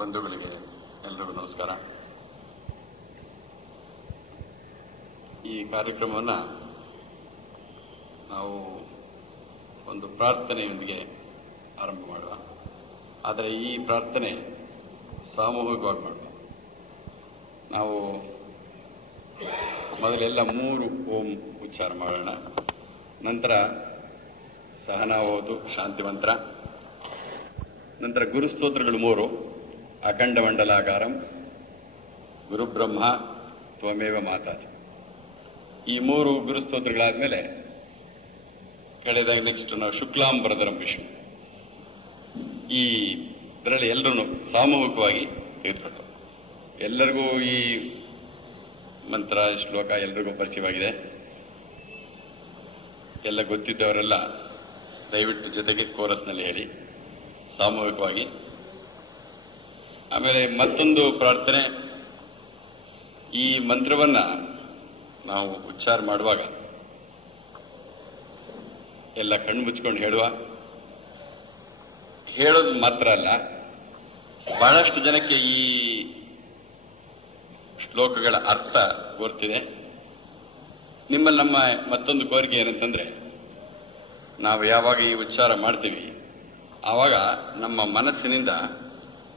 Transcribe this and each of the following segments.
ಬಂಧುಗಳಿಗೆ ಎಲ್ರಿಗೂ ನಮಸ್ಕಾರ. ಈ ಕಾರ್ಯಕ್ರಮವನ್ನು ನಾವು ಒಂದು ಪ್ರಾರ್ಥನೆಯೊಂದಿಗೆ ಆರಂಭ ಮಾಡುವ. ಆದರೆ ಈ ಪ್ರಾರ್ಥನೆ ಸಾಮೂಹಿಕವಾಗಿ ಮಾಡುವ. ನಾವು ಮೊದಲೆಲ್ಲ 3 ಓಂ ಉಚ್ಚಾರ ಮಾಡೋಣ. ನಂತರ ಸಹನಾ ಓದು ಶಾಂತಿ ಮಂತ್ರ, ನಂತರ ಗುರುಸ್ತೋತ್ರಗಳು 3, ಅಖಂಡ ಮಂಡಲಾಕಾರಂ, ಗುರುಬ್ರಹ್ಮ ತ್ವಮೇವ ಮಾತಾಚ. ಈ 3 ಗುರುಸ್ತೋತ್ರಗಳಾದ್ಮೇಲೆ ಕಳೆದಾಗ ನೆಕ್ಸ್ಟ್ ನಾವು ಶುಕ್ಲಾಂಬರಧರಂ ವಿಷ್ಣು. ಈ ಇದರಲ್ಲಿ ಎಲ್ಲರೂ ಸಾಮೂಹಿಕವಾಗಿ ತೆಗೆದುಕೊಂಡು ಎಲ್ಲರಿಗೂ ಈ ಮಂತ್ರ ಶ್ಲೋಕ ಎಲ್ರಿಗೂ ಪರಿಚಯವಾಗಿದೆ. ಎಲ್ಲ ಗೊತ್ತಿದ್ದವರೆಲ್ಲ ದಯವಿಟ್ಟು ಜೊತೆಗೆ ಕೋರಸ್ನಲ್ಲಿ ಹೇಳಿ ಸಾಮೂಹಿಕವಾಗಿ. ಆಮೇಲೆ ಮತ್ತೊಂದು ಪ್ರಾರ್ಥನೆ, ಈ ಮಂತ್ರವನ್ನ ನಾವು ಉಚ್ಚಾರ ಮಾಡುವಾಗ ಎಲ್ಲ ಕಣ್ಣು ಮುಚ್ಕೊಂಡು ಹೇಳೋದು ಮಾತ್ರ ಅಲ್ಲ, ಬಹಳಷ್ಟು ಜನಕ್ಕೆ ಈ ಶ್ಲೋಕಗಳ ಅರ್ಥ ಗೊತ್ತಿದೆ. ನಿಮ್ಮಲ್ಲಿ ನಮ್ಮ ಮತ್ತೊಂದು ಕೋರಿಕೆ ಏನಂತಂದ್ರೆ, ನಾವು ಯಾವಾಗ ಈ ಉಚ್ಚಾರ ಮಾಡ್ತೀವಿ ಆವಾಗ ನಮ್ಮ ಮನಸ್ಸಿನಿಂದ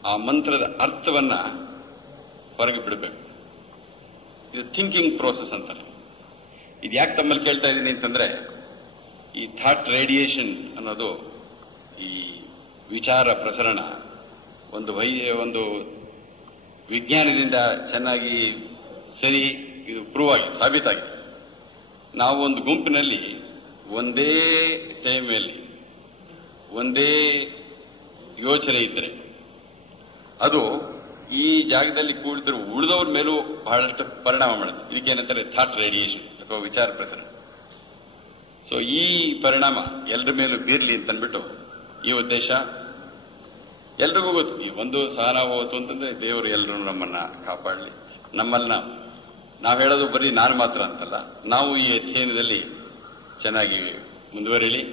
ಆ ಮಂತ್ರದ ಅರ್ಥವನ್ನ ಹೊರಗೆ ಬಿಡಬೇಕು. ಇದು ಥಿಂಕಿಂಗ್ ಪ್ರೋಸೆಸ್ ಅಂತಾರೆ. ಇದು ಯಾಕೆ ತಮ್ಮಲ್ಲಿ ಕೇಳ್ತಾ ಇದ್ದೀನಿ ಅಂತಂದ್ರೆ, ಈ ಥಾಟ್ ರೇಡಿಯೇಷನ್ ಅನ್ನೋದು, ಈ ವಿಚಾರ ಪ್ರಸರಣ ಒಂದು ವಿಜ್ಞಾನದಿಂದ ಚೆನ್ನಾಗಿ ಇದು ಪ್ರೂವ್ ಆಗಿದೆ, ಸಾಬೀತಾಗಿದೆ. ನಾವು ಒಂದು ಗುಂಪಿನಲ್ಲಿ ಒಂದೇ ಟೈಮಲ್ಲಿ ಒಂದೇ ಯೋಚನೆ ಇದ್ದರೆ ಅದು ಈ ಜಾಗದಲ್ಲಿ ಕೂಡಿದ್ರು ಉಳಿದವ್ರ ಮೇಲೂ ಬಹಳಷ್ಟು ಪರಿಣಾಮ ಮಾಡುತ್ತೆ. ಇದಕ್ಕೇನಂತಾರೆ ಥಾಟ್ ರೇಡಿಯೇಷನ್ ಅಥವಾ ವಿಚಾರ ಪ್ರಸರಣ. ಸೊ ಈ ಪರಿಣಾಮ ಎಲ್ಲರ ಮೇಲೂ ಬೀರ್ಲಿ ಅಂತ ಅಂದ್ಬಿಟ್ಟು ಈ ಉದ್ದೇಶ. ಎಲ್ರಿಗೂ ಗೊತ್ತು, ಈ ಒಂದು ಸಹನಾ ಹೋತು ಅಂತಂದ್ರೆ ದೇವರು ಎಲ್ಲರೂ ನಮ್ಮನ್ನ ಕಾಪಾಡಲಿ. ನಮ್ಮನ್ನ ನಾವು ಹೇಳೋದು ಬರೀ ನಾನು ಮಾತ್ರ ಅಂತಲ್ಲ, ನಾವು ಈ ಅಧ್ಯಯನದಲ್ಲಿ ಚೆನ್ನಾಗಿ ಮುಂದುವರಿಲಿ.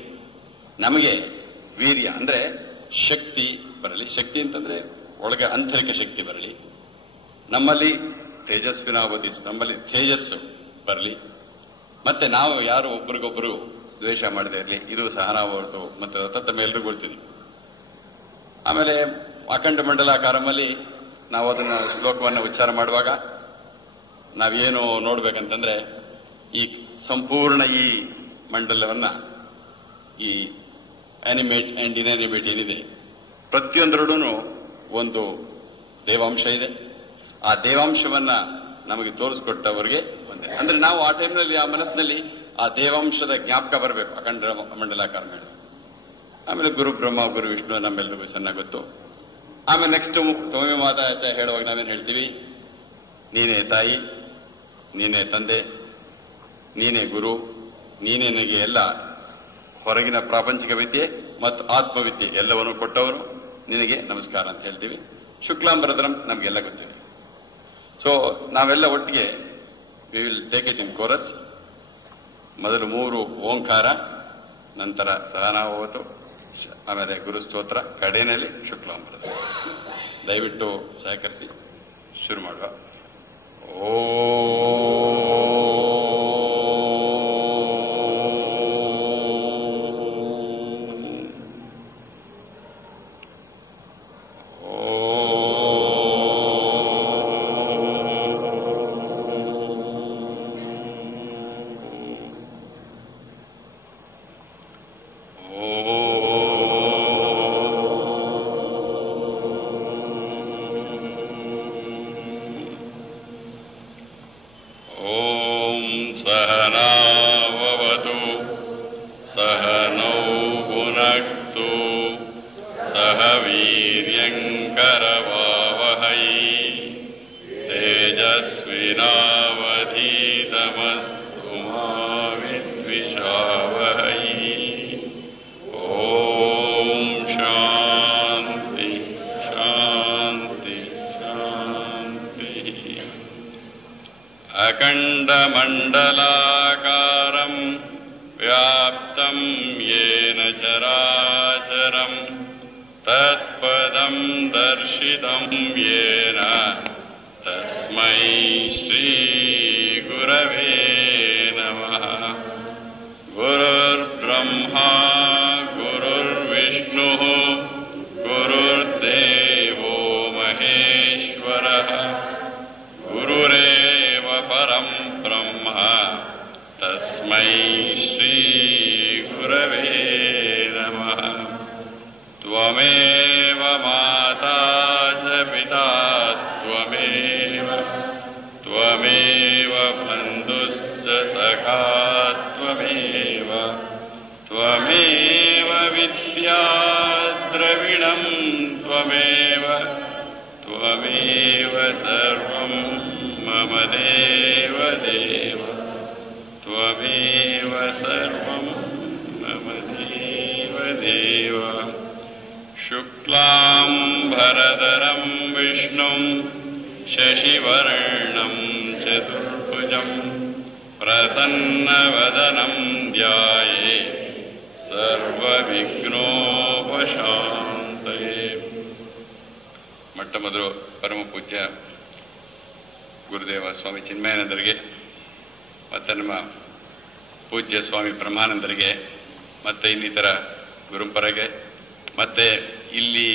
ನಮಗೆ ವೀರ್ಯ ಅಂದ್ರೆ ಶಕ್ತಿ ಬರಲಿ. ಶಕ್ತಿ ಅಂತಂದ್ರೆ ಒಳಗೆ ಆಂತರಿಕ ಶಕ್ತಿ ಬರಲಿ. ನಮ್ಮಲ್ಲಿ ನಮ್ಮಲ್ಲಿ ತೇಜಸ್ಸು ಬರಲಿ. ಮತ್ತೆ ನಾವು ಯಾರು ಒಬ್ಬರಿಗೊಬ್ಬರು ದ್ವೇಷ ಮಾಡದೇ ಇರಲಿ. ಇದು ಸಹನಾ ಹೋತು ಮತ್ತು ತಮ್ಮ ಎಲ್ರಿಗೂ ಗೊತ್ತಿದೆ. ಆಮೇಲೆ ಅಖಂಡ ಮಂಡಲಾಕಾರಮಲ್ಲಿ ನಾವು ಅದನ್ನ ಶ್ಲೋಕವನ್ನು ಉಚ್ಚಾರ ಮಾಡುವಾಗ ನಾವೇನು ನೋಡ್ಬೇಕಂತಂದ್ರೆ, ಈ ಸಂಪೂರ್ಣ ಈ ಮಂಡಲವನ್ನ, ಈ ಅನಿಮೇಟ್ ಅಂಡ್ ಇನ್ಅನಿಮೇಟ್ ಏನಿದೆ ಪ್ರತಿಯೊಂದರಲ್ಲೂ ಒಂದು ದೇವಾಂಶ ಇದೆ. ಆ ದೇವಾಂಶವನ್ನ ನಮಗೆ ತೋರಿಸ್ಕೊಟ್ಟವರಿಗೆ ಒಂದೇ. ಅಂದ್ರೆ ನಾವು ಆ ಟೈಮ್ನಲ್ಲಿ ಆ ಮನಸ್ಸಿನಲ್ಲಿ ಆ ದೇವಾಂಶದ ಜ್ಞಾಪಕ ಬರಬೇಕು. ಅಖಂಡ ಮಂಡಲಾಕಾರ ಮಾಡಿ ಆಮೇಲೆ ಗುರು ಬ್ರಹ್ಮ ಗುರು ವಿಷ್ಣು ನಮ್ಮೆಲ್ಲರಿಗೂ ಚೆನ್ನಾಗಿ ಗೊತ್ತು. ಆಮೇಲೆ ನೆಕ್ಸ್ಟ್ ತ್ವಮೇವ ಮಾತಾಚ ಹೇಳುವಾಗ ನಾವೇನು ಹೇಳ್ತೀವಿ? ನೀನೇ ತಾಯಿ, ನೀನೇ ತಂದೆ, ನೀನೇ ಗುರು, ನೀನೇ ನನಗೆ ಎಲ್ಲ ಹೊರಗಿನ ಪ್ರಾಪಂಚಿಕ ವಿದ್ಯೆ ಮತ್ತು ಆತ್ಮವಿದ್ಯೆ ಎಲ್ಲವನ್ನು ಕೊಟ್ಟವರು, ನಿನಗೆ ನಮಸ್ಕಾರ ಅಂತ ಹೇಳ್ತೀವಿ. ಶುಕ್ಲಾಂಬರಧರಂ ನಮಗೆಲ್ಲ ಗೊತ್ತಿದೆ. ಸೊ ನಾವೆಲ್ಲ ಒಟ್ಟಿಗೆ we will take it in chorus. ಮೊದಲು 3 ಓಂಕಾರ, ನಂತರ ಸಹನಾ ಹೋತು, ಆಮೇಲೆ ಗುರುಸ್ತೋತ್ರ, ಕಡೆಯಲ್ಲಿ ಶುಕ್ಲಾಂಬರಧರಂ. ದಯವಿಟ್ಟು ಸಹಕರಿಸಿ ಶುರು ಮಾಡುವ. अखण्डमण्डलाकारं व्याप्तं येन चराचरं तत्पदं परं दर्शितं येन तस्मै श्रीगुरवे नमः। गुरुर्ब्रह्मा गुरुर्विष्णुः गुरुर्देवो महेश्वरः गुरुरेव परं ब्रह्म तस्मै श्रीगुरवे नमः। त्वमेव माता च पिता त्वमेव बन्धुश्च सखा त्वमेव विद्या द्रविणं त्वमेव सर्वं मम देव देव त्वमेव सर्वं मम देव देव। शुक्लाम्बरधरं विष्णुं शशिवर्णं चतुर्भुजं प्रसन्नवदनं ध्याये सर्वविघ्नोपशान्तये। ಮೊಟ್ಟ ಮೊದಲು ಪರಮ ಪೂಜ್ಯ ಗುರುದೇವ ಸ್ವಾಮಿ ಚಿನ್ಮಯಾನಂದರಿಗೆ ಮತ್ತು ನಮ್ಮ ಪೂಜ್ಯ ಸ್ವಾಮಿ ಬ್ರಹ್ಮಾನಂದರಿಗೆ ಮತ್ತು ಇನ್ನಿತರ ಗುರುಪರಗೆ ಮತ್ತೆ ಇಲ್ಲಿ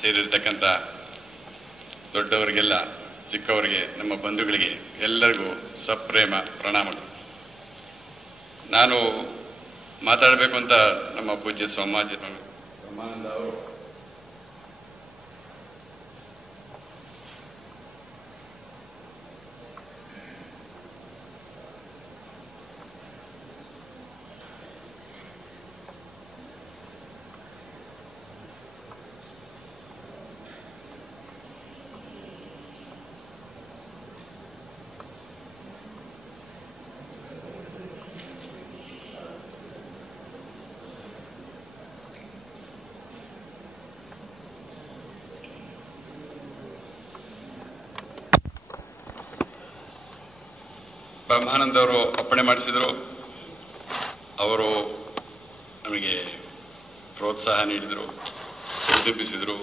ಸೇರಿರ್ತಕ್ಕಂಥ ದೊಡ್ಡವರಿಗೆಲ್ಲ ಚಿಕ್ಕವರಿಗೆ ನಮ್ಮ ಬಂಧುಗಳಿಗೆ ಎಲ್ಲರಿಗೂ ಸಪ್ರೇಮ ಪ್ರಣಾಮಗಳು. ನಾನು ಮಾತಾಡಬೇಕು ಅಂತ ನಮ್ಮ ಪೂಜ್ಯ ಸ್ವಾಮಿ ಬ್ರಹ್ಮಾನಂದ ಅವರು ಬ್ರಹ್ಮಾನಂದವರು ಅಪ್ಪಣೆ ಮಾಡಿಸಿದರು. ಅವರು ನಮಗೆ ಪ್ರೋತ್ಸಾಹ ನೀಡಿದರು, ಉದ್ದೇಶಿಸಿದರು,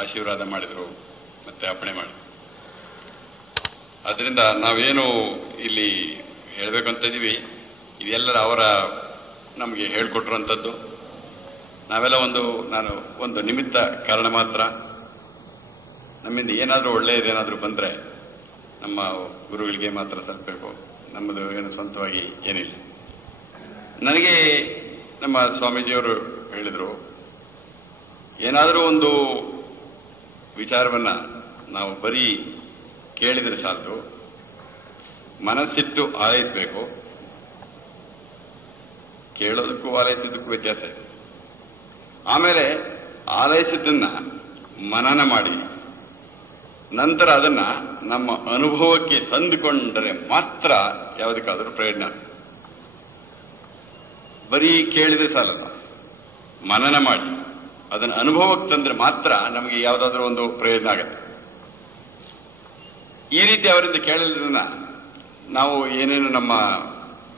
ಆಶೀರ್ವಾದ ಮಾಡಿದರು, ಮತ್ತೆ ಅಪ್ಪಣೆ ಮಾಡಿದರು. ಅದರಿಂದ ನಾವೇನು ಇಲ್ಲಿ ಹೇಳಬೇಕಂತ ಇದ್ದೀವಿ ಇದೆಲ್ಲರ ಅವರ ನಮಗೆ ಹೇಳಿಕೊಟ್ಟಿರುವಂಥದ್ದು. ನಾವೆಲ್ಲ ನಾನು ಒಂದು ನಿಮಿತ್ತ ಕಾರಣ ಮಾತ್ರ. ನಮ್ಮಿಂದ ಏನಾದರೂ ಒಳ್ಳೆಯದೇನಾದರೂ ಬಂದರೆ ನಮ್ಮ ಗುರುಗಳಿಗೆ ಮಾತ್ರ ಸಲ್ಲಬೇಕು, ನಮ್ಮದು ಏನು ಸ್ವಂತವಾಗಿ ಏನಿಲ್ಲ. ನನಗೆ ನಮ್ಮ ಸ್ವಾಮೀಜಿಯವರು ಹೇಳಿದರು, ಏನಾದರೂ ಒಂದು ವಿಚಾರವನ್ನ ನಾವು ಬರೀ ಕೇಳಿದರೆ ಸಾಲದು, ಮನಸ್ಸಿಟ್ಟು ಆಲೈಸಬೇಕು. ಕೇಳೋದಕ್ಕೂ ಆಲೈಸಿದ್ದಕ್ಕೂ ವ್ಯತ್ಯಾಸ ಇದೆ. ಆಮೇಲೆ ಆಲೈಸಿದ್ದನ್ನ ಮನನ ಮಾಡಿ ನಂತರ ಅದನ್ನ ನಮ್ಮ ಅನುಭವಕ್ಕೆ ತಂದುಕೊಂಡರೆ ಮಾತ್ರ ಯಾವುದಕ್ಕಾದರೂ ಪ್ರಯೋಜನ. ಬರೀ ಕೇಳಿದ್ರೆ ಸಾಲಲ್ಲ, ಮನನ ಮಾಡಿ ಅದನ್ನ ಅನುಭವಕ್ಕೆ ತಂದ್ರೆ ಮಾತ್ರ ನಮಗೆ ಯಾವುದಾದ್ರೂ ಒಂದು ಪ್ರಯೋಜನ ಆಗುತ್ತೆ. ಈ ರೀತಿ ಅವರಿಂದ ಕೇಳಿದ್ರನ್ನ ನಾವು ಏನೇನು ನಮ್ಮ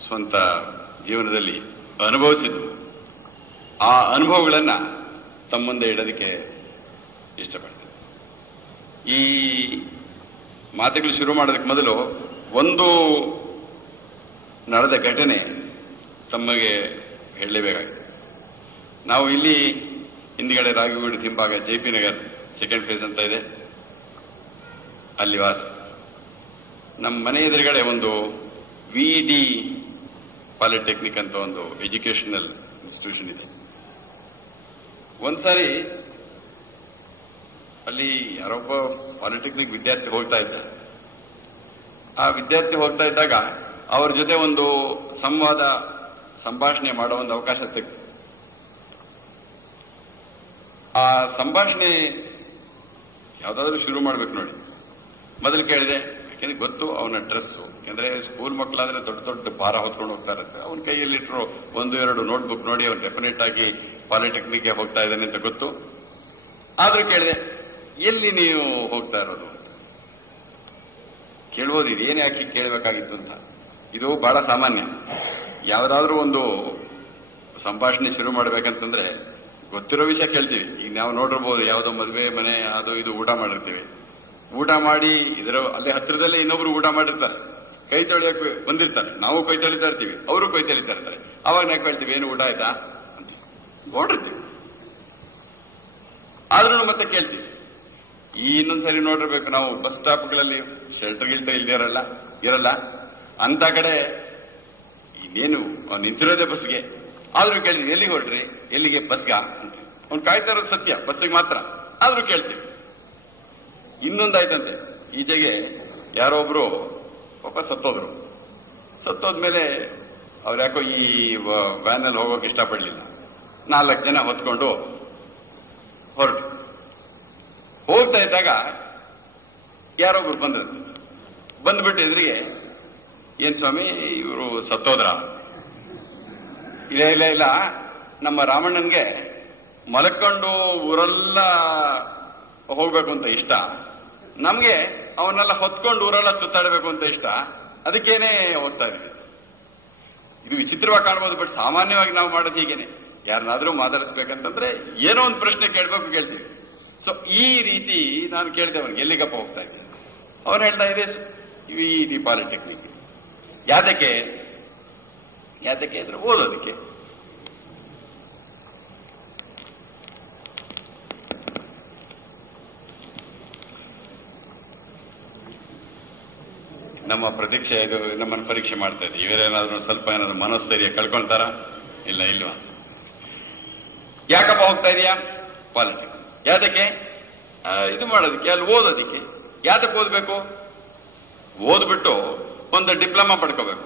ಸ್ವಂತ ಜೀವನದಲ್ಲಿ ಅನುಭವಿಸಿದ್ವು ಆ ಅನುಭವಗಳನ್ನ ತಮ್ಮ ಮುಂದೆ ಇಡೋದಕ್ಕೆ ಇಷ್ಟಪಡ್ತೀನಿ. ಈ ಮಾತುಗಳು ಶುರು ಮಾಡೋದಕ್ಕೆ ಮೊದಲು ಒಂದು ನಡೆದ ಘಟನೆ ತಮಗೆ ಹೇಳಲೇಬೇಕಾಗಿದೆ. ನಾವು ಇಲ್ಲಿ ಹಿಂದ್ಗಡೆ ರಾಗಿಗುಡಿ ಹಿಂಭಾಗ JP ನಗರ್ ಸೆಕೆಂಡ್ ಫೇಸ್ ಅಂತ ಇದೆ, ಅಲ್ಲಿ ವಾಸ. ನಮ್ಮ ಮನೆ ಎದುರುಗಡೆ ಒಂದು VD ಪಾಲಿಟೆಕ್ನಿಕ್ ಅಂತ ಒಂದು ಎಜುಕೇಶನಲ್ ಇನ್ಸ್ಟಿಟ್ಯೂಷನ್ ಇದೆ. ಒಂದ್ಸಾರಿ ಅಲ್ಲಿ ಯಾರೊಬ್ಬ ಪಾಲಿಟೆಕ್ನಿಕ್ ವಿದ್ಯಾರ್ಥಿ ಹೋಗ್ತಾ ಇದ್ದ. ಆ ವಿದ್ಯಾರ್ಥಿ ಹೋಗ್ತಾ ಇದ್ದಾಗ ಅವ್ರ ಜೊತೆ ಒಂದು ಸಂಭಾಷಣೆ ಮಾಡೋ ಒಂದು ಅವಕಾಶ ಸಿಕ್ತು. ಆ ಸಂಭಾಷಣೆ ಯಾವ್ದಾದ್ರು ಶುರು ಮಾಡ್ಬೇಕು ನೋಡಿ. ಮೊದಲು ಕೇಳಿದೆ, ಯಾಕೆಂದ್ರೆ ಗೊತ್ತು ಅವನ ಡ್ರೆಸ್ಸು, ಯಾಕಂದ್ರೆ ಸ್ಕೂಲ್ ಮಕ್ಕಳಾದ್ರೆ ದೊಡ್ಡ ದೊಡ್ಡ ಭಾರ ಹೊತ್ಕೊಂಡು ಹೋಗ್ತಾ ಇರುತ್ತೆ. ಅವನ ಕೈಯಲ್ಲಿಟ್ಟರು 1-2 ನೋಟ್ಬುಕ್ ನೋಡಿ ಅವ್ನು ಡೆಫಿನೆಟ್ ಆಗಿ ಪಾಲಿಟೆಕ್ನಿಕ್ಗೆ ಹೋಗ್ತಾ ಇದ್ದಾನೆ ಅಂತ ಗೊತ್ತು. ಆದ್ರೂ ಕೇಳಿದೆ, ಎಲ್ಲಿ ನೀವು ಹೋಗ್ತಾ ಇರೋದು? ಕೇಳ್ಬೋದು, ಇದೇನು ಯಾಕೆ ಕೇಳಬೇಕಾಗಿತ್ತು ಅಂತ. ಇದು ಬಹಳ ಸಾಮಾನ್ಯ. ಯಾವುದಾದ್ರೂ ಒಂದು ಸಂಭಾಷಣೆ ಶುರು ಮಾಡಬೇಕಂತಂದ್ರೆ ಗೊತ್ತಿರೋ ವಿಷಯ ಕೇಳ್ತೀವಿ. ಈಗ ನಾವು ನೋಡಿರ್ಬೋದು, ಯಾವುದೋ ಮದುವೆ ಮನೆ ಅದು ಇದು ಊಟ ಮಾಡಿರ್ತೀವಿ. ಊಟ ಮಾಡಿ ಅಲ್ಲೇ ಹತ್ತಿರದಲ್ಲೇ ಇನ್ನೊಬ್ರು ಊಟ ಮಾಡಿರ್ತಾರೆ, ಕೈ ತೊಳೆಯಕ್ಕೆ ಬಂದಿರ್ತಾರೆ. ನಾವು ಕೈ ತೊಳಿತಾ ಇರ್ತೀವಿ, ಅವರು ಕೈ ತೊಳಿತಾ ಇರ್ತಾರೆ. ಅವಾಗ ನಾವು ಕೇಳ್ತೀವಿ, ಏನು ಊಟ ಆಯ್ತಾ ಅಂತ ನೋಡಿರ್ತೀವಿ. ಆದ್ರೂ ಮತ್ತೆ ಕೇಳ್ತೀವಿ. ಇನ್ನೊಂದ್ಸರಿ ನೋಡಿರ್ಬೇಕು, ನಾವು ಬಸ್ ಸ್ಟಾಪ್ಗಳಲ್ಲಿ ಶೆಲ್ಟರ್ ಗಿಲ್ಟರ್ ಇರಲ್ಲ ಅಂತ ಕಡೆ ಇನ್ನೇನು ನಿಂತಿರೋದೇ ಬಸ್ಗೆ. ಆದ್ರೂ ಕೇಳ್ತೀವಿ, ಎಲ್ಲಿಗೆ ಹೊರಟ್ರಿ, ಎಲ್ಲಿಗೆ, ಬಸ್ಗ ಅಂತ. ಅವ್ನು ಕಾಯ್ತಾ ಇರೋದು ಸತ್ಯ, ಬಸ್ಸಿಗೆ ಮಾತ್ರ, ಆದ್ರೂ ಕೇಳ್ತೀವಿ. ಇನ್ನೊಂದಾಯ್ತಂತೆ, ಈಚೆಗೆ ಯಾರೋ ಒಬ್ರು ಪಾಪ ಸತ್ತೋದ್ಮೇಲೆ ಅವ್ರು ಯಾಕೋ ಈ ವ್ಯಾನ್ ಅಲ್ಲಿ ಹೋಗೋಕೆ ಇಷ್ಟಪಡ್ಲಿಲ್ಲ. 4 ಜನ ಹೊತ್ಕೊಂಡು ಹೊರಟು ಹೋಗ್ತಾ ಇದ್ದಾಗ ಯಾರೊಬ್ರು ಬಂದ್ಬಿಟ್ಟು ಎದುರಿಗೆ, ಏನ್ ಸ್ವಾಮಿ ಇವರು ಸತ್ತೋದ್ರ? ಇಲ್ಲ, ನಮ್ಮ ರಾಮಣ್ಣನ್ಗೆ ಮಲ್ಕೊಂಡು ಊರೆಲ್ಲ ಹೋಗ್ಬೇಕು ಅಂತ ಇಷ್ಟ, ನಮ್ಗೆ ಅವನ್ನೆಲ್ಲ ಹೊತ್ಕೊಂಡು ಊರೆಲ್ಲ ಸುತ್ತಾಡಬೇಕು ಅಂತ ಇಷ್ಟ, ಅದಕ್ಕೇನೆ ಓದ್ತಾ ಇದೀವಿ. ಇದು ವಿಚಿತ್ರವಾಗಿ ಕಾಣ್ಬೋದು, ಬಟ್ ಸಾಮಾನ್ಯವಾಗಿ ನಾವು ಮಾಡೋದು ಹೀಗೇನೆ. ಯಾರನ್ನಾದ್ರೂ ಮಾತಾಡಿಸ್ಬೇಕಂತಂದ್ರೆ ಏನೋ ಒಂದು ಪ್ರಶ್ನೆ ಕೇಳ್ತೀವಿ. ಸೊ ಈ ರೀತಿ ನಾನು ಕೇಳಿದೆ ಅವನಿಗೆ, ಎಲ್ಲಿಗಪ್ಪ ಹೋಗ್ತಾ ಇದ್ದೆ? ಅವನು ಹೇಳ್ತಾ ಇದೆ, ಈ ಪಾಲಿಟೆಕ್ನಿಕ್. ಯಾತಕ್ಕೆ ಅಂದ್ರೆ ಓದೋದಕ್ಕೆ. ನಮ್ಮ ಪ್ರತೀಕ್ಷೆ ಇದು ನಮ್ಮನ್ನು ಪರೀಕ್ಷೆ ಮಾಡ್ತಾ ಇದೆ. ಇವರೇನಾದ್ರೂ ಸ್ವಲ್ಪ ಏನಾದ್ರು ಮನೋಸ್ಥೈರ್ಯ ಕಳ್ಕೊಳ್ತಾರ? ಇಲ್ವಾ? ಯಾಕಪ್ಪ ಹೋಗ್ತಾ ಇದೀಯಾ? ಪಾಲಿಟಿಕ್ಸ್. ಯಾತಕ್ಕೆ? ಇದು ಮಾಡೋದಕ್ಕೆ, ಅಲ್ಲಿ ಓದೋದಕ್ಕೆ. ಯಾತಕ್ಕೆ ಓದ್ಬೇಕು? ಓದ್ಬಿಟ್ಟು ಒಂದು ಡಿಪ್ಲೊಮಾ ಪಡ್ಕೋಬೇಕು.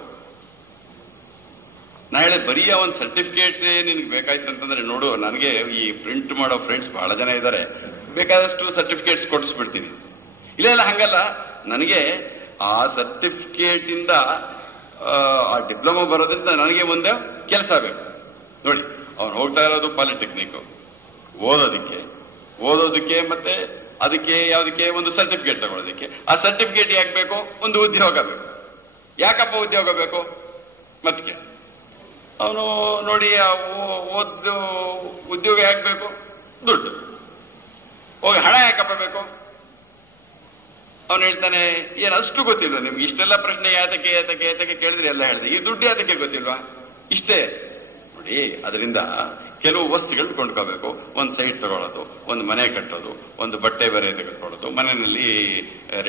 ನಾ ಹೇಳಿ, ಬರೀ ಒಂದು ಸರ್ಟಿಫಿಕೇಟ್ ನಿನ್ಗೆ ಬೇಕಾಯ್ತು ಅಂತಂದ್ರೆ ನೋಡು, ನನಗೆ ಈ ಪ್ರಿಂಟ್ ಮಾಡೋ ಫ್ರೆಂಡ್ಸ್ ಬಹಳ ಜನ ಇದ್ದಾರೆ, ಬೇಕಾದಷ್ಟು ಸರ್ಟಿಫಿಕೇಟ್ಸ್ ಕೊಡಿಸ್ಬಿಡ್ತೀನಿ. ಇಲ್ಲ ಹಂಗಲ್ಲ, ನನಗೆ ಆ ಸರ್ಟಿಫಿಕೇಟ್ ಇಂದ ಆ ಡಿಪ್ಲೊಮಾ ಬರೋದ್ರಿಂದ ನನಗೆ ಮುಂದೆ ಕೆಲಸ ಬೇಕು. ನೋಡಿ, ಅವನು ಹೋಗ್ತಾ ಇರೋದು ಪಾಲಿಟೆಕ್ನಿಕ್ ಓದೋದಕ್ಕೆ ಮತ್ತೆ ಅದಕ್ಕೆ ಯಾವುದಕ್ಕೆ ಒಂದು ಸರ್ಟಿಫಿಕೇಟ್ ತಗೊಳ್ಳೋದಕ್ಕೆ. ಆ ಸರ್ಟಿಫಿಕೇಟ್ ಯಾಕೆ ಬೇಕು? ಒಂದು ಉದ್ಯೋಗ ಬೇಕು. ಯಾಕಪ್ಪ ಉದ್ಯೋಗ ಬೇಕು? ಮತ್ತೆ ಅವನು ನೋಡಿ, ಉದ್ಯೋಗ ಯಾಕೆ ಬೇಕು? ದುಡ್ಡು. ಹೋಗಿ ಹಣ ಯಾಕಪ್ಪ ಬೇಕು? ಅವನು ಹೇಳ್ತಾನೆ, ಏನಷ್ಟು ಗೊತ್ತಿಲ್ವಾ ನಿಮ್ಗೆ? ಇಷ್ಟೆಲ್ಲ ಪ್ರಶ್ನೆ ಯಾತಕ್ಕೆ ಕೇಳಿದ್ರೆ ಎಲ್ಲ ಹೇಳಿದೆ. ಈ ದುಡ್ಡು ಯಾತಕ್ಕೆ ಗೊತ್ತಿಲ್ವಾ? ಇಷ್ಟೇ ನೋಡಿ. ಅದರಿಂದ ಕೆಲವು ವಸ್ತುಗಳು ಕೊಂಡ್ಕೋಬೇಕು. ಒಂದು ಸೈಟ್ ತಗೊಳ್ಳೋದು, ಒಂದು ಮನೆ ಕಟ್ಟೋದು, ಒಂದು ಬಟ್ಟೆ ಬರೆ ತೆಗೆದುಕೊಳ್ಳೋದು, ಮನೆಯಲ್ಲಿ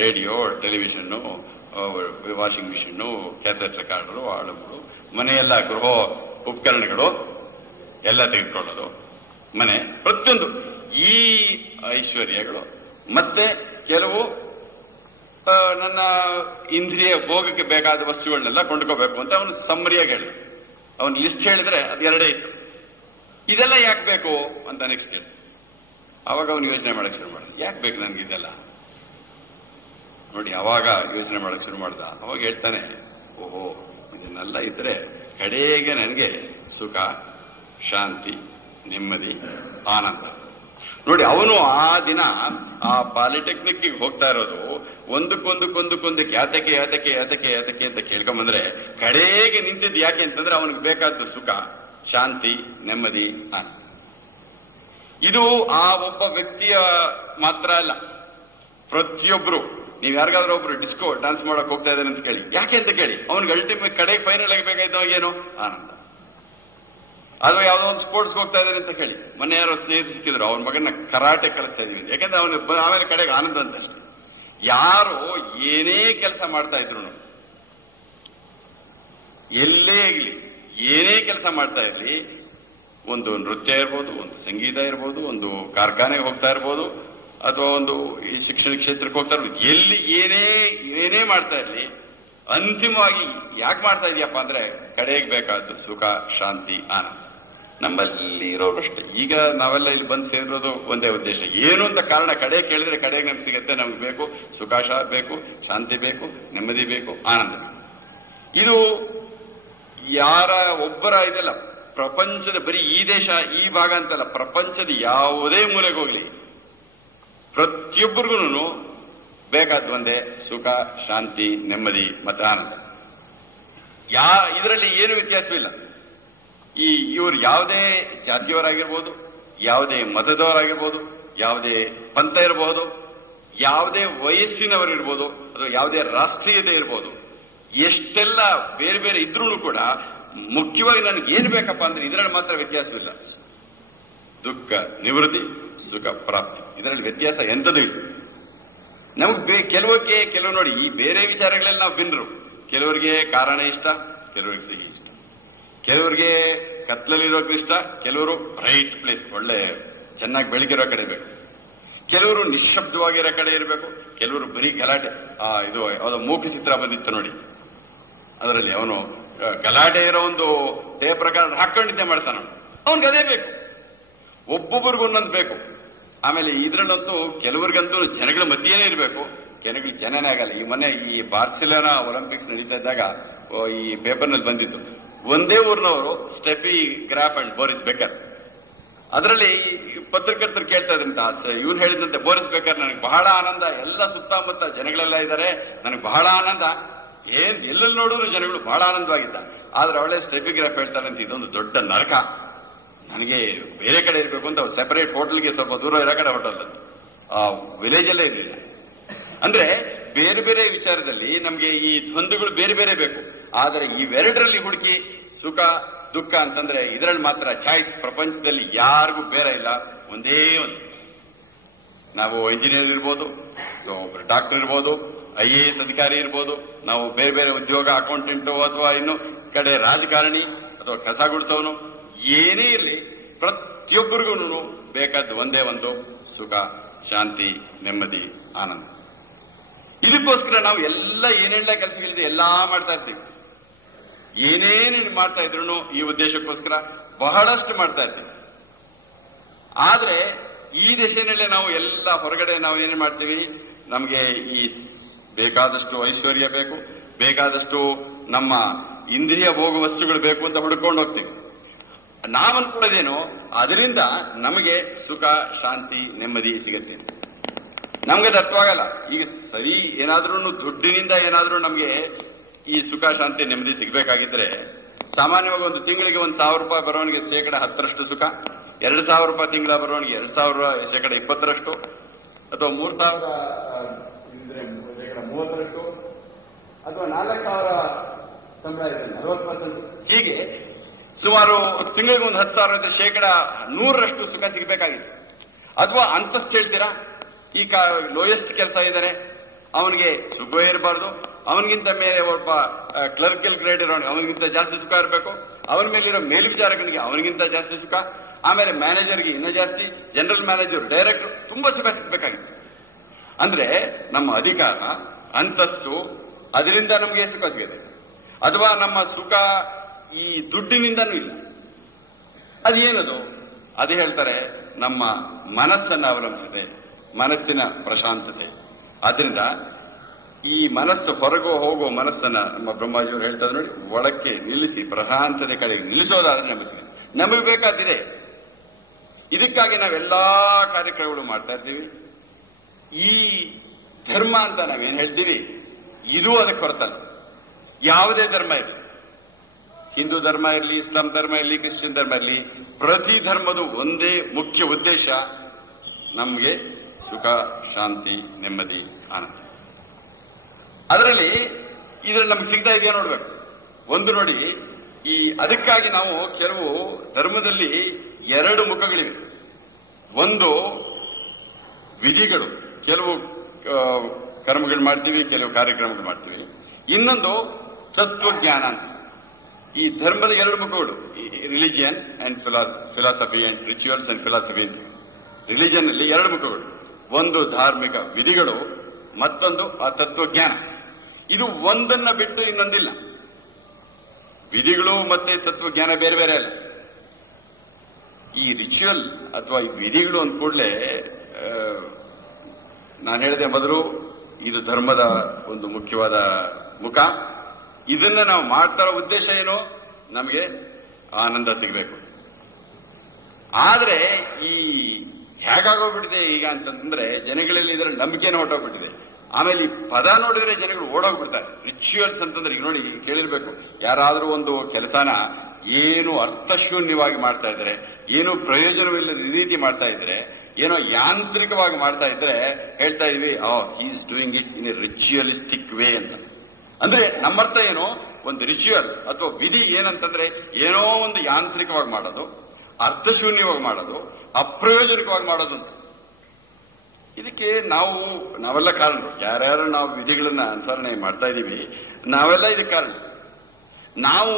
radio, television, washing machine, cassette recorder, ಆಳುಗಳು, ಮನೆಯೆಲ್ಲ ಗೃಹ ಉಪಕರಣಗಳು ಎಲ್ಲ ತೆಗೆದುಕೊಳ್ಳೋದು, ಮನೆ, ಪ್ರತಿಯೊಂದು ಈ ಐಶ್ವರ್ಯಗಳು. ಮತ್ತೆ ಕೆಲವು ನನ್ನ ಇಂದ್ರಿಯ ಭೋಗಕ್ಕೆ ಬೇಕಾದ ವಸ್ತುಗಳನ್ನೆಲ್ಲ ಕೊಂಡ್ಕೋಬೇಕು ಅಂತ ಅವನು ಸಮ್ಮರಿಯಾಗಿ ಹೇಳಿ, ಅವನು ಲಿಸ್ಟ್ ಹೇಳಿದ್ರೆ ಅದು 2 ಇತ್ತು. ಇದೆಲ್ಲ ಯಾಕೆ ಬೇಕು ಅಂತ ನೆಕ್ಸ್ಟ್ ಹೇಳಿ. ಅವಾಗ ಅವನು ಯೋಚನೆ ಮಾಡಕ್ ಶುರು ಮಾಡಿದ, ಯಾಕೆ ಬೇಕು ನನ್ಗೆ ಇದೆಲ್ಲ? ನೋಡಿ, ಅವಾಗ ಯೋಚನೆ ಮಾಡಕ್ ಶುರು ಮಾಡ್ದ. ಅವಾಗ ಹೇಳ್ತಾನೆ, ಓಹೋ, ಇದನ್ನೆಲ್ಲ ಇದ್ರೆ ಕಡೆಗೆ ನನಗೆ ಸುಖ, ಶಾಂತಿ, ನೆಮ್ಮದಿ, ಆನಂದ. ನೋಡಿ, ಅವನು ಆ ದಿನ ಆ ಪಾಲಿಟೆಕ್ನಿಕ್ ಹೋಗ್ತಾ ಇರೋದು ಒಂದಕ್ಕೊಂದಕ್ಕೆ ಯಾತಕ್ಕೆ ಅಂತ ಕೇಳ್ಕೊಂಬಂದ್ರೆ ಕಡೆಗೆ ನಿಂತಿದ್ದು ಯಾಕೆ ಅಂತಂದ್ರೆ ಅವನಿಗೆ ಬೇಕಾದ್ದು ಸುಖ, ಶಾಂತಿ, ನೆಮ್ಮದಿ, ಆನಂದ. ಇದು ಆ ಒಬ್ಬ ವ್ಯಕ್ತಿಯ ಮಾತ್ರ ಅಲ್ಲ, ಪ್ರತಿಯೊಬ್ರು. ನೀವು ಯಾರಿಗಾದ್ರೂ ಒಬ್ರು ಡಿಸ್ಕೋ ಡ್ಯಾನ್ಸ್ ಮಾಡಕ್ ಹೋಗ್ತಾ ಇದ್ದಾರೆ ಅಂತ ಕೇಳಿ, ಯಾಕೆ ಅಂತ ಕೇಳಿ, ಅವನಿಗೆ ಅಲ್ಟಿಮೇಟ್ ಕಡೆಗೆ ಫೈನಲ್ ಆಗಿ ಬೇಕಾಯ್ತು ಏನು? ಆನಂದ. ಅದು ಯಾವ್ದೋ ಒಂದು ಸ್ಪೋರ್ಟ್ಸ್ಗೆ ಹೋಗ್ತಾ ಇದ್ದಾರೆ ಅಂತ ಕೇಳಿ, ಮೊನ್ನೆ ಯಾರೋ ಸ್ನೇಹಿತರು ಸಿಕ್ಕಿದ್ರು, ಅವನ ಮಗನ ಕರಾಟೆ ಕಲಿಸ್ತಾ ಇದೀವಿ, ಯಾಕಂದ್ರೆ ಅವನು ಆಮೇಲೆ ಕಡೆಗೆ ಆನಂದ ಅಂತ ಅಷ್ಟೇ. ಯಾರು ಏನೇ ಕೆಲಸ ಮಾಡ್ತಾ ಇದ್ರು, ಎಲ್ಲೇ ಇರ್ಲಿ, ಏನೇ ಕೆಲಸ ಮಾಡ್ತಾ ಇರ್ಲಿ, ಒಂದು ನೃತ್ಯ ಇರ್ಬೋದು, ಒಂದು ಸಂಗೀತ ಇರ್ಬೋದು, ಒಂದು ಕಾರ್ಖಾನೆಗೆ ಹೋಗ್ತಾ ಇರ್ಬೋದು, ಅಥವಾ ಒಂದು ಈ ಶಿಕ್ಷಣ ಕ್ಷೇತ್ರಕ್ಕೆ ಹೋಗ್ತಾ ಇರ್ಬೋದು, ಎಲ್ಲಿ ಏನೇ ಮಾಡ್ತಾ ಇರ್ಲಿ, ಅಂತಿಮವಾಗಿ ಯಾಕೆ ಮಾಡ್ತಾ ಇದೀಯಪ್ಪ ಅಂದ್ರೆ ಕಡೆಗೆ ಬೇಕಾದ್ದು ಸುಖ, ಶಾಂತಿ, ಆನಂದ. ನಮ್ಮಲ್ಲಿ ಇರೋರು ಅಷ್ಟೇ. ಈಗ ನಾವೆಲ್ಲ ಇಲ್ಲಿ ಬಂದು ಸೇರಿರೋದು ಒಂದೇ ಉದ್ದೇಶ, ಏನು ಅಂತ ಕಾರಣ ಕಡೆ ಕೇಳಿದ್ರೆ ಕಡೆಗೆ ನಮ್ಗೆ ಸಿಗುತ್ತೆ. ನಮ್ಗೆ ಬೇಕು ಸುಖ ಬೇಕು, ಶಾಂತಿ ಬೇಕು, ನೆಮ್ಮದಿ ಬೇಕು, ಆನಂದ ಬೇಕು. ಇದು ಯಾರ ಒಬ್ಬರ ಇದೆಲ್ಲ, ಪ್ರಪಂಚದ ಬರೀ ಈ ದೇಶ ಈ ಭಾಗ ಅಂತಲ್ಲ, ಪ್ರಪಂಚದ ಯಾವುದೇ ಮೂಲೆಗೆ ಹೋಗ್ಲಿ ಪ್ರತಿಯೊಬ್ಬರಿಗೂ ಬೇಕಾದ ಒಂದೇ ಸುಖ, ಶಾಂತಿ, ನೆಮ್ಮದಿ ಮತ್ತೆ ಆನಂದ. ಇದರಲ್ಲಿ ಏನು ವ್ಯತ್ಯಾಸವಿಲ್ಲ. ಇವರು ಯಾವುದೇ ಜಾತಿಯವರಾಗಿರ್ಬೋದು, ಯಾವುದೇ ಮತದವರಾಗಿರ್ಬೋದು, ಯಾವುದೇ ಪಂಥ ಇರಬಹುದು, ಯಾವುದೇ ವಯಸ್ಸಿನವರಿರ್ಬೋದು, ಅಥವಾ ಯಾವುದೇ ರಾಷ್ಟ್ರೀಯತೆ ಇರ್ಬೋದು, ಎಷ್ಟೆಲ್ಲ ಬೇರೆ ಬೇರೆ ಇದ್ರೂ ಕೂಡ ಮುಖ್ಯವಾಗಿ ನನಗೆ ಏನ್ ಬೇಕಪ್ಪ ಅಂದ್ರೆ ಇದರಲ್ಲಿ ಮಾತ್ರ ವ್ಯತ್ಯಾಸವಿಲ್ಲ. ದುಃಖ ನಿವೃತ್ತಿ, ಸುಖ ಪ್ರಾಪ್ತಿ, ಇದರಲ್ಲಿ ವ್ಯತ್ಯಾಸ ಎಂಥದೂ ಇಲ್ಲ. ನಮಗೆ ಕೆಲವು ನೋಡಿ, ಈ ಬೇರೆ ವಿಚಾರಗಳೆಲ್ಲ ನಾವು ಭಿನ್ನರು. ಕೆಲವರಿಗೆ ಕಾರಣ ಇಷ್ಟ, ಕೆಲವರಿಗೆ ಸಿಹಿ ಇಷ್ಟ, ಕೆಲವರಿಗೆ ಕತ್ಲಲ್ಲಿರೋಕೆ ಇಷ್ಟ, ಕೆಲವರು ಬ್ರೈಟ್ ಪ್ಲೇಸ್, ಒಳ್ಳೆ ಚೆನ್ನಾಗಿ ಬೆಳಗಿರೋ ಕಡೆ ಬೇಕು, ಕೆಲವರು ನಿಶ್ಶಬ್ದವಾಗಿರೋ ಕಡೆ ಇರಬೇಕು, ಕೆಲವರು ಬರೀ ಗಲಾಟೆ. ಇದು ಯಾವುದೋ ಮೂಕ ಚಿತ್ರ ಬಂದಿತ್ತು ನೋಡಿ, ಅದರಲ್ಲಿ ಅವನು ಗಲಾಟೆ ಇರೋ ಒಂದು ಟೇಪ್ ಪ್ರಕಾರ ಹಾಕೊಂಡಿದ್ದೆ ಮಾಡ್ತಾನ, ಅವನ್ಗೆ ಅದೇ ಬೇಕು. ಒಬ್ಬೊಬ್ಬರಿಗೂ ಒಂದೊಂದು ಬೇಕು. ಆಮೇಲೆ ಇದ್ರಲ್ಲಂತೂ ಕೆಲವರಿಗಂತೂ ಜನಗಳ ಮಧ್ಯೆನೇ ಇರಬೇಕು, ಕೆಲವರಿಗೆ ಜನನೇ ಆಗಲ್ಲ. ಈ ಮೊನ್ನೆ ಈ ಬಾರ್ಸಿಲೋನಾ ಒಲಿಂಪಿಕ್ಸ್ ನಡೀತಾ ಇದ್ದಾಗ ಈ ಪೇಪರ್ನಲ್ಲಿ ಬಂದಿತ್ತು, ಒಂದೇ ಊರಿನವರು Steffi graph and Boris baker. ಅದರಲ್ಲಿ ಪತ್ರಕರ್ತರು ಕೇಳ್ತಾ ಇದ್ರಂತ, ಇವ್ರು ಹೇಳಿದಂತೆ ಬೋರಿಸ್ ಬೇಕರ್ ನನಗೆ ಬಹಳ ಆನಂದ, ಎಲ್ಲ ಸುತ್ತಮುತ್ತ ಜನಗಳೆಲ್ಲ ಇದ್ದಾರೆ, ನನಗೆ ಬಹಳ ಆನಂದ, ಎಲ್ಲೆಲ್ಲಿ ನೋಡಿದ್ರು ಜನಗಳು ಬಹಳ ಆನಂದವಾಗಿದ್ದ. ಆದ್ರೆ ಅವಳೇ ಸ್ಟೆಫಿ ಗ್ರಾಫ್ ಹೇಳ್ತಾರಂತ, ಇದೊಂದು ದೊಡ್ಡ ನರಕ, ನನಗೆ ಬೇರೆ ಕಡೆ ಇರಬೇಕು ಅಂತ ಸೆಪರೇಟ್ ಹೋಟೆಲ್ಗೆ ಸ್ವಲ್ಪ ದೂರ ಇರೋ ಕಡೆ ಹೋಟೆಲ್, ವಿಲೇಜ್ ಅಲ್ಲೇ ಇರಲಿಲ್ಲ. ಅಂದ್ರೆ ಬೇರೆ ಬೇರೆ ವಿಚಾರದಲ್ಲಿ ನಮ್ಗೆ ಈ ದ್ವಂದ್ವಗಳು ಬೇರೆ ಬೇರೆ ಬೇಕು. ಆದರೆ ಇವೆರಡರಲ್ಲಿ ಹುಡುಕಿ ಸುಖ ದುಃಖ ಅಂತಂದ್ರೆ ಇದರಲ್ಲಿ ಮಾತ್ರ ಚಾಯ್ಸ್ ಪ್ರಪಂಚದಲ್ಲಿ ಯಾರಿಗೂ ಬೇರೆ ಇಲ್ಲ, ಒಂದೇ ಒಂದು. ನಾವು ಇಂಜಿನಿಯರ್ ಇರ್ಬೋದು, ಒಬ್ಬರು ಡಾಕ್ಟರ್ ಇರ್ಬೋದು, IAS ಅಧಿಕಾರಿ ಇರ್ಬೋದು, ನಾವು ಬೇರೆ ಬೇರೆ ಉದ್ಯೋಗ ಅಕೌಂಟೆಂಟು, ಅಥವಾ ಇನ್ನು ಕಡೆ ರಾಜಕಾರಣಿ ಅಥವಾ ಕಸ ಗುಡಿಸೋನು, ಏನೇ ಇರಲಿ ಪ್ರತಿಯೊಬ್ಬರಿಗೂ ಬೇಕಾದ್ದು ಒಂದೇ ಒಂದು, ಸುಖ, ಶಾಂತಿ, ನೆಮ್ಮದಿ, ಆನಂದ. ಇದಕ್ಕೋಸ್ಕರ ನಾವು ಎಲ್ಲ ಏನೆಲ್ಲ ಕೆಲಸಗಳಿದೆ ಎಲ್ಲಾ ಮಾಡ್ತಾ ಇರ್ತೀವಿ. ಏನೇನು ಮಾಡ್ತಾ ಇದ್ರು ಈ ಉದ್ದೇಶಕ್ಕೋಸ್ಕರ ಬಹಳಷ್ಟು ಮಾಡ್ತಾ ಇರ್ತೀವಿ. ಆದ್ರೆ ಈ ದಿಶೆನಲ್ಲೇ ನಾವು ಎಲ್ಲ ಹೊರಗಡೆ ನಾವು ಏನೇನು ಮಾಡ್ತೀವಿ, ನಮಗೆ ಈ ಬೇಕಾದಷ್ಟು ಐಶ್ವರ್ಯ ಬೇಕು, ಬೇಕಾದಷ್ಟು ನಮ್ಮ ಇಂದ್ರಿಯ ಭೋಗ ವಸ್ತುಗಳು ಬೇಕು ಅಂತ ಹುಡ್ಕೊಂಡು ಹೋಗ್ತೀವಿ. ನಾವು ಅನ್ಕೊಳ್ಳೋದೇನು, ಅದರಿಂದ ನಮಗೆ ಸುಖ, ಶಾಂತಿ, ನೆಮ್ಮದಿ ಸಿಗುತ್ತೆ. ನಮ್ಗೆ ಅದು ಅರ್ಥವಾಗಲ್ಲ. ಈಗ ಸರಿ ಏನಾದ್ರೂ ದುಡ್ಡಿನಿಂದ ಏನಾದ್ರೂ ನಮ್ಗೆ ಈ ಸುಖ, ಶಾಂತಿ, ನೆಮ್ಮದಿ ಸಿಗಬೇಕಾಗಿದ್ರೆ ಸಾಮಾನ್ಯವಾಗಿ ಒಂದು ತಿಂಗಳಿಗೆ 1,000 ರೂಪಾಯಿ ಬರೋನಿಗೆ 10% ಸುಖ, 2,000 ರೂಪಾಯಿ ತಿಂಗಳ ಬರೋನಿಗೆ 2,000 20%, ಅಥವಾ 3,000 ಇದ್ರೆ 30%, ಅಥವಾ 4,000 ಸಂಬಳ ಇದೆ 40%. ಹೀಗೆ ಸುಮಾರು ತಿಂಗಳಿಗೆ 10,000 ಇದ್ರೆ 100% ಸುಖ ಸಿಗಬೇಕಾಗಿದೆ. ಅಥವಾ ಅಂತಸ್ತು ಹೇಳ್ತೀರಾ, ಈ ಲೋಯೆಸ್ಟ್ ಕೆಲಸ ಇದ್ದಾರೆ ಅವನಿಗೆ ಸುಖವೇ ಇರಬಾರ್ದು, ಅವನಿಗಿಂತ ಮೇಲೆ ಒಬ್ಬ ಕ್ಲರ್ಕಲ್ ಗ್ರೇಡ್ ಇರೋನಿಗೆ ಅವನಿಗಿಂತ ಜಾಸ್ತಿ ಸುಖ ಇರಬೇಕು, ಅವನ ಮೇಲಿರೋ ಮೇಲ್ವಿಚಾರಕನಿಗೆ ಅವನಿಗಿಂತ ಜಾಸ್ತಿ ಸುಖ, ಆಮೇಲೆ ಮ್ಯಾನೇಜರ್ಗೆ ಇನ್ನೂ ಜಾಸ್ತಿ, ಜನರಲ್ ಮ್ಯಾನೇಜರ್, ಡೈರೆಕ್ಟರ್ ತುಂಬಾ ಸುಖ ಸಿಗಬೇಕಾಗಿದೆ. ಅಂದ್ರೆ ನಮ್ಮ ಅಧಿಕಾರ, ಅಂತಸ್ತು, ಅದರಿಂದ ನಮಗೆ ಸುಖ ಸಿಗುತ್ತೆ. ಅಥವಾ ನಮ್ಮ ಸುಖ ಈ ದುಡ್ಡಿನಿಂದನೂ ಇಲ್ಲ. ಅದೇನದು? ಅದು ಹೇಳ್ತಾರೆ ನಮ್ಮ ಮನಸ್ಸನ್ನು ಅವಲಂಬಿಸಿದೆ, ಮನಸ್ಸಿನ ಪ್ರಶಾಂತತೆ. ಆದ್ರಿಂದ ಈ ಮನಸ್ಸು ಹೊರಗೋ ಹೋಗೋ ಮನಸ್ಸನ್ನ ನಮ್ಮ ಬ್ರಹ್ಮಾಜಿಯವರು ಹೇಳ್ತಾರೆ ನೋಡಿ, ಒಳಕ್ಕೆ ನಿಲ್ಲಿಸಿ ಪ್ರಶಾಂತತೆ ಕಡೆಗೆ ನಿಲ್ಲಿಸೋದಾದ್ರೆ ನಮಗೆ ಬೇಕಾದಿದೆ. ಇದಕ್ಕಾಗಿ ನಾವೆಲ್ಲಾ ಕಾರ್ಯಕ್ರಮಗಳು ಮಾಡ್ತಾ ಇರ್ತೀವಿ. ಈ ಧರ್ಮ ಅಂತ ನಾವೇನ್ ಹೇಳ್ತೀವಿ, ಇದು ಅದಕ್ಕೆ ಹೊರತಲ್ಲ. ಯಾವುದೇ ಧರ್ಮ ಇರಲಿ, ಹಿಂದೂ ಧರ್ಮ ಇರಲಿ, ಇಸ್ಲಾಂ ಧರ್ಮ ಇರಲಿ, ಕ್ರಿಶ್ಚಿಯನ್ ಧರ್ಮ ಇರಲಿ, ಪ್ರತಿ ಧರ್ಮದ ಒಂದೇ ಮುಖ್ಯ ಉದ್ದೇಶ ನಮಗೆ ಸುಖ, ಶಾಂತಿ, ನೆಮ್ಮದಿ, ಆನಂದ. ಅದರಲ್ಲಿ ಇದ್ರಲ್ಲಿ ನಮ್ಗೆ ಸಿಗ್ತಾ ಇದೆಯಾ ನೋಡ್ಬೇಕು. ಒಂದು ನೋಡಿ, ಈ ಅದಕ್ಕಾಗಿ ನಾವು ಕೆಲವು ಧರ್ಮದಲ್ಲಿ 2 ಮುಖಗಳಿವೆ. ಒಂದು ವಿಧಿಗಳು, ಕೆಲವು ಕರ್ಮಗಳು ಮಾಡ್ತೀವಿ, ಕೆಲವು ಕಾರ್ಯಕ್ರಮಗಳು ಮಾಡ್ತೀವಿ. ಇನ್ನೊಂದು ತತ್ವಜ್ಞಾನ ಅಂತ. ಈ ಧರ್ಮದ 2 ಮುಖಗಳು, religion and philosophy and rituals and philosophy. Religion ಅಲ್ಲಿ 2 ಮುಖಗಳು, ಒಂದು ಧಾರ್ಮಿಕ ವಿಧಿಗಳು, ಮತ್ತೊಂದು ಆ ತತ್ವಜ್ಞಾನ. ಇದು ಒಂದನ್ನ ಬಿಟ್ಟು ಇನ್ನೊಂದಿಲ್ಲ. ವಿಧಿಗಳು ಮತ್ತೆ ತತ್ವಜ್ಞಾನ ಬೇರೆ ಬೇರೆ ಅಲ್ಲ. ಈ ರಿಚುವಲ್ ಅಥವಾ ಈ ವಿಧಿಗಳು ಅಂದ ಕೂಡಲೇ ನಾನು ಹೇಳಿದೆ ಮೊದಲು, ಇದು ಧರ್ಮದ ಒಂದು ಮುಖ್ಯವಾದ ಮುಖ. ಇದನ್ನ ನಾವು ಮಾಡ್ತಾರೋ ಉದ್ದೇಶ ಏನು, ನಮಗೆ ಆನಂದ ಸಿಗಬೇಕು. ಆದ್ರೆ ಈ ಹೇಗಾಗೋಗ್ಬಿಟ್ಟಿದೆ ಈಗ ಅಂತಂದ್ರೆ, ಜನಗಳಲ್ಲಿ ಇದರ ನಂಬಿಕೆನೇ ಹೊರಟೋಗ್ಬಿಟ್ಟಿದೆ. ಆಮೇಲೆ ಈ ಪದ ನೋಡಿದ್ರೆ ಜನಗಳು ಓಡೋಗ್ಬಿಡ್ತಾರೆ. ರಿಚುವಲ್ಸ್ ಅಂತಂದ್ರೆ ಈಗ ನೋಡಿ, ಕೇಳಿರ್ಬೇಕು, ಯಾರಾದ್ರೂ ಒಂದು ಕೆಲಸನ ಏನು ಅರ್ಥಶೂನ್ಯವಾಗಿ ಮಾಡ್ತಾ ಇದ್ದಾರೆ, ಏನು ಪ್ರಯೋಜನವಿಲ್ಲದ ರೀತಿ ಮಾಡ್ತಾ ಇದ್ರೆ, ಏನೋ ಯಾಂತ್ರಿಕವಾಗಿ ಮಾಡ್ತಾ ಇದ್ರೆ ಹೇಳ್ತಾ ಇದೀವಿ is doing it in a ritualistic way ಅಂತ. ಅಂದ್ರೆ ನಮ್ಮರ್ಥ ಏನು, ಒಂದು ರಿಚುವಲ್ ಅಥವಾ ವಿಧಿ ಏನಂತಂದ್ರೆ ಏನೋ ಒಂದು ಯಾಂತ್ರಿಕವಾಗಿ ಮಾಡೋದು, ಅರ್ಥಶೂನ್ಯವಾಗಿ ಮಾಡೋದು, ಅಪ್ರಯೋಜನಕವಾಗಿ ಮಾಡೋದು ಅಂತ. ಇದಕ್ಕೆ ನಾವೆಲ್ಲ ಕಾರಣ. ಯಾರ್ಯಾರು ನಾವು ವಿಧಿಗಳನ್ನ ಅನುಸರಣೆ ಮಾಡ್ತಾ ಇದೀವಿ, ನಾವೆಲ್ಲ ಇದಕ್ಕೆ ಕಾರಣ. ನಾವು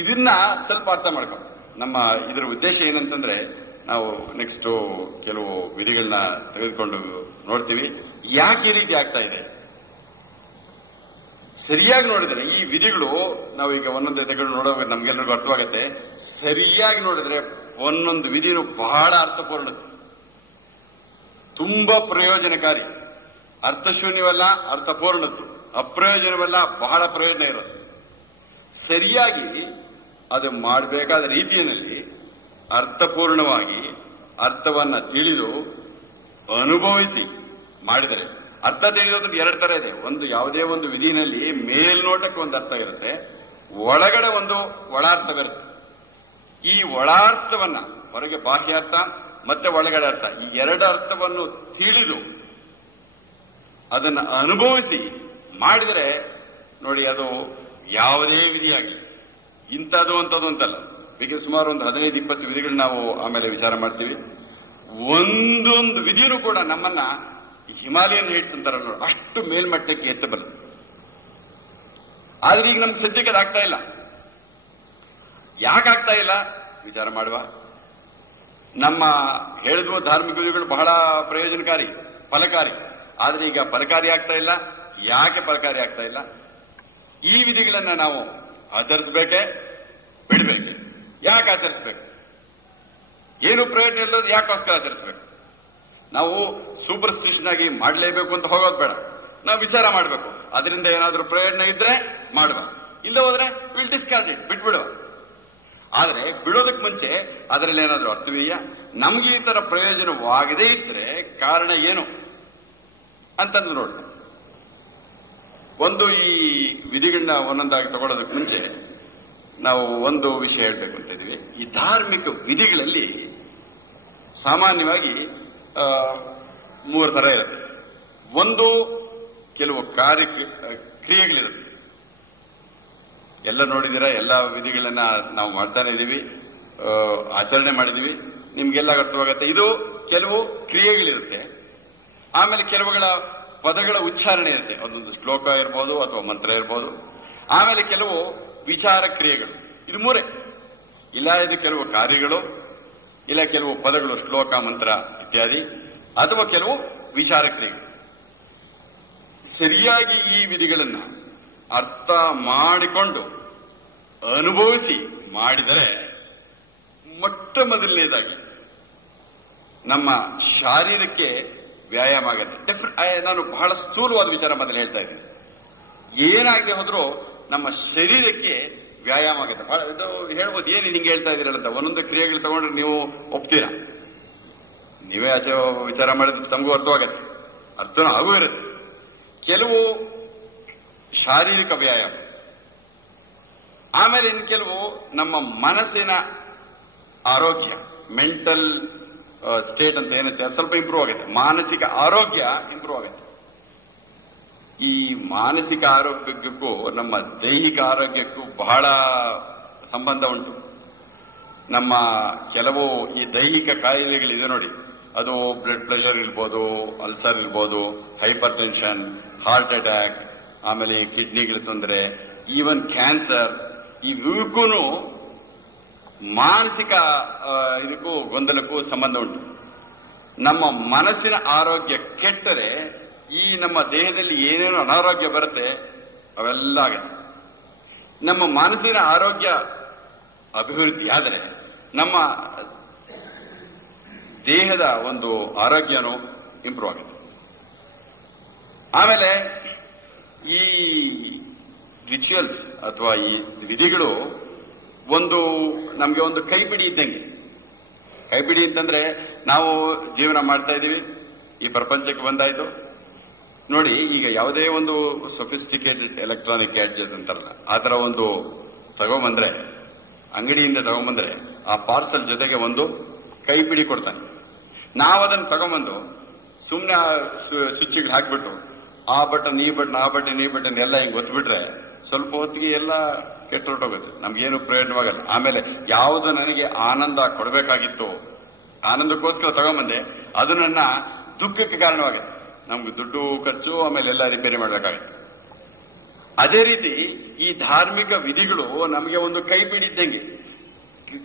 ಇದನ್ನ ಸ್ವಲ್ಪ ಅರ್ಥ ಮಾಡ್ಕೊಂಡು, ನಮ್ಮ ಇದರ ಉದ್ದೇಶ ಏನಂತಂದ್ರೆ, ನಾವು ನೆಕ್ಸ್ಟ್ ಕೆಲವು ವಿಧಿಗಳನ್ನ ತೆಗೆದುಕೊಂಡು ನೋಡ್ತೀವಿ, ಯಾಕೆ ಈ ರೀತಿ ಆಗ್ತಾ ಇದೆ. ಸರಿಯಾಗಿ ನೋಡಿದ್ರೆ ಈ ವಿಧಿಗಳು, ನಾವೀಗ ಒಂದೊಂದೇ ತೆಗೆದು ನೋಡುವಾಗ ನಮ್ಗೆಲ್ಲರಿಗೂ ಅರ್ಥವಾಗುತ್ತೆ. ಸರಿಯಾಗಿ ನೋಡಿದ್ರೆ ಒಂದೊಂದು ವಿಧಿನೂ ಬಹಳ ಅರ್ಥಪೂರ್ಣ, ತುಂಬಾ ಪ್ರಯೋಜನಕಾರಿ. ಅರ್ಥಶೂನ್ಯವಲ್ಲ, ಅರ್ಥಪೂರ್ಣದ್ದು. ಅಪ್ರಯೋಜನವಲ್ಲ, ಬಹಳ ಪ್ರಯೋಜನ ಇರೋದು. ಸರಿಯಾಗಿ ಅದು ಮಾಡಬೇಕಾದ ರೀತಿಯಲ್ಲಿ ಅರ್ಥಪೂರ್ಣವಾಗಿ ಅರ್ಥವನ್ನ ತಿಳಿದು ಅನುಭವಿಸಿ ಮಾಡಿದರೆ, ಅರ್ಥ ತಿಳಿಯೋದು ಎರಡು ತರ ಇದೆ. ಒಂದು, ಯಾವುದೇ ಒಂದು ವಿಧಿನಲ್ಲಿ ಮೇಲ್ನೋಟಕ್ಕೆ ಒಂದು ಅರ್ಥ ಇರುತ್ತೆ, ಒಳಗಡೆ ಒಂದು ಒಳಾರ್ಥವಿರುತ್ತೆ. ಈ ಒಳಾರ್ಥವನ್ನ, ಹೊರಗೆ ಬಾಹ್ಯಾರ್ಥ ಮತ್ತೆ ಒಳಗಡೆ ಅರ್ಥ, ಈ ಎರಡು ಅರ್ಥವನ್ನು ತಿಳಿದು ಅದನ್ನು ಅನುಭವಿಸಿ ಮಾಡಿದರೆ ನೋಡಿ, ಅದು ಯಾವುದೇ ವಿಧಿಯಾಗಲಿ, ಇಂಥದ್ದು ಅಂತದ್ದು ಅಂತಲ್ಲ. ಈಗ ಸುಮಾರು ಒಂದು 15-20 ವಿಧಿಗಳು ನಾವು ಆಮೇಲೆ ವಿಚಾರ ಮಾಡ್ತೀವಿ. ಒಂದೊಂದು ವಿಧಿನೂ ಕೂಡ ನಮ್ಮನ್ನ ಹಿಮಾಲಯನ್ ಹೈಟ್ಸ್ ಅಂತಾರಲ್ಲ, ಅಷ್ಟು ಮೇಲ್ಮಟ್ಟಕ್ಕೆ ಎತ್ತಬಲ್ಲದು. ಆದ್ರೆ ಈಗ ನಮ್ಗೆ ಸದ್ಯಕ್ಕೆ ಅದಾಗ್ತಾ ಇಲ್ಲ. ಯಾಕಾಗ್ತಾ ಇಲ್ಲ ವಿಚಾರ ಮಾಡುವ. ನಮ್ಮ ಹೇಳಿದ್ವು ಧಾರ್ಮಿಕ ವಿಧಿಗಳು ಬಹಳ ಪ್ರಯೋಜನಕಾರಿ, ಫಲಕಾರಿ. ಆದ್ರೆ ಈಗ ಫಲಕಾರಿ ಆಗ್ತಾ ಇಲ್ಲ. ಯಾಕೆ ಫಲಕಾರಿ ಆಗ್ತಾ ಇಲ್ಲ? ಈ ವಿಧಿಗಳನ್ನ ನಾವು ಆಚರಿಸಬೇಕೆ, ಬಿಡಬೇಕೆ? ಯಾಕೆ ಆಚರಿಸಬೇಕು? ಏನು ಪ್ರಯೋಜನ ಇಲ್ಲದ ಯಾಕೋಸ್ಕರ ಆಚರಿಸಬೇಕು? ನಾವು ಸೂಪರ್ಸ್ಟಿಷನ್ ಆಗಿ ಮಾಡಲೇಬೇಕು ಅಂತ ಹೋಗೋದು ಬೇಡ. ನಾವು ವಿಚಾರ ಮಾಡಬೇಕು, ಅದರಿಂದ ಏನಾದ್ರೂ ಪ್ರಯೋಜನ ಇದ್ರೆ ಮಾಡುವ, ಇಲ್ಲ ಹೋದ್ರೆ ವಿಲ್ ಡಿಸ್ಕಾರ್ಡ್ ಇಟ್, ಬಿಟ್ಬಿಡುವ. ಆದ್ರೆ ಬಿಡೋದಕ್ಕೆ ಮುಂಚೆ ಅದರಲ್ಲಿ ಏನಾದ್ರೂ ಅರ್ಥವಿದೆಯಾ, ನಮ್ಗೆ ಈ ತರ ಪ್ರಯೋಜನವಾಗದೇ ಇದ್ರೆ ಕಾರಣ ಏನು ಅಂತಂದು ನೋಡಿ. ಒಂದು, ಈ ವಿಧಿಗಳನ್ನ ಒಂದೊಂದಾಗಿ ತಗೊಳ್ಳೋದಕ್ಕೆ ಮುಂಚೆ ನಾವು ಒಂದು ವಿಷಯ ಹೇಳಬೇಕು ಅಂತ ಇದೀವಿ. ಈ ಧಾರ್ಮಿಕ ವಿಧಿಗಳಲ್ಲಿ ಸಾಮಾನ್ಯವಾಗಿ 3 ತರ ಇರುತ್ತೆ. ಒಂದು, ಕೆಲವು ಕ್ರಿಯೆಗಳಿರುತ್ತೆ. ಎಲ್ಲ ನೋಡಿದಿರ, ಎಲ್ಲ ವಿಧಿಗಳನ್ನ ನಾವು ಮಾಡ್ತಾನೆ ಇದೀವಿ, ಆಚರಣೆ ಮಾಡಿದೀವಿ, ನಿಮ್ಗೆಲ್ಲ ಅರ್ಥವಾಗುತ್ತೆ. ಇದು ಕೆಲವು ಕ್ರಿಯೆಗಳಿರುತ್ತೆ. ಆಮೇಲೆ ಕೆಲವುಗಳ ಪದಗಳ ಉಚ್ಚಾರಣೆ ಇರುತ್ತೆ, ಒಂದೊಂದು ಶ್ಲೋಕ ಇರ್ಬೋದು ಅಥವಾ ಮಂತ್ರ ಇರ್ಬೋದು. ಆಮೇಲೆ ಕೆಲವು ವಿಚಾರ ಕ್ರಿಯೆಗಳು. ಇದು 3. ಇಲ್ಲ ಇದು ಕೆಲವು ಕಾರ್ಯಗಳು, ಇಲ್ಲ ಕೆಲವು ಪದಗಳು, ಶ್ಲೋಕ, ಮಂತ್ರ ಇತ್ಯಾದಿ, ಅಥವಾ ಕೆಲವು ವಿಚಾರ ಕ್ರಿಯೆಗಳು. ಸರಿಯಾಗಿ ಈ ವಿಧಿಗಳನ್ನ ಅರ್ಥ ಮಾಡಿಕೊಂಡು ಅನುಭವಿಸಿ ಮಾಡಿದರೆ ಮೊಟ್ಟ ಮೊದಲನೇದಾಗಿ ನಮ್ಮ ಶಾರೀರಕ್ಕೆ ವ್ಯಾಯಾಮ ಆಗುತ್ತೆ. ನಾನು ಬಹಳ ಸ್ಥೂಲವಾದ ವಿಚಾರ ಮೊದಲು ಹೇಳ್ತಾ ಇದ್ದೀನಿ. ಏನಾಗದೆ ಹೋದ್ರೂ ನಮ್ಮ ಶರೀರಕ್ಕೆ ವ್ಯಾಯಾಮ ಆಗುತ್ತೆ. ಬಹಳ ಇದು ಹೇಳ್ಬೋದು, ಏನು ಹಿಂಗೆ ಹೇಳ್ತಾ ಇದ್ದೀರಲ್ಲ ಅಂತ. ಒಂದೊಂದು ಕ್ರಿಯೆಗಳು ತಗೊಂಡ್ರೆ ನೀವು ಒಪ್ತೀರಾ? ನೀವೇ ಆಚೆ ವಿಚಾರ ಮಾಡಿದ್ರೆ ತಮಗೂ ಅರ್ಥವಾಗತ್ತೆ, ಅರ್ಥನೂ ಆಗೂ ಇರುತ್ತೆ. ಕೆಲವು ಶಾರೀರಿಕ ವ್ಯಾಯಾಮ, ಆಮೇಲೆ ಇನ್ನು ಕೆಲವು ನಮ್ಮ ಮನಸ್ಸಿನ ಆರೋಗ್ಯ, ಮೆಂಟಲ್ ಸ್ಟೇಟ್ ಅಂತ ಏನಂತೆ, ಅದು ಸ್ವಲ್ಪ ಇಂಪ್ರೂವ್ ಆಗುತ್ತೆ. ಮಾನಸಿಕ ಆರೋಗ್ಯ ಇಂಪ್ರೂವ್ ಆಗುತ್ತೆ. ಈ ಮಾನಸಿಕ ಆರೋಗ್ಯಕ್ಕೂ ನಮ್ಮ ದೈಹಿಕ ಆರೋಗ್ಯಕ್ಕೂ ಬಹಳ ಸಂಬಂಧ ಉಂಟು. ನಮ್ಮ ಕೆಲವು ಈ ದೈಹಿಕ ಕಾಯಿಲೆಗಳಿದೆ ನೋಡಿ, ಅದು ಬ್ಲಡ್ ಪ್ರೆಷರ್ ಇರ್ಬೋದು, ಅಲ್ಸರ್ ಇರ್ಬೋದು, ಹೈಪರ್ ಟೆನ್ಷನ್, ಹಾರ್ಟ್ ಅಟ್ಯಾಕ್, ಆಮೇಲೆ ಕಿಡ್ನಿಗಳ ತೊಂದರೆ, ಈವನ್ ಕ್ಯಾನ್ಸರ್. ಇವಕ್ಕೂ ಮಾನಸಿಕ ಇದಕ್ಕೂ ಗೊಂದಲಕ್ಕೂ ಸಂಬಂಧ ಉಂಟು. ನಮ್ಮ ಮನಸ್ಸಿನ ಆರೋಗ್ಯ ಕೆಟ್ಟರೆ ಈ ನಮ್ಮ ದೇಹದಲ್ಲಿ ಏನೇನು ಅನಾರೋಗ್ಯ ಬರುತ್ತೆ ಅವೆಲ್ಲ ಆಗುತ್ತೆ. ನಮ್ಮ ಮನಸ್ಸಿನ ಆರೋಗ್ಯ ಅಭಿವೃದ್ಧಿ ಆದರೆ ನಮ್ಮ ದೇಹದ ಒಂದು ಆರೋಗ್ಯನೂ ಇಂಪ್ರೂವ್ ಆಗುತ್ತೆ. ಆಮೇಲೆ ಈ ರಿಚುವಲ್ಸ್ ಅಥವಾ ಈ ವಿಧಿಗಳು ನಮಗೆ ಒಂದು ಕೈಪಿಡಿ ಇದ್ದಂಗೆ. ಕೈಪಿಡಿ ಅಂತಂದ್ರೆ ನಾವು ಜೀವನ ಮಾಡ್ತಾ ಇದ್ದೀವಿ, ಈ ಪ್ರಪಂಚಕ್ಕೆ ಬಂದಾಯ್ತು ನೋಡಿ. ಈಗ ಯಾವುದೇ ಒಂದು ಸೊಫಿಸ್ಟಿಕೇಟೆಡ್ ಎಲೆಕ್ಟ್ರಾನಿಕ್ ಗ್ಯಾಡ್ಜೆಟ್ ಅಂತಾರಲ್ಲ, ಆ ತರ ಒಂದು ತಗೊಂಬಂದ್ರೆ, ಅಂಗಡಿಯಿಂದ ತಗೊಂಬಂದ್ರೆ ಆ ಪಾರ್ಸಲ್ ಜೊತೆಗೆ ಒಂದು ಕೈಪಿಡಿ ಕೊಡ್ತಾನೆ. ನಾವು ಅದನ್ನು ತಗೊಂಬಂದು ಸುಮ್ನೆ ಸ್ವಿಚ್ಗಳು ಹಾಕ್ಬಿಟ್ಟು ಆ ಬಟನ್ ಈ ಬಟನ್ ಆ ಬಟನ್ ಈ ಬಟನ್ ಎಲ್ಲ ಹಿಂಗ್ ಗೊತ್ತಬಿಟ್ರೆ ಸ್ವಲ್ಪ ಹೊತ್ತಿಗೆ ಎಲ್ಲ ಕೆಟ್ಟೊಟ್ಟೋಗುತ್ತೆ, ನಮ್ಗೇನು ಪ್ರಯೋಜನವಾಗಲ್ಲ. ಆಮೇಲೆ ಯಾವುದು ನನಗೆ ಆನಂದ ಕೊಡಬೇಕಾಗಿತ್ತು, ಆನಂದಕ್ಕೋಸ್ಕರ ತಗೊಂಬಂದೆ, ಅದು ನನ್ನ ದುಃಖಕ್ಕೆ ಕಾರಣವಾಗುತ್ತೆ. ನಮ್ಗೆ ದುಡ್ಡು ಖರ್ಚು, ಆಮೇಲೆ ಎಲ್ಲ ರಿಪೇರಿ ಮಾಡಬೇಕಾಗುತ್ತೆ. ಅದೇ ರೀತಿ ಈ ಧಾರ್ಮಿಕ ವಿಧಿಗಳು ನಮಗೆ ಒಂದು ಕೈಪಿಡಿ ಇದ್ದಂಗೆ.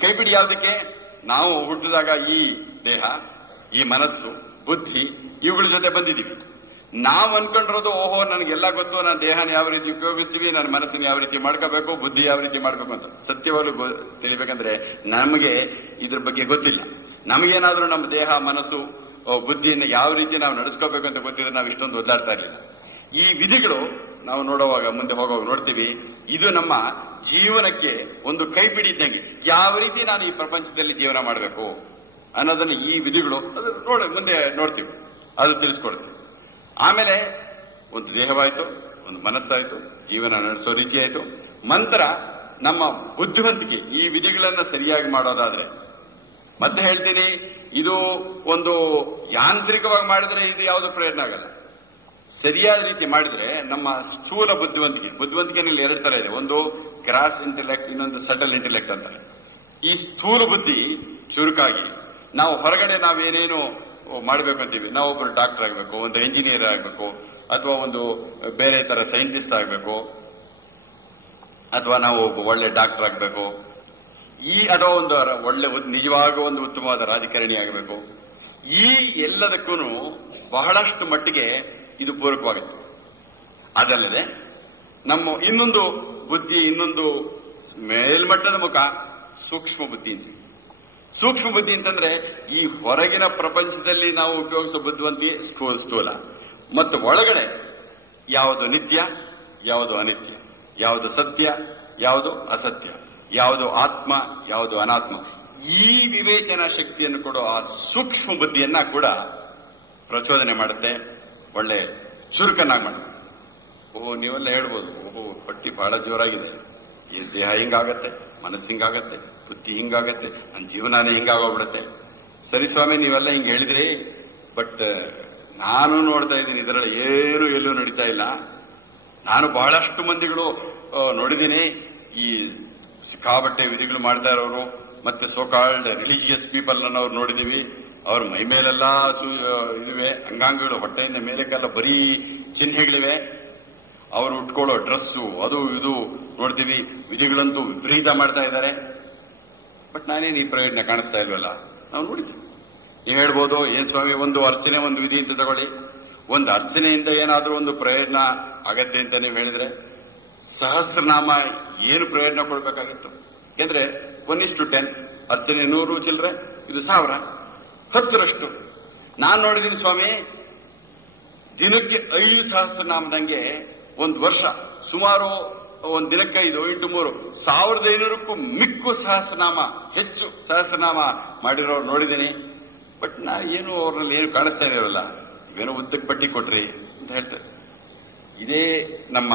ಕೈಪಿಡಿ ಯಾವುದಕ್ಕೆ? ನಾವು ಹುಟ್ಟಿದಾಗ ಈ ದೇಹ, ಈ ಮನಸ್ಸು, ಬುದ್ಧಿ ಇವುಗಳ ಜೊತೆ ಬಂದಿದ್ದೀವಿ. ನಾವು ಅನ್ಕೊಂಡಿರೋದು ಓಹೋ ನನಗೆಲ್ಲ ಗೊತ್ತು, ನಾನು ದೇಹನ ಯಾವ ರೀತಿ ಉಪಯೋಗಿಸ್ತೀವಿ, ನನ್ನ ಮನಸ್ಸನ್ನು ಯಾವ ರೀತಿ ಮಾಡ್ಕೋಬೇಕು, ಬುದ್ಧಿ ಯಾವ ರೀತಿ ಮಾಡ್ಬೇಕು ಅಂತ. ಸತ್ಯವಾಗ್ಲೂ ತಿಳಿಬೇಕಂದ್ರೆ ನಮಗೆ ಇದ್ರ ಬಗ್ಗೆ ಗೊತ್ತಿಲ್ಲ. ನಮಗೇನಾದ್ರೂ ನಮ್ಮ ದೇಹ, ಮನಸ್ಸು, ಬುದ್ಧಿಯನ್ನು ಯಾವ ರೀತಿ ನಾವು ನಡೆಸ್ಕೋಬೇಕು ಅಂತ ಗೊತ್ತಿದ್ರೆ ನಾವು ಇಷ್ಟೊಂದು ಒದ್ದಾಡ್ತಾ ಇರಲಿಲ್ಲ. ಈ ವಿಧಿಗಳು ನಾವು ನೋಡುವಾಗ, ಮುಂದೆ ಹೋಗುವಾಗ ನೋಡ್ತೀವಿ, ಇದು ನಮ್ಮ ಜೀವನಕ್ಕೆ ಒಂದು ಕೈಪಿಡಿ ಇದ್ದಂಗೆ. ಯಾವ ರೀತಿ ನಾನು ಈ ಪ್ರಪಂಚದಲ್ಲಿ ಜೀವನ ಮಾಡಬೇಕು ಅನ್ನೋದನ್ನು ಈ ವಿಧಿಗಳು ಮುಂದೆ ನೋಡ್ತೀವಿ, ಅದು ತಿಳಿಸ್ಕೊಡ್ತೀವಿ. ಆಮೇಲೆ ಒಂದು ದೇಹವಾಯ್ತು, ಒಂದು ಮನಸ್ಸಾಯ್ತು, ಜೀವನ ನಡೆಸೋ ರೀತಿ ಆಯ್ತು. ನಂತರ ನಮ್ಮ ಬುದ್ಧಿವಂತಿಕೆ ಈ ವಿಧಿಗಳನ್ನ ಸರಿಯಾಗಿ ಮಾಡೋದಾದ್ರೆ, ಮತ್ತೆ ಹೇಳ್ತೀನಿ, ಇದು ಒಂದು ಯಾಂತ್ರಿಕವಾಗಿ ಮಾಡಿದ್ರೆ ಇದು ಯಾವುದು ಪ್ರಯೋಜನ ಆಗಲ್ಲ. ಸರಿಯಾದ ರೀತಿ ಮಾಡಿದ್ರೆ ನಮ್ಮ ಸ್ಥೂಲ ಬುದ್ಧಿವಂತಿಕೆನಲ್ಲಿ 2 ತರ ಇದೆ. ಒಂದು ಗ್ರಾಸ್ ಇಂಟೆಲೆಕ್ಟ್, ಇನ್ನೊಂದು ಸಟಲ್ ಇಂಟೆಲೆಕ್ಟ್ ಅಂತಾರೆ. ಈ ಸ್ಥೂಲ ಬುದ್ಧಿ ಚುರುಕಾಗಿ ನಾವು ಹೊರಗಡೆ ನಾವೇನೇನು ಮಾಡಬೇಕು ಅಂತೀವಿ, ನಾವೊಬ್ಬರು ಡಾಕ್ಟರ್ ಆಗಬೇಕು, ಒಂದು ಇಂಜಿನಿಯರ್ ಆಗಬೇಕು, ಅಥವಾ ಒಂದು ಬೇರೆ ತರ ಸೈಂಟಿಸ್ಟ್ ಆಗಬೇಕು, ಅಥವಾ ನಾವು ಒಳ್ಳೆ ಡಾಕ್ಟರ್ ಆಗಬೇಕು, ಅಥವಾ ಒಂದು ಒಳ್ಳೆ ನಿಜವಾಗ ಒಂದು ಉತ್ತಮವಾದ ರಾಜಕಾರಣಿ ಆಗಬೇಕು. ಈ ಎಲ್ಲದಕ್ಕೂ ಬಹಳಷ್ಟು ಮಟ್ಟಿಗೆ ಇದು ಪೂರಕವಾಗುತ್ತೆ. ಅದಲ್ಲದೆ ನಮ್ಮ ಇನ್ನೊಂದು ಬುದ್ಧಿ, ಇನ್ನೊಂದು ಮೇಲ್ಮಟ್ಟದ ಮುಖ ಸೂಕ್ಷ್ಮ ಬುದ್ಧಿ ಅಂತ. ಸೂಕ್ಷ್ಮ ಬುದ್ಧಿ ಅಂತಂದ್ರೆ ಈ ಹೊರಗಿನ ಪ್ರಪಂಚದಲ್ಲಿ ನಾವು ಉಪಯೋಗಿಸೋ ಬುದ್ಧಿವಂತಿಕೆ ಸ್ಥೂಲ, ಮತ್ತು ಒಳಗಡೆ ಯಾವುದು ನಿತ್ಯ, ಯಾವುದು ಅನಿತ್ಯ, ಯಾವುದು ಸತ್ಯ, ಯಾವುದು ಅಸತ್ಯ, ಯಾವುದು ಆತ್ಮ, ಯಾವುದು ಅನಾತ್ಮ, ಈ ವಿವೇಚನಾ ಶಕ್ತಿಯನ್ನು ಕೊಡೋ ಆ ಸೂಕ್ಷ್ಮ ಬುದ್ಧಿಯನ್ನ ಕೂಡ ಪ್ರಚೋದನೆ ಮಾಡುತ್ತೆ, ಒಳ್ಳೆ ಚುರುಕನ್ನಾಗಿ ಮಾಡುತ್ತೆ. ಓಹೋ, ನೀವೆಲ್ಲ ಹೇಳ್ಬೋದು, ಓಹೋ ಪಟ್ಟಿ ಬಹಳ ಜೋರಾಗಿದೆ, ಈ ದೇಹ ಹಿಂಗಾಗತ್ತೆ, ಮನಸ್ಸು ಹಿಂಗಾಗತ್ತೆ, ಬುದ್ಧಿ ಹಿಂಗಾಗತ್ತೆ, ನನ್ನ ಜೀವನನೇ ಹಿಂಗಾಗೋಗ್ಬಿಡುತ್ತೆ. ಸರಿ ಸ್ವಾಮಿ, ನೀವೆಲ್ಲ ಹಿಂಗೆ ಹೇಳಿದ್ರಿ, ಬಟ್ ನಾನು ನೋಡ್ತಾ ಇದ್ದೀನಿ ಇದರಲ್ಲಿ ಏನು ಎಲ್ಲೂ ನಡೀತಾ ಇಲ್ಲ. ನಾನು ಬಹಳಷ್ಟು ಮಂದಿಗಳು ನೋಡಿದ್ದೀನಿ, ಈ ಸಿಕ್ಕಾಬಟ್ಟೆ ವಿಧಿಗಳು ಮಾಡ್ತಾ ಇರೋರು, ಮತ್ತೆ ಸೋಕಾಲ್ಡ್ ರಿಲಿಜಿಯಸ್ ಪೀಪಲ್ ಅನ್ನೋರು ನೋಡಿದೀವಿ. ಅವ್ರ ಮೈ ಮೇಲೆಲ್ಲ ಇವೆ ಅಂಗಾಂಗಗಳು, ಹೊಟ್ಟೆಯಿಂದ ಮೇಲಕ್ಕೆಲ್ಲ ಬರೀ ಚಿಹ್ನೆಗಳಿವೆ. ಅವರು ಉಟ್ಕೊಳ್ಳೋ ಡ್ರೆಸ್ಸು, ಅದು ಇದು ನೋಡ್ತೀವಿ. ವಿಧಿಗಳಂತೂ ವಿಪರೀತ ಮಾಡ್ತಾ ಇದ್ದಾರೆ. ಬಟ್ ನಾನೇನು ಈ ಪ್ರಯೋಜನ ಕಾಣಿಸ್ತಾ ಇಲ್ವಲ್ಲ, ನಾವು ನೋಡಿದ್ವಿ. ನೀವು ಹೇಳ್ಬೋದು, ಏನ್ ಸ್ವಾಮಿ, ಒಂದು ಅರ್ಚನೆ ಒಂದು ವಿಧಿ ಅಂತ ತಗೊಳ್ಳಿ, ಒಂದು ಅರ್ಚನೆಯಿಂದ ಏನಾದ್ರೂ ಒಂದು ಪ್ರಯೋಜನ ಆಗತ್ತೆ ಅಂತ ನೀವು ಹೇಳಿದ್ರೆ, ಸಹಸ್ರನಾಮ ಏನು ಪ್ರಯೋಜನ ಕೊಡ್ಬೇಕಾಗಿತ್ತು? ಯಾಕಂದ್ರೆ 1:10 ಅರ್ಚನೆ 100 ಚಿಲ್ಲರೆ, ಇದು 1000, 10ರಷ್ಟು. ನಾನ್ ನೋಡಿದ್ದೀನಿ ಸ್ವಾಮಿ, ದಿನಕ್ಕೆ 5 ಸಹಸ್ರನಾಮದಂಗೆ ಒಂದು ವರ್ಷ ಸುಮಾರು ಒಂದು ದಿನಕ್ಕೆ 5 × 3 1500ಕ್ಕೂ ಮಿಕ್ಕು ಸಹಸ್ರನಾಮ, ಹೆಚ್ಚು ಸಹಸ್ರನಾಮ ಮಾಡಿರೋರು ನೋಡಿದ್ದೀನಿ. ಬಟ್ ನಾ ಏನು ಅವ್ರಲ್ಲಿ ಏನು ಕಾಣಿಸ್ತಾ ಇರಲ್ಲ, ಇವೇನೋ ಉದ್ದಕ್ಕೆ ಪಟ್ಟಿ ಕೊಟ್ರಿ ಅಂತ ಹೇಳ್ತಾರೆ. ಇದೇ ನಮ್ಮ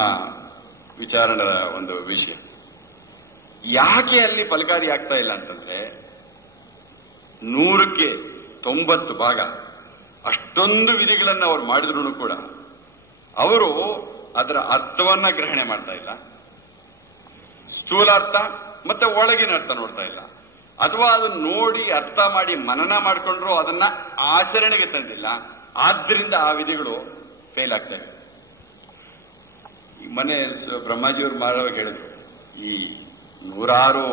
ವಿಚಾರಣರ ಒಂದು ವಿಷಯ. ಯಾಕೆ ಅಲ್ಲಿ ಫಲಕಾರಿ ಆಗ್ತಾ ಇಲ್ಲ ಅಂತಂದ್ರೆ, 100ಕ್ಕೆ 90 ಭಾಗ ಅಷ್ಟೊಂದು ವಿಧಿಗಳನ್ನು ಅವ್ರು ಮಾಡಿದ್ರು ಕೂಡ ಅವರು ಅದರ ಅರ್ಥವನ್ನ ಗ್ರಹಣೆ ಮಾಡ್ತಾ ಇಲ್ಲ. ಸ್ಥೂಲ ಅರ್ಥ ಮತ್ತೆ ಒಳಗಿನ ಅರ್ಥ ನೋಡ್ತಾ ಇಲ್ಲ. ಅಥವಾ ಅದನ್ನ ನೋಡಿ ಅರ್ಥ ಮಾಡಿ ಮನನ ಮಾಡಿಕೊಂಡ್ರು ಅದನ್ನ ಆಚರಣೆಗೆ ತಂದಿಲ್ಲ. ಆದ್ರಿಂದ ಆ ವಿಧಿಗಳು ಫೇಲ್ ಆಗ್ತಾ ಇವೆ. ಮನೆ ಬ್ರಹ್ಮಾಜಿಯವರು ಮಾರವಾಗ ಹೇಳಿದ್ರು, ಈ 100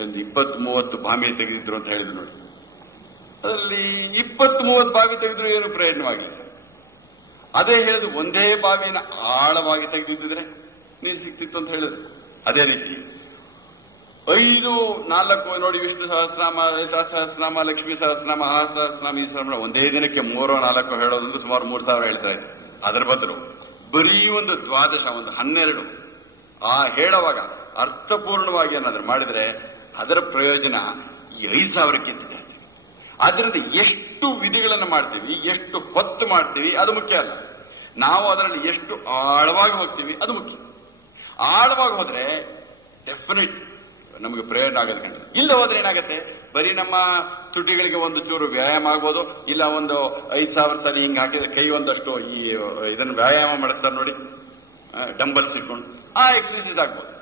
ಒಂದು 20-30 ಬಾವಿ ತೆಗೆದಿದ್ರು ಅಂತ ಹೇಳಿದ್ರು ನೋಡಿ. ಅದರಲ್ಲಿ 20-30 ಬಾವಿ ತೆಗೆದ್ರು ಏನು ಪ್ರಯೋಜನವಾಗಿಲ್ಲ. ಅದೇ ಹೇಳಿದ್ರು, ಒಂದೇ ಬಾವಿನ ಆಳವಾಗಿ ತೆಗೆದಿದ್ದರೆ ನೀರು ಸಿಕ್ತಿತ್ತು ಅಂತ ಹೇಳಿದ್ರು. ಅದೇ ರೀತಿ 5-4 ನೋಡಿ, ವಿಷ್ಣು ಸಹಸ್ರನಾಮ, ಲಲಿತಾ ಸಹಸ್ರನಾಮ, ಲಕ್ಷ್ಮೀ ಸಹಸ್ರನಾಮ, ಆ ಸಹಸ್ರನಾಮ, ಈ ಸಹಸ್ರನಾಮ ಒಂದೇ ದಿನಕ್ಕೆ 3-4 ಹೇಳೋದಂದ್ರೆ ಸುಮಾರು 3000 ಹೇಳ್ತಾ ಇದ್ದಾರೆ. ಅದರ ಬದಲು ಬರೀ ಒಂದು 12, ಒಂದು 12 ಆ ಹೇಳುವಾಗ ಅರ್ಥಪೂರ್ಣವಾಗಿ ಏನಾದ್ರೂ ಮಾಡಿದ್ರೆ ಅದರ ಪ್ರಯೋಜನ ಈ 5000ಕ್ಕಿಂತ ಜಾಸ್ತಿ. ಆದ್ರಿಂದ ಎಷ್ಟು ವಿಧಿಗಳನ್ನು ಮಾಡ್ತೀವಿ, ಎಷ್ಟು ಹೊತ್ತು ಮಾಡ್ತೀವಿ ಅದು ಮುಖ್ಯ ಅಲ್ಲ. ನಾವು ಅದರಲ್ಲಿ ಎಷ್ಟು ಆಳವಾಗಿ ಹೋಗ್ತೀವಿ ಅದು ಮುಖ್ಯ. ಆಳವಾಗಿ ಹೋದ್ರೆ ಡೆಫಿನೆಟ್ ನಮಗೆ ಪ್ರಯೋಜನ ಆಗೋದು ಕಂಡು. ಇಲ್ಲ ಹೋದ್ರೆ ಏನಾಗುತ್ತೆ, ಬರೀ ನಮ್ಮ ತುಟಿಗಳಿಗೆ ಒಂದು ಚೂರು ವ್ಯಾಯಾಮ ಆಗ್ಬೋದು, ಇಲ್ಲ ಒಂದು 5,000 ಸಲ ಹಿಂಗೆ ಹಾಕಿದ್ರೆ ಕೈ ಒಂದಷ್ಟು ಈ ಇದನ್ನು ವ್ಯಾಯಾಮ ಮಾಡಿಸ್ತಾರೆ ನೋಡಿ, ಡಂಬಲ್ಸ್ ಇಟ್ಕೊಂಡು ಆ ಎಕ್ಸರ್ಸೈಸ್ ಆಗ್ಬೋದು.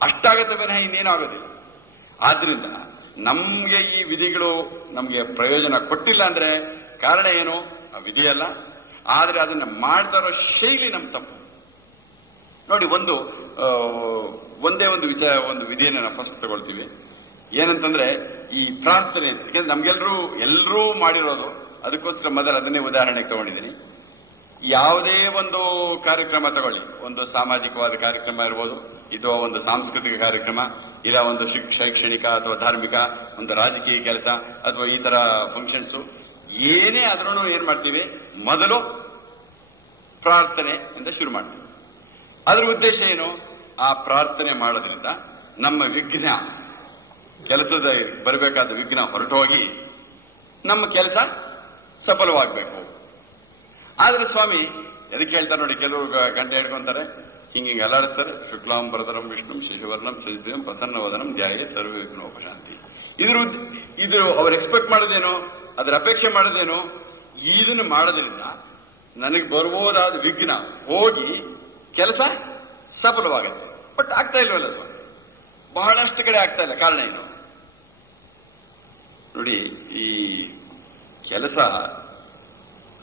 ಅಷ್ಟಾಗತ್ತೆ ವಿನಃ ಇನ್ನೇನು ಆಗೋದಿಲ್ಲ. ಆದ್ರಿಂದ ನಮ್ಗೆ ಈ ವಿಧಿಗಳು ನಮ್ಗೆ ಪ್ರಯೋಜನ ಕೊಟ್ಟಿಲ್ಲ ಅಂದ್ರೆ ಕಾರಣ ಏನು? ಆ ವಿಧಿಯಲ್ಲ, ಆದ್ರೆ ಅದನ್ನ ಮಾಡ್ತಾ ಇರೋ ಶೈಲಿ ನಮ್ ತಪ್ಪು. ನೋಡಿ, ಒಂದೇ ಒಂದು ಒಂದು ವಿಧಿಯನ್ನು ನಾವು ಫಸ್ಟ್ ತಗೊಳ್ತೀವಿ. ಏನಂತಂದ್ರೆ ಈ ಪ್ರಾರ್ಥನೆ. ಯಾಕಂದ್ರೆ ನಮ್ಗೆಲ್ಲರೂ ಮಾಡಿರೋದು, ಅದಕ್ಕೋಸ್ಕರ ಮೊದಲು ಅದನ್ನೇ ಉದಾಹರಣೆಗೆ ತಗೊಂಡಿದ್ದೀನಿ. ಯಾವುದೇ ಒಂದು ಕಾರ್ಯಕ್ರಮ ತಗೊಳ್ಳಿ, ಒಂದು ಸಾಮಾಜಿಕವಾದ ಕಾರ್ಯಕ್ರಮ ಇರ್ಬೋದು, ಇದು ಒಂದು ಸಾಂಸ್ಕೃತಿಕ ಕಾರ್ಯಕ್ರಮ, ಇಲ್ಲ ಒಂದು ಶೈಕ್ಷಣಿಕ ಅಥವಾ ಧಾರ್ಮಿಕ, ಒಂದು ರಾಜಕೀಯ ಕೆಲಸ ಅಥವಾ ಈ ತರ ಫಂಕ್ಷನ್ಸ್, ಏನೇ ಆದ್ರೂ ಏನ್ ಮಾಡ್ತೀವಿ, ಮೊದಲು ಪ್ರಾರ್ಥನೆ ಅಂತ ಶುರು ಮಾಡ್ತೀವಿ. ಅದರ ಉದ್ದೇಶ ಏನು? ಆ ಪ್ರಾರ್ಥನೆ ಮಾಡೋದ್ರಿಂದ ನಮ್ಮ ವಿಘ್ನ, ಕೆಲಸದ ಬರಬೇಕಾದ ವಿಘ್ನ ಹೊರಟು ಹೋಗಿ ನಮ್ಮ ಕೆಲಸ ಸಫಲವಾಗಬೇಕು. ಆದ್ರೆ ಸ್ವಾಮಿ ಎದಕ್ಕೆ ಹೇಳ್ತಾರೆ ನೋಡಿ, ಕೆಲವು ಗಂಟೆ ಹಿಡ್ಕೊಂತಾರೆ, ಹಿಂಗೆ ಅಲಾಡಿಸ್ತಾರೆ. ಶುಕ್ಲಾಂಬರಧರಂ ವಿಷ್ಣು ಶಶಿವರ್ಣಂ ಶಶಿಧರಂ ಪ್ರಸನ್ನವದನಂ ಧ್ಯಾಯೇ ಸರ್ವ ವಿಘ್ನೋಪಶಾಂತಿ. ಇದು ಅವ್ರು ಎಕ್ಸ್ಪೆಕ್ಟ್ ಮಾಡೋದೇನು, ಅದರ ಅಪೇಕ್ಷೆ ಮಾಡೋದೇನು? ಇದನ್ನು ಮಾಡೋದ್ರಿಂದ ನನಗೆ ಬರ್ಬೋದಾದ ವಿಘ್ನ ಹೋಗಿ ಕೆಲಸ ಸಫಲವಾಗುತ್ತೆ. ಬಟ್ ಆಗ್ತಾ ಇಲ್ವಲ್ಲ ಸ್ವಾಮಿ, ಬಹಳಷ್ಟು ಕಡೆ ಆಗ್ತಾ ಇಲ್ಲ. ಕಾರಣ ಏನು ನೋಡಿ, ಈ ಕೆಲಸ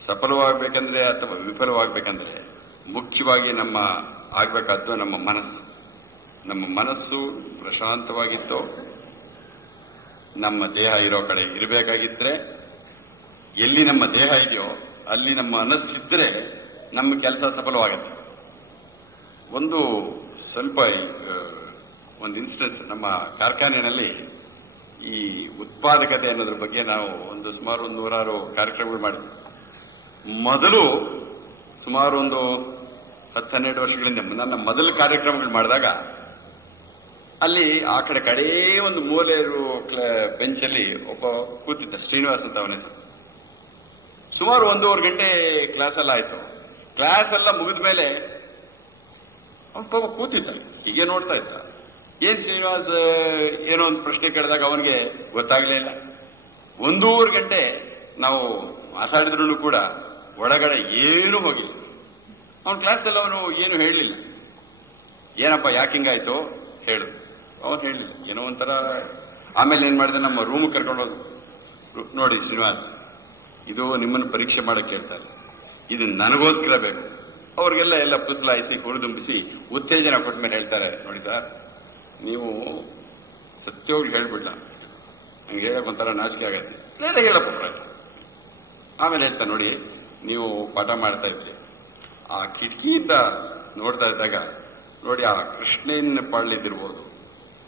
ಸಫಲವಾಗಬೇಕಂದ್ರೆ ಅಥವಾ ವಿಫಲವಾಗಬೇಕಂದ್ರೆ ಮುಖ್ಯವಾಗಿ ನಮ್ಮ ಆಗ್ಬೇಕಾದ್ದು ನಮ್ಮ ಮನಸ್ಸು. ನಮ್ಮ ಮನಸ್ಸು ಪ್ರಶಾಂತವಾಗಿತ್ತು, ನಮ್ಮ ದೇಹ ಇರೋ ಕಡೆ ಇರಬೇಕಾಗಿದ್ರೆ, ಎಲ್ಲಿ ನಮ್ಮ ದೇಹ ಇದೆಯೋ ಅಲ್ಲಿ ನಮ್ಮ ಮನಸ್ಸಿದ್ರೆ ನಮ್ಮ ಕೆಲಸ ಸಫಲವಾಗುತ್ತೆ. ಒಂದು ಇನ್ಸ್ಟೆನ್ಸ್, ನಮ್ಮ ಕಾರ್ಖಾನೆಯಲ್ಲಿ ಈ ಉತ್ಪಾದಕತೆ ಅನ್ನೋದ್ರ ಬಗ್ಗೆ ನಾವು ಸುಮಾರು 100 ಕಾರ್ಯಕ್ರಮಗಳು ಮಾಡಿದ್ವಿ. ಮೊದಲು ಸುಮಾರು 10-12 ವರ್ಷಗಳಿಂದ ನನ್ನ ಮೊದಲ ಕಾರ್ಯಕ್ರಮಗಳು ಮಾಡಿದಾಗ ಅಲ್ಲಿ ಆ ಕಡೆ ಒಂದು ಮೂಲೆ ಬೆಂಚಲ್ಲಿ ಒಬ್ಬ ಕೂತಿದ್ದ, ಶ್ರೀನಿವಾಸ್ ಅಂತ ಅವನ ಹೆಸರು. ಸುಮಾರು 1.5 ಗಂಟೆ ಕ್ಲಾಸ್ ಎಲ್ಲ ಆಯ್ತು. ಕ್ಲಾಸ್ ಎಲ್ಲ ಮುಗಿದ ಮೇಲೆ ಅವನು ಕೂತಿದ್ದ, ಹೀಗೆ ನೋಡ್ತಾ ಇದ್ದ. ಏನ್ ಶ್ರೀನಿವಾಸ್ ಏನೋ ಒಂದು ಪ್ರಶ್ನೆ ಕೇಳಿದಾಗ ಅವನಿಗೆ ಗೊತ್ತಾಗ್ಲೇ ಇಲ್ಲ. 1.5 ಗಂಟೆ ನಾವು ಮಾತಾಡಿದ್ರು ಕೂಡ ಒಳಗಡೆ ಏನೂ ಹೋಗಿಲ್ಲ. ಅವನ ಕ್ಲಾಸ್ ಎಲ್ಲ ಅವನು ಏನು ಹೇಳಲಿಲ್ಲ. ಏನಪ್ಪ ಯಾಕಿಂಗಾಯ್ತು ಹೇಳು. ಅವನು ಹೇಳಲಿಲ್ಲ, ಏನೋ ಒಂಥರ. ಆಮೇಲೆ ಏನ್ ಮಾಡಿದೆ, ನಮ್ಮ ರೂಮ್ ಕರ್ಕೊಂಡು ಹೋದ್ರು. ನೋಡಿ ಶ್ರೀನಿವಾಸ್, ಇದು ನಿಮ್ಮನ್ನು ಪರೀಕ್ಷೆ ಮಾಡಕ್ಕೆ ಹೇಳ್ತಾರೆ, ಇದು ನನಗೋಸ್ಕರ ಬೇಕು. ಅವ್ರಿಗೆಲ್ಲ ಪುಸಲಾಯಿಸಿ ಹುರಿದುಂಬಿಸಿ ಉತ್ತೇಜನ ಕೊಟ್ಟ ಮೇಲೆ ಹೇಳ್ತಾರೆ, ನೋಡಿ ಸರ್, ನೀವು ಸತ್ಯವಾಗಿ ಹೇಳ್ಬಿಡ್ಲ, ಹಂಗೆ ಹೇಳಕ್ ಒಂಥರ ನಾಚಿಕೆ ಆಗತ್ತೆ, ಹೇಳಪ್ಪ. ಆಮೇಲೆ ಹೇಳ್ತಾ, ನೋಡಿ ನೀವು ಪಾಠ ಮಾಡ್ತಾ ಇದ್ರಿ, ಆ ಕಿಟಕಿಯಿಂದ ನೋಡ್ತಾ ಇದ್ದಾಗ ನೋಡಿ ಆ ಕೃಷ್ಣನ ಪಾಳ್ಲಿದ್ದಿರ್ಬೋದು,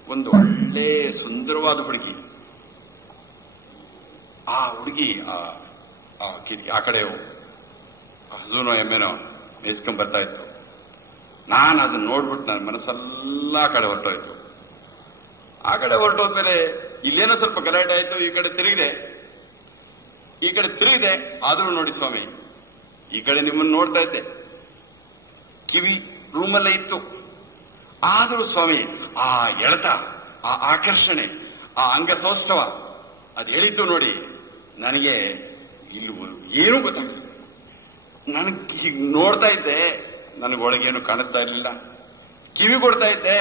ಒಂದು ಒಳ್ಳೆ ಸುಂದರವಾದ ಹುಡುಗಿ. ಆ ಹುಡುಗಿ ಆ ಕಿಟಕಿ ಆ ಕಡೆ ಹಸುನೋ ಎಮ್ಮೆನೋ ಮೇಸ್ಕೊಂಡ್ ಬರ್ತಾ ಇತ್ತು. ನಾನು ಅದನ್ನ ನೋಡ್ಬಿಟ್ಟು ನನ್ನ ಮನಸ್ಸೆಲ್ಲ ಆ ಕಡೆ ಹೊರಟೋಯ್ತು. ಆ ಕಡೆ ಹೊರಟೋದ್ಮೇಲೆ ಇಲ್ಲೇನೋ ಸ್ವಲ್ಪ ಗಲಾಟೆ ಆಯ್ತು. ಈ ಕಡೆ ತಿರುಗಿದೆ. ಆದ್ರೂ ನೋಡಿ ಸ್ವಾಮಿ, ಈ ಕಡೆ ನಿಮ್ಮನ್ನು ನೋಡ್ತಾ ಇದ್ದೆ, ಕಿವಿ ರೂಮಲ್ಲೇ ಇತ್ತು. ಆದರೂ ಸ್ವಾಮಿ, ಆ ಎಳೆತ, ಆ ಆಕರ್ಷಣೆ, ಆ ಅಂಗಸೌಷ್ಠವ ಅದು ಹೇಳಿದ್ದು ನೋಡಿ, ನನಗೆ ಇಲ್ಲಿ ಏನೂ ಗೊತ್ತಾಗ್ತಿಲ್ಲ. ನನಗೆ ಹೀಗೆ ನೋಡ್ತಾ ಇದ್ದೆ, ನನಗೊಳಗೇನು ಕಾಣಿಸ್ತಾ ಇರಲಿಲ್ಲ. ಕಿವಿ ಕೊಡ್ತಾ ಇದ್ದೆ,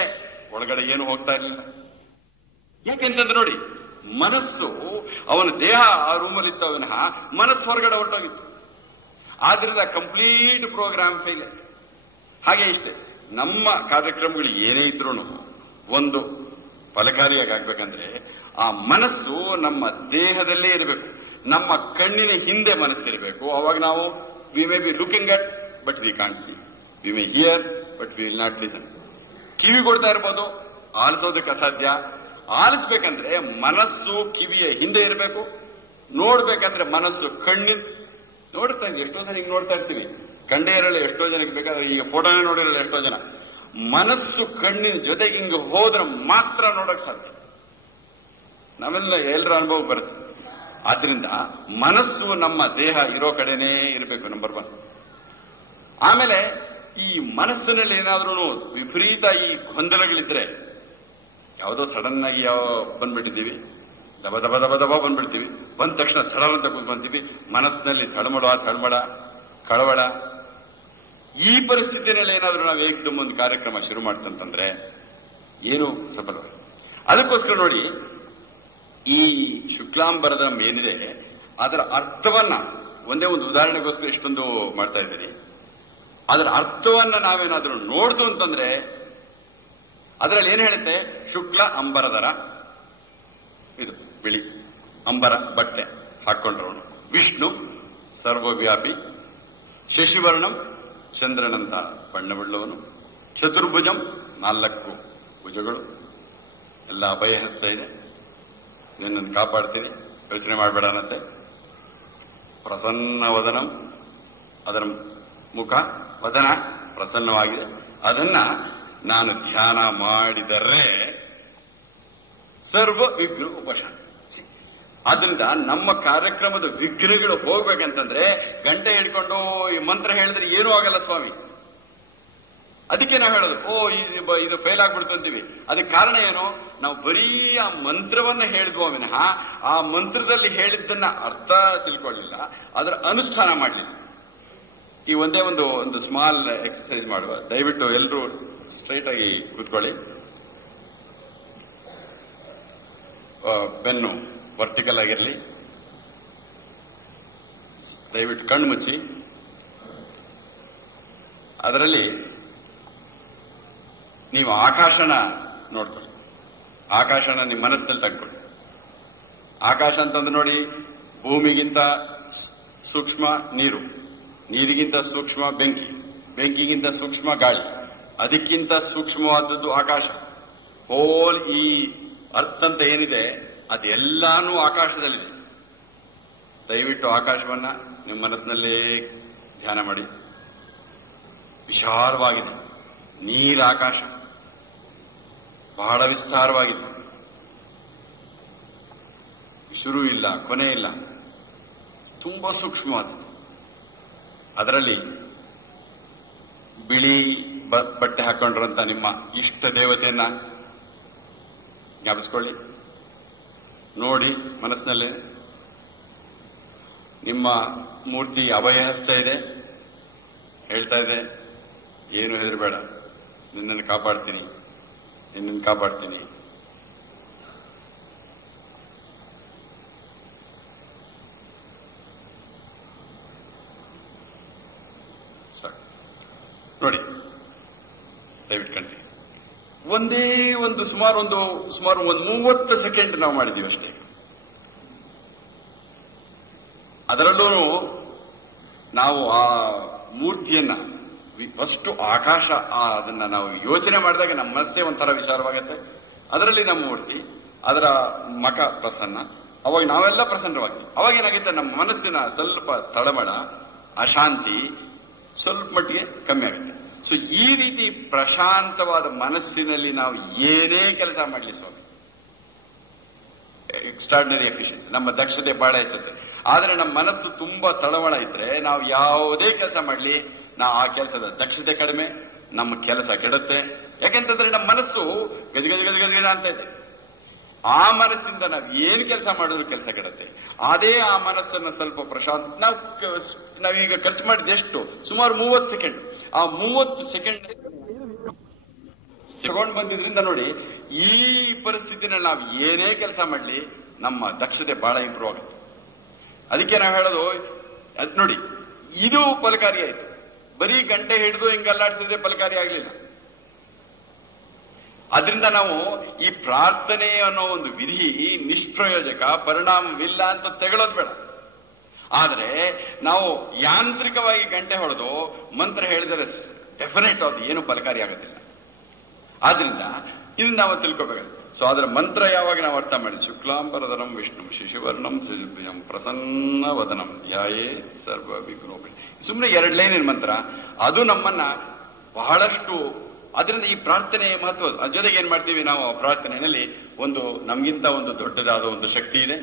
ಒಳಗಡೆ ಏನು ಹೋಗ್ತಾ ಇರಲಿಲ್ಲ. ಯಾಕೆಂತಂದ್ರೆ ನೋಡಿ, ಮನಸ್ಸು, ಅವನ ದೇಹ ಆ ರೂಮಲ್ಲಿತ್ತು, ವಿನಃ ಮನಸ್ಸು ಹೊರಗಡೆ ಹೊರಟೋಗಿತ್ತು. ಆದ್ರಿಂದ ಕಂಪ್ಲೀಟ್ ಪ್ರೋಗ್ರಾಮ್ ಫೇಲ್. ಹಾಗೆ ಇಷ್ಟೇ, ನಮ್ಮ ಕಾರ್ಯಕ್ರಮಗಳು ಏನೇ ಇದ್ರೂ ಒಂದು ಫಲಕಾರಿಯಾಗಿ ಆಗ್ಬೇಕಂದ್ರೆ ಆ ಮನಸ್ಸು ನಮ್ಮ ದೇಹದಲ್ಲೇ ಇರಬೇಕು. ನಮ್ಮ ಕಣ್ಣಿನ ಹಿಂದೆ ಮನಸ್ಸಿರಬೇಕು. ಅವಾಗ ನಾವು we may be looking at but we can't see, we may hear but we will not listen. ಕಿವಿ ಕೊಡ್ತಾ ಇರ್ಬೋದು, ಆಲಿಸೋದಕ್ಕೆ ಅಸಾಧ್ಯ. ಆಲಿಸ್ಬೇಕಂದ್ರೆ ಮನಸ್ಸು ಕಿವಿಯ ಹಿಂದೆ ಇರಬೇಕು. ನೋಡ್ಬೇಕಂದ್ರೆ ಮನಸ್ಸು ಕಣ್ಣಿನ ನೋಡ್ತಾ ಇದ್ದೀವಿ. ಎಷ್ಟೋ ಜನ ಹಿಂಗೆ ನೋಡ್ತಾ ಇರ್ತೀವಿ, ಕಂಡೇ ಇರಲ್ಲ. ಎಷ್ಟೋ ಜನಕ್ಕೆ ಬೇಕಾದ್ರೆ ಈಗ ಫೋಟೋನೇ ನೋಡಿರಲ್ಲ ಎಷ್ಟೋ ಜನ. ಮನಸ್ಸು ಕಣ್ಣಿನ ಜೊತೆಗೆ ಹಿಂಗೆ ಹೋದ್ರೆ ಮಾತ್ರ ನೋಡಕ್ ಸಾಧ್ಯ. ನಾವೆಲ್ಲ ಎಲ್ಲರ ಅನುಭವ ಬರುತ್ತೆ. ಆದ್ರಿಂದ ಮನಸ್ಸು ನಮ್ಮ ದೇಹ ಇರೋ ಕಡೆನೇ ಇರಬೇಕು, ನಂಬರ್ 1. ಆಮೇಲೆ ಈ ಮನಸ್ಸಿನಲ್ಲಿ ಏನಾದ್ರೂ ವಿಪರೀತ ಈ ಗೊಂದಲಗಳಿದ್ರೆ, ಯಾವುದೋ ಸಡನ್ ಆಗಿ ಬಂದ್ಬಿಟ್ಟಿದ್ದೀವಿ, ದಬ ದಬ ದಬ ದಬ ಬಂದ್ಬಿಡ್ತೀವಿ. ಬಂದ ತಕ್ಷಣ ಸಡನ್ ಅಂತ ಕೂತ್ಕೊಂತೀವಿ, ಮನಸ್ಸಿನಲ್ಲಿ ತಳಮಳ ಕಳವಳ. ಈ ಪರಿಸ್ಥಿತಿಯಲ್ಲಿ ಏನಾದ್ರೂ ನಾವು ಏಕದಮ್ ಒಂದು ಕಾರ್ಯಕ್ರಮ ಶುರು ಮಾಡ್ತಂತಂದ್ರೆ ಏನು ಸಫಲ. ಅದಕ್ಕೋಸ್ಕರ ನೋಡಿ, ಈ ಶುಕ್ಲಾಂಬರದಂ ಏನಿದೆ ಅದರ ಅರ್ಥವನ್ನ ಒಂದೇ ಒಂದು ಉದಾಹರಣೆಗೋಸ್ಕರ ಇಷ್ಟೊಂದು ಮಾಡ್ತಾ ಇದ್ದೀನಿ. ಅದರ ಅರ್ಥವನ್ನ ನಾವೇನಾದ್ರೂ ನೋಡ್ದು ಅಂತಂದ್ರೆ ಅದರಲ್ಲಿ ಏನ್ ಹೇಳುತ್ತೆ, ಶುಕ್ಲ ಅಂಬರದರ, ಇದು ಬಿಳಿ ಅಂಬರ ಬಟ್ಟೆ ಹಾಕೊಂಡ್ರವನು, ವಿಷ್ಣು ಸರ್ವವ್ಯಾಪಿ, ಶಶಿವರ್ಣಂ ಚಂದ್ರನಂತ ಬಣ್ಣವುಳ್ಳವನು, ಚತುರ್ಭುಜಂ 4 ಭುಜಗಳು, ಎಲ್ಲ ಅಭಯ ಹಸ್ತ ಇದೆ, ನಿನ್ನನ್ನು ಕಾಪಾಡ್ತೀನಿ, ಯೋಚನೆ ಮಾಡಬೇಡ ಅನ್ನತ್ತೆ. ಪ್ರಸನ್ನ ವದನಂ, ಅದರ ಮುಖ ವದನ ಪ್ರಸನ್ನವಾಗಿದೆ, ಅದನ್ನ ನಾನು ಧ್ಯಾನ ಮಾಡಿದರೆ ಸರ್ವ ವಿಘ್ನ ಉಪಶಾಂತಿ. ಆದ್ರಿಂದ ನಮ್ಮ ಕಾರ್ಯಕ್ರಮದ ವಿಘ್ನಗಳು ಹೋಗ್ಬೇಕಂತಂದ್ರೆ ಗಂಟೆ ಹಿಡ್ಕೊಂಡು ಈ ಮಂತ್ರ ಹೇಳಿದ್ರೆ ಏನೂ ಆಗಲ್ಲ ಸ್ವಾಮಿ. ಅದಕ್ಕೆ ನಾವು ಹೇಳೋದು, ಇದು ಫೇಲ್ ಆಗ್ಬಿಡ್ತು ಅಂತೀವಿ. ಅದಕ್ಕೆ ಕಾರಣ ಏನು, ನಾವು ಬರೀ ಆ ಮಂತ್ರವನ್ನ ಹೇಳಿದ್ವೋ ವಿನಃ ಆ ಮಂತ್ರದಲ್ಲಿ ಹೇಳಿದ್ದನ್ನ ಅರ್ಥ ತಿಳ್ಕೊಳ್ಳಿಲ್ಲ, ಅದರ ಅನುಷ್ಠಾನ ಮಾಡಲಿಲ್ಲ. ಈ ಒಂದೇ ಒಂದು ಸ್ಮಾಲ್ ಎಕ್ಸರ್ಸೈಸ್ ಮಾಡುವ. ದಯವಿಟ್ಟು ಎಲ್ಲರೂ ಸ್ಟ್ರೈಟ್ ಆಗಿ ಕೂತ್ಕೊಳ್ಳಿ. ಬೆನ್ನು ವರ್ಟಿಕಲ್ ಆಗಿರಲಿ. ದಯವಿಟ್ಟು ಕಣ್ಣು ಮುಚ್ಚಿ. ಅದರಲ್ಲಿ ನೀವು ಆಕಾಶನ ನೋಡ್ಕೊಳ್ಳಿ. ಆಕಾಶನ ನಿಮ್ಮ ಮನಸ್ಸಿನಲ್ಲಿ ತಗೊಳ್ಳಿ. ಆಕಾಶ ಅಂತಂದ್ರೆ ನೋಡಿ, ಭೂಮಿಗಿಂತ ಸೂಕ್ಷ್ಮ ನೀರು, ನೀರಿಗಿಂತ ಸೂಕ್ಷ್ಮ ಬೆಂಕಿ, ಬೆಂಕಿಗಿಂತ ಸೂಕ್ಷ್ಮ ಗಾಳಿ, ಅದಕ್ಕಿಂತ ಸೂಕ್ಷ್ಮವಾದದ್ದು ಆಕಾಶ. ಹೋಲ್ ಈ ಅರ್ಥ ಅಂತ ಏನಿದೆ ಅದೆಲ್ಲಾನು ಆಕಾಶದಲ್ಲಿದೆ. ದಯವಿಟ್ಟು ಆಕಾಶವನ್ನ ನಿಮ್ಮ ಮನಸ್ಸಿನಲ್ಲೇ ಧ್ಯಾನ ಮಾಡಿ. ವಿಶಾಲವಾಗಿದೆ ನೀಲ ಆಕಾಶ, ಬಹಳ ವಿಸ್ತಾರವಾಗಿದೆ, ಶುರು ಇಲ್ಲ ಕೊನೆ ಇಲ್ಲ, ತುಂಬಾ ಸೂಕ್ಷ್ಮವಾದ. ಅದರಲ್ಲಿ ಬಿಳಿ ಬಟ್ಟೆ ಹಾಕೊಂಡ್ರಂತ ನಿಮ್ಮ ಇಷ್ಟ ದೇವತೆಯನ್ನ ಜ್ಞಾಪಿಸ್ಕೊಳ್ಳಿ. ನೋಡಿ ಮನಸ್ಸಿನಲ್ಲೇ. ನಿಮ್ಮ ಮೂರ್ತಿ ಅಭಯ ಹಸ್ತ ಇದೆ, ಹೇಳ್ತಾ ಇದೆ, ಏನು ಹೆದರಬೇಡ, ನಿನ್ನನ್ನು ಕಾಪಾಡ್ತೀನಿ, ನಿನ್ನನ್ನು ಕಾಪಾಡ್ತೀನಿ. ನೋಡಿ, ದಯವಿಟ್ಟು ಕಂಡು ಒಂದೇ ಸುಮಾರು ಒಂದು 30 ಸೆಕೆಂಡ್ ನಾವು ಮಾಡಿದೀವಿ ಅಷ್ಟೇ. ಅದರಲ್ಲೂ ನಾವು ಆ ಮೂರ್ತಿಯನ್ನ ಫಸ್ಟ್ ಆಕಾಶ, ಅದನ್ನ ನಾವು ಯೋಚನೆ ಮಾಡಿದಾಗ ನಮ್ಮ ಮನಸ್ಸೇ ಒಂಥರ ವಿಚಾರವಾಗತ್ತೆ. ಅದರಲ್ಲಿ ನಮ್ಮ ಮೂರ್ತಿ, ಅದರ ಮಖ ಪ್ರಸನ್ನ, ಅವಾಗ ನಾವೆಲ್ಲ ಪ್ರಸನ್ನವಾಗಿ. ಅವಾಗ ಏನಾಗುತ್ತೆ, ನಮ್ಮ ಮನಸ್ಸಿನ ಸ್ವಲ್ಪ ತಳಮಳ, ಅಶಾಂತಿ ಸ್ವಲ್ಪ ಮಟ್ಟಿಗೆ ಕಮ್ಮಿ ಆಗುತ್ತೆ. ಸೊ ಈ ರೀತಿ ಪ್ರಶಾಂತವಾದ ಮನಸ್ಸಿನಲ್ಲಿ ನಾವು ಏನೇ ಕೆಲಸ ಮಾಡಲಿ ಸ್ವಾಮಿ, ಎಕ್ಸ್ಟ್ರಾರ್ಡಿನರಿ ಎಫಿಷಿಯಂಟ್, ನಮ್ಮ ದಕ್ಷತೆ ಬಹಳ ಹೆಚ್ಚುತ್ತೆ. ಆದ್ರೆ ನಮ್ಮ ಮನಸ್ಸು ತುಂಬಾ ತಳಮಳ ಇದ್ರೆ ನಾವು ಯಾವುದೇ ಕೆಲಸ ಮಾಡಲಿ, ನಾವು ಆ ಕೆಲಸದ ದಕ್ಷತೆ ಕಡಿಮೆ, ನಮ್ಮ ಕೆಲಸ ಕೆಡುತ್ತೆ. ಯಾಕೆಂತಂದ್ರೆ ನಮ್ಮ ಮನಸ್ಸು ಗಜ ಗಜ ಗಜ ಗಜ ಅಂತ ಇದೆ. ಆ ಮನಸ್ಸಿಂದ ನಾವು ಏನು ಕೆಲಸ ಮಾಡಿದ್ರು ಕೆಲಸ ಕೆಡುತ್ತೆ. ಅದೇ ಆ ಮನಸ್ಸನ್ನ ಸ್ವಲ್ಪ ಪ್ರಶಾಂತ, ನಾವೀಗ ಖರ್ಚು ಮಾಡಿದ ಎಷ್ಟು, ಸುಮಾರು 30 ಸೆಕೆಂಡ್. ಆ 30 ಸೆಕೆಂಡ್ ತಗೊಂಡು ಬಂದಿದ್ರಿಂದ ನೋಡಿ, ಈ ಪರಿಸ್ಥಿತಿನಲ್ಲಿ ನಾವು ಏನೇ ಕೆಲಸ ಮಾಡಲಿ ನಮ್ಮ ದಕ್ಷತೆ ಬಹಳ ಇಂಪ್ರೂವ್ ಆಗುತ್ತೆ. ಅದಕ್ಕೆ ನಾವು ಹೇಳೋದು, ಅದ್ ನೋಡಿ, ಇದು ಫಲಕಾರಿ ಆಯ್ತು. ಬರೀ ಗಂಟೆ ಹಿಡಿದು ಹಿಂಗಲ್ಲಾಡ್ತಿದ್ರೆ ಫಲಕಾರಿ ಆಗ್ಲಿಲ್ಲ. ಅದರಿಂದ ನಾವು ಈ ಪ್ರಾರ್ಥನೆ ಅನ್ನೋ ಒಂದು ವಿಧಿ ನಿಷ್ಪ್ರಯೋಜಕ, ಪರಿಣಾಮವಿಲ್ಲ ಅಂತ ತೆಗಳೋದು ಬೇಡ. ಆದ್ರೆ ನಾವು ಯಾಂತ್ರಿಕವಾಗಿ ಗಂಟೆ ಹೊಡೆದು ಮಂತ್ರ ಹೇಳಿದರೆ ಡೆಫಿನೆಟ್ ಅದು ಏನು ಫಲಕಾರಿ ಆಗೋದಿಲ್ಲ. ಆದ್ರಿಂದ ಇದನ್ನ ನಾವು ತಿಳ್ಕೋಬೇಕಾಗುತ್ತೆ. ಸೊ ಅದರ ಮಂತ್ರ ಯಾವಾಗ ನಾವು ಅರ್ಥ ಮಾಡಿ, ಶುಕ್ಲಾಂಬರಧರಂ ವಿಷ್ಣು ಶಿಶುವರ್ಣಂ ಚತುರ್ಭುಜಂ ಪ್ರಸನ್ನ ವದನಂ ಧ್ಯಾಯೇ ಸರ್ವ ವಿಘ್ನೋಪಶಾಂತಿ. ಸುಮ್ಮನೆ 2 ಲೈನಿನ ಮಂತ್ರ, ಅದು ನಮ್ಮನ್ನ ಬಹಳಷ್ಟು. ಅದರಿಂದ ಈ ಪ್ರಾರ್ಥನೆ ಮಹತ್ವ. ಅದ್ರ ಜೊತೆಗೆ ಏನ್ ಮಾಡ್ತೀವಿ ನಾವು, ಪ್ರಾರ್ಥನೆಯಲ್ಲಿ ನಮ್ಗಿಂತ ಒಂದು ದೊಡ್ಡದಾದ ಒಂದು ಶಕ್ತಿ ಇದೆ.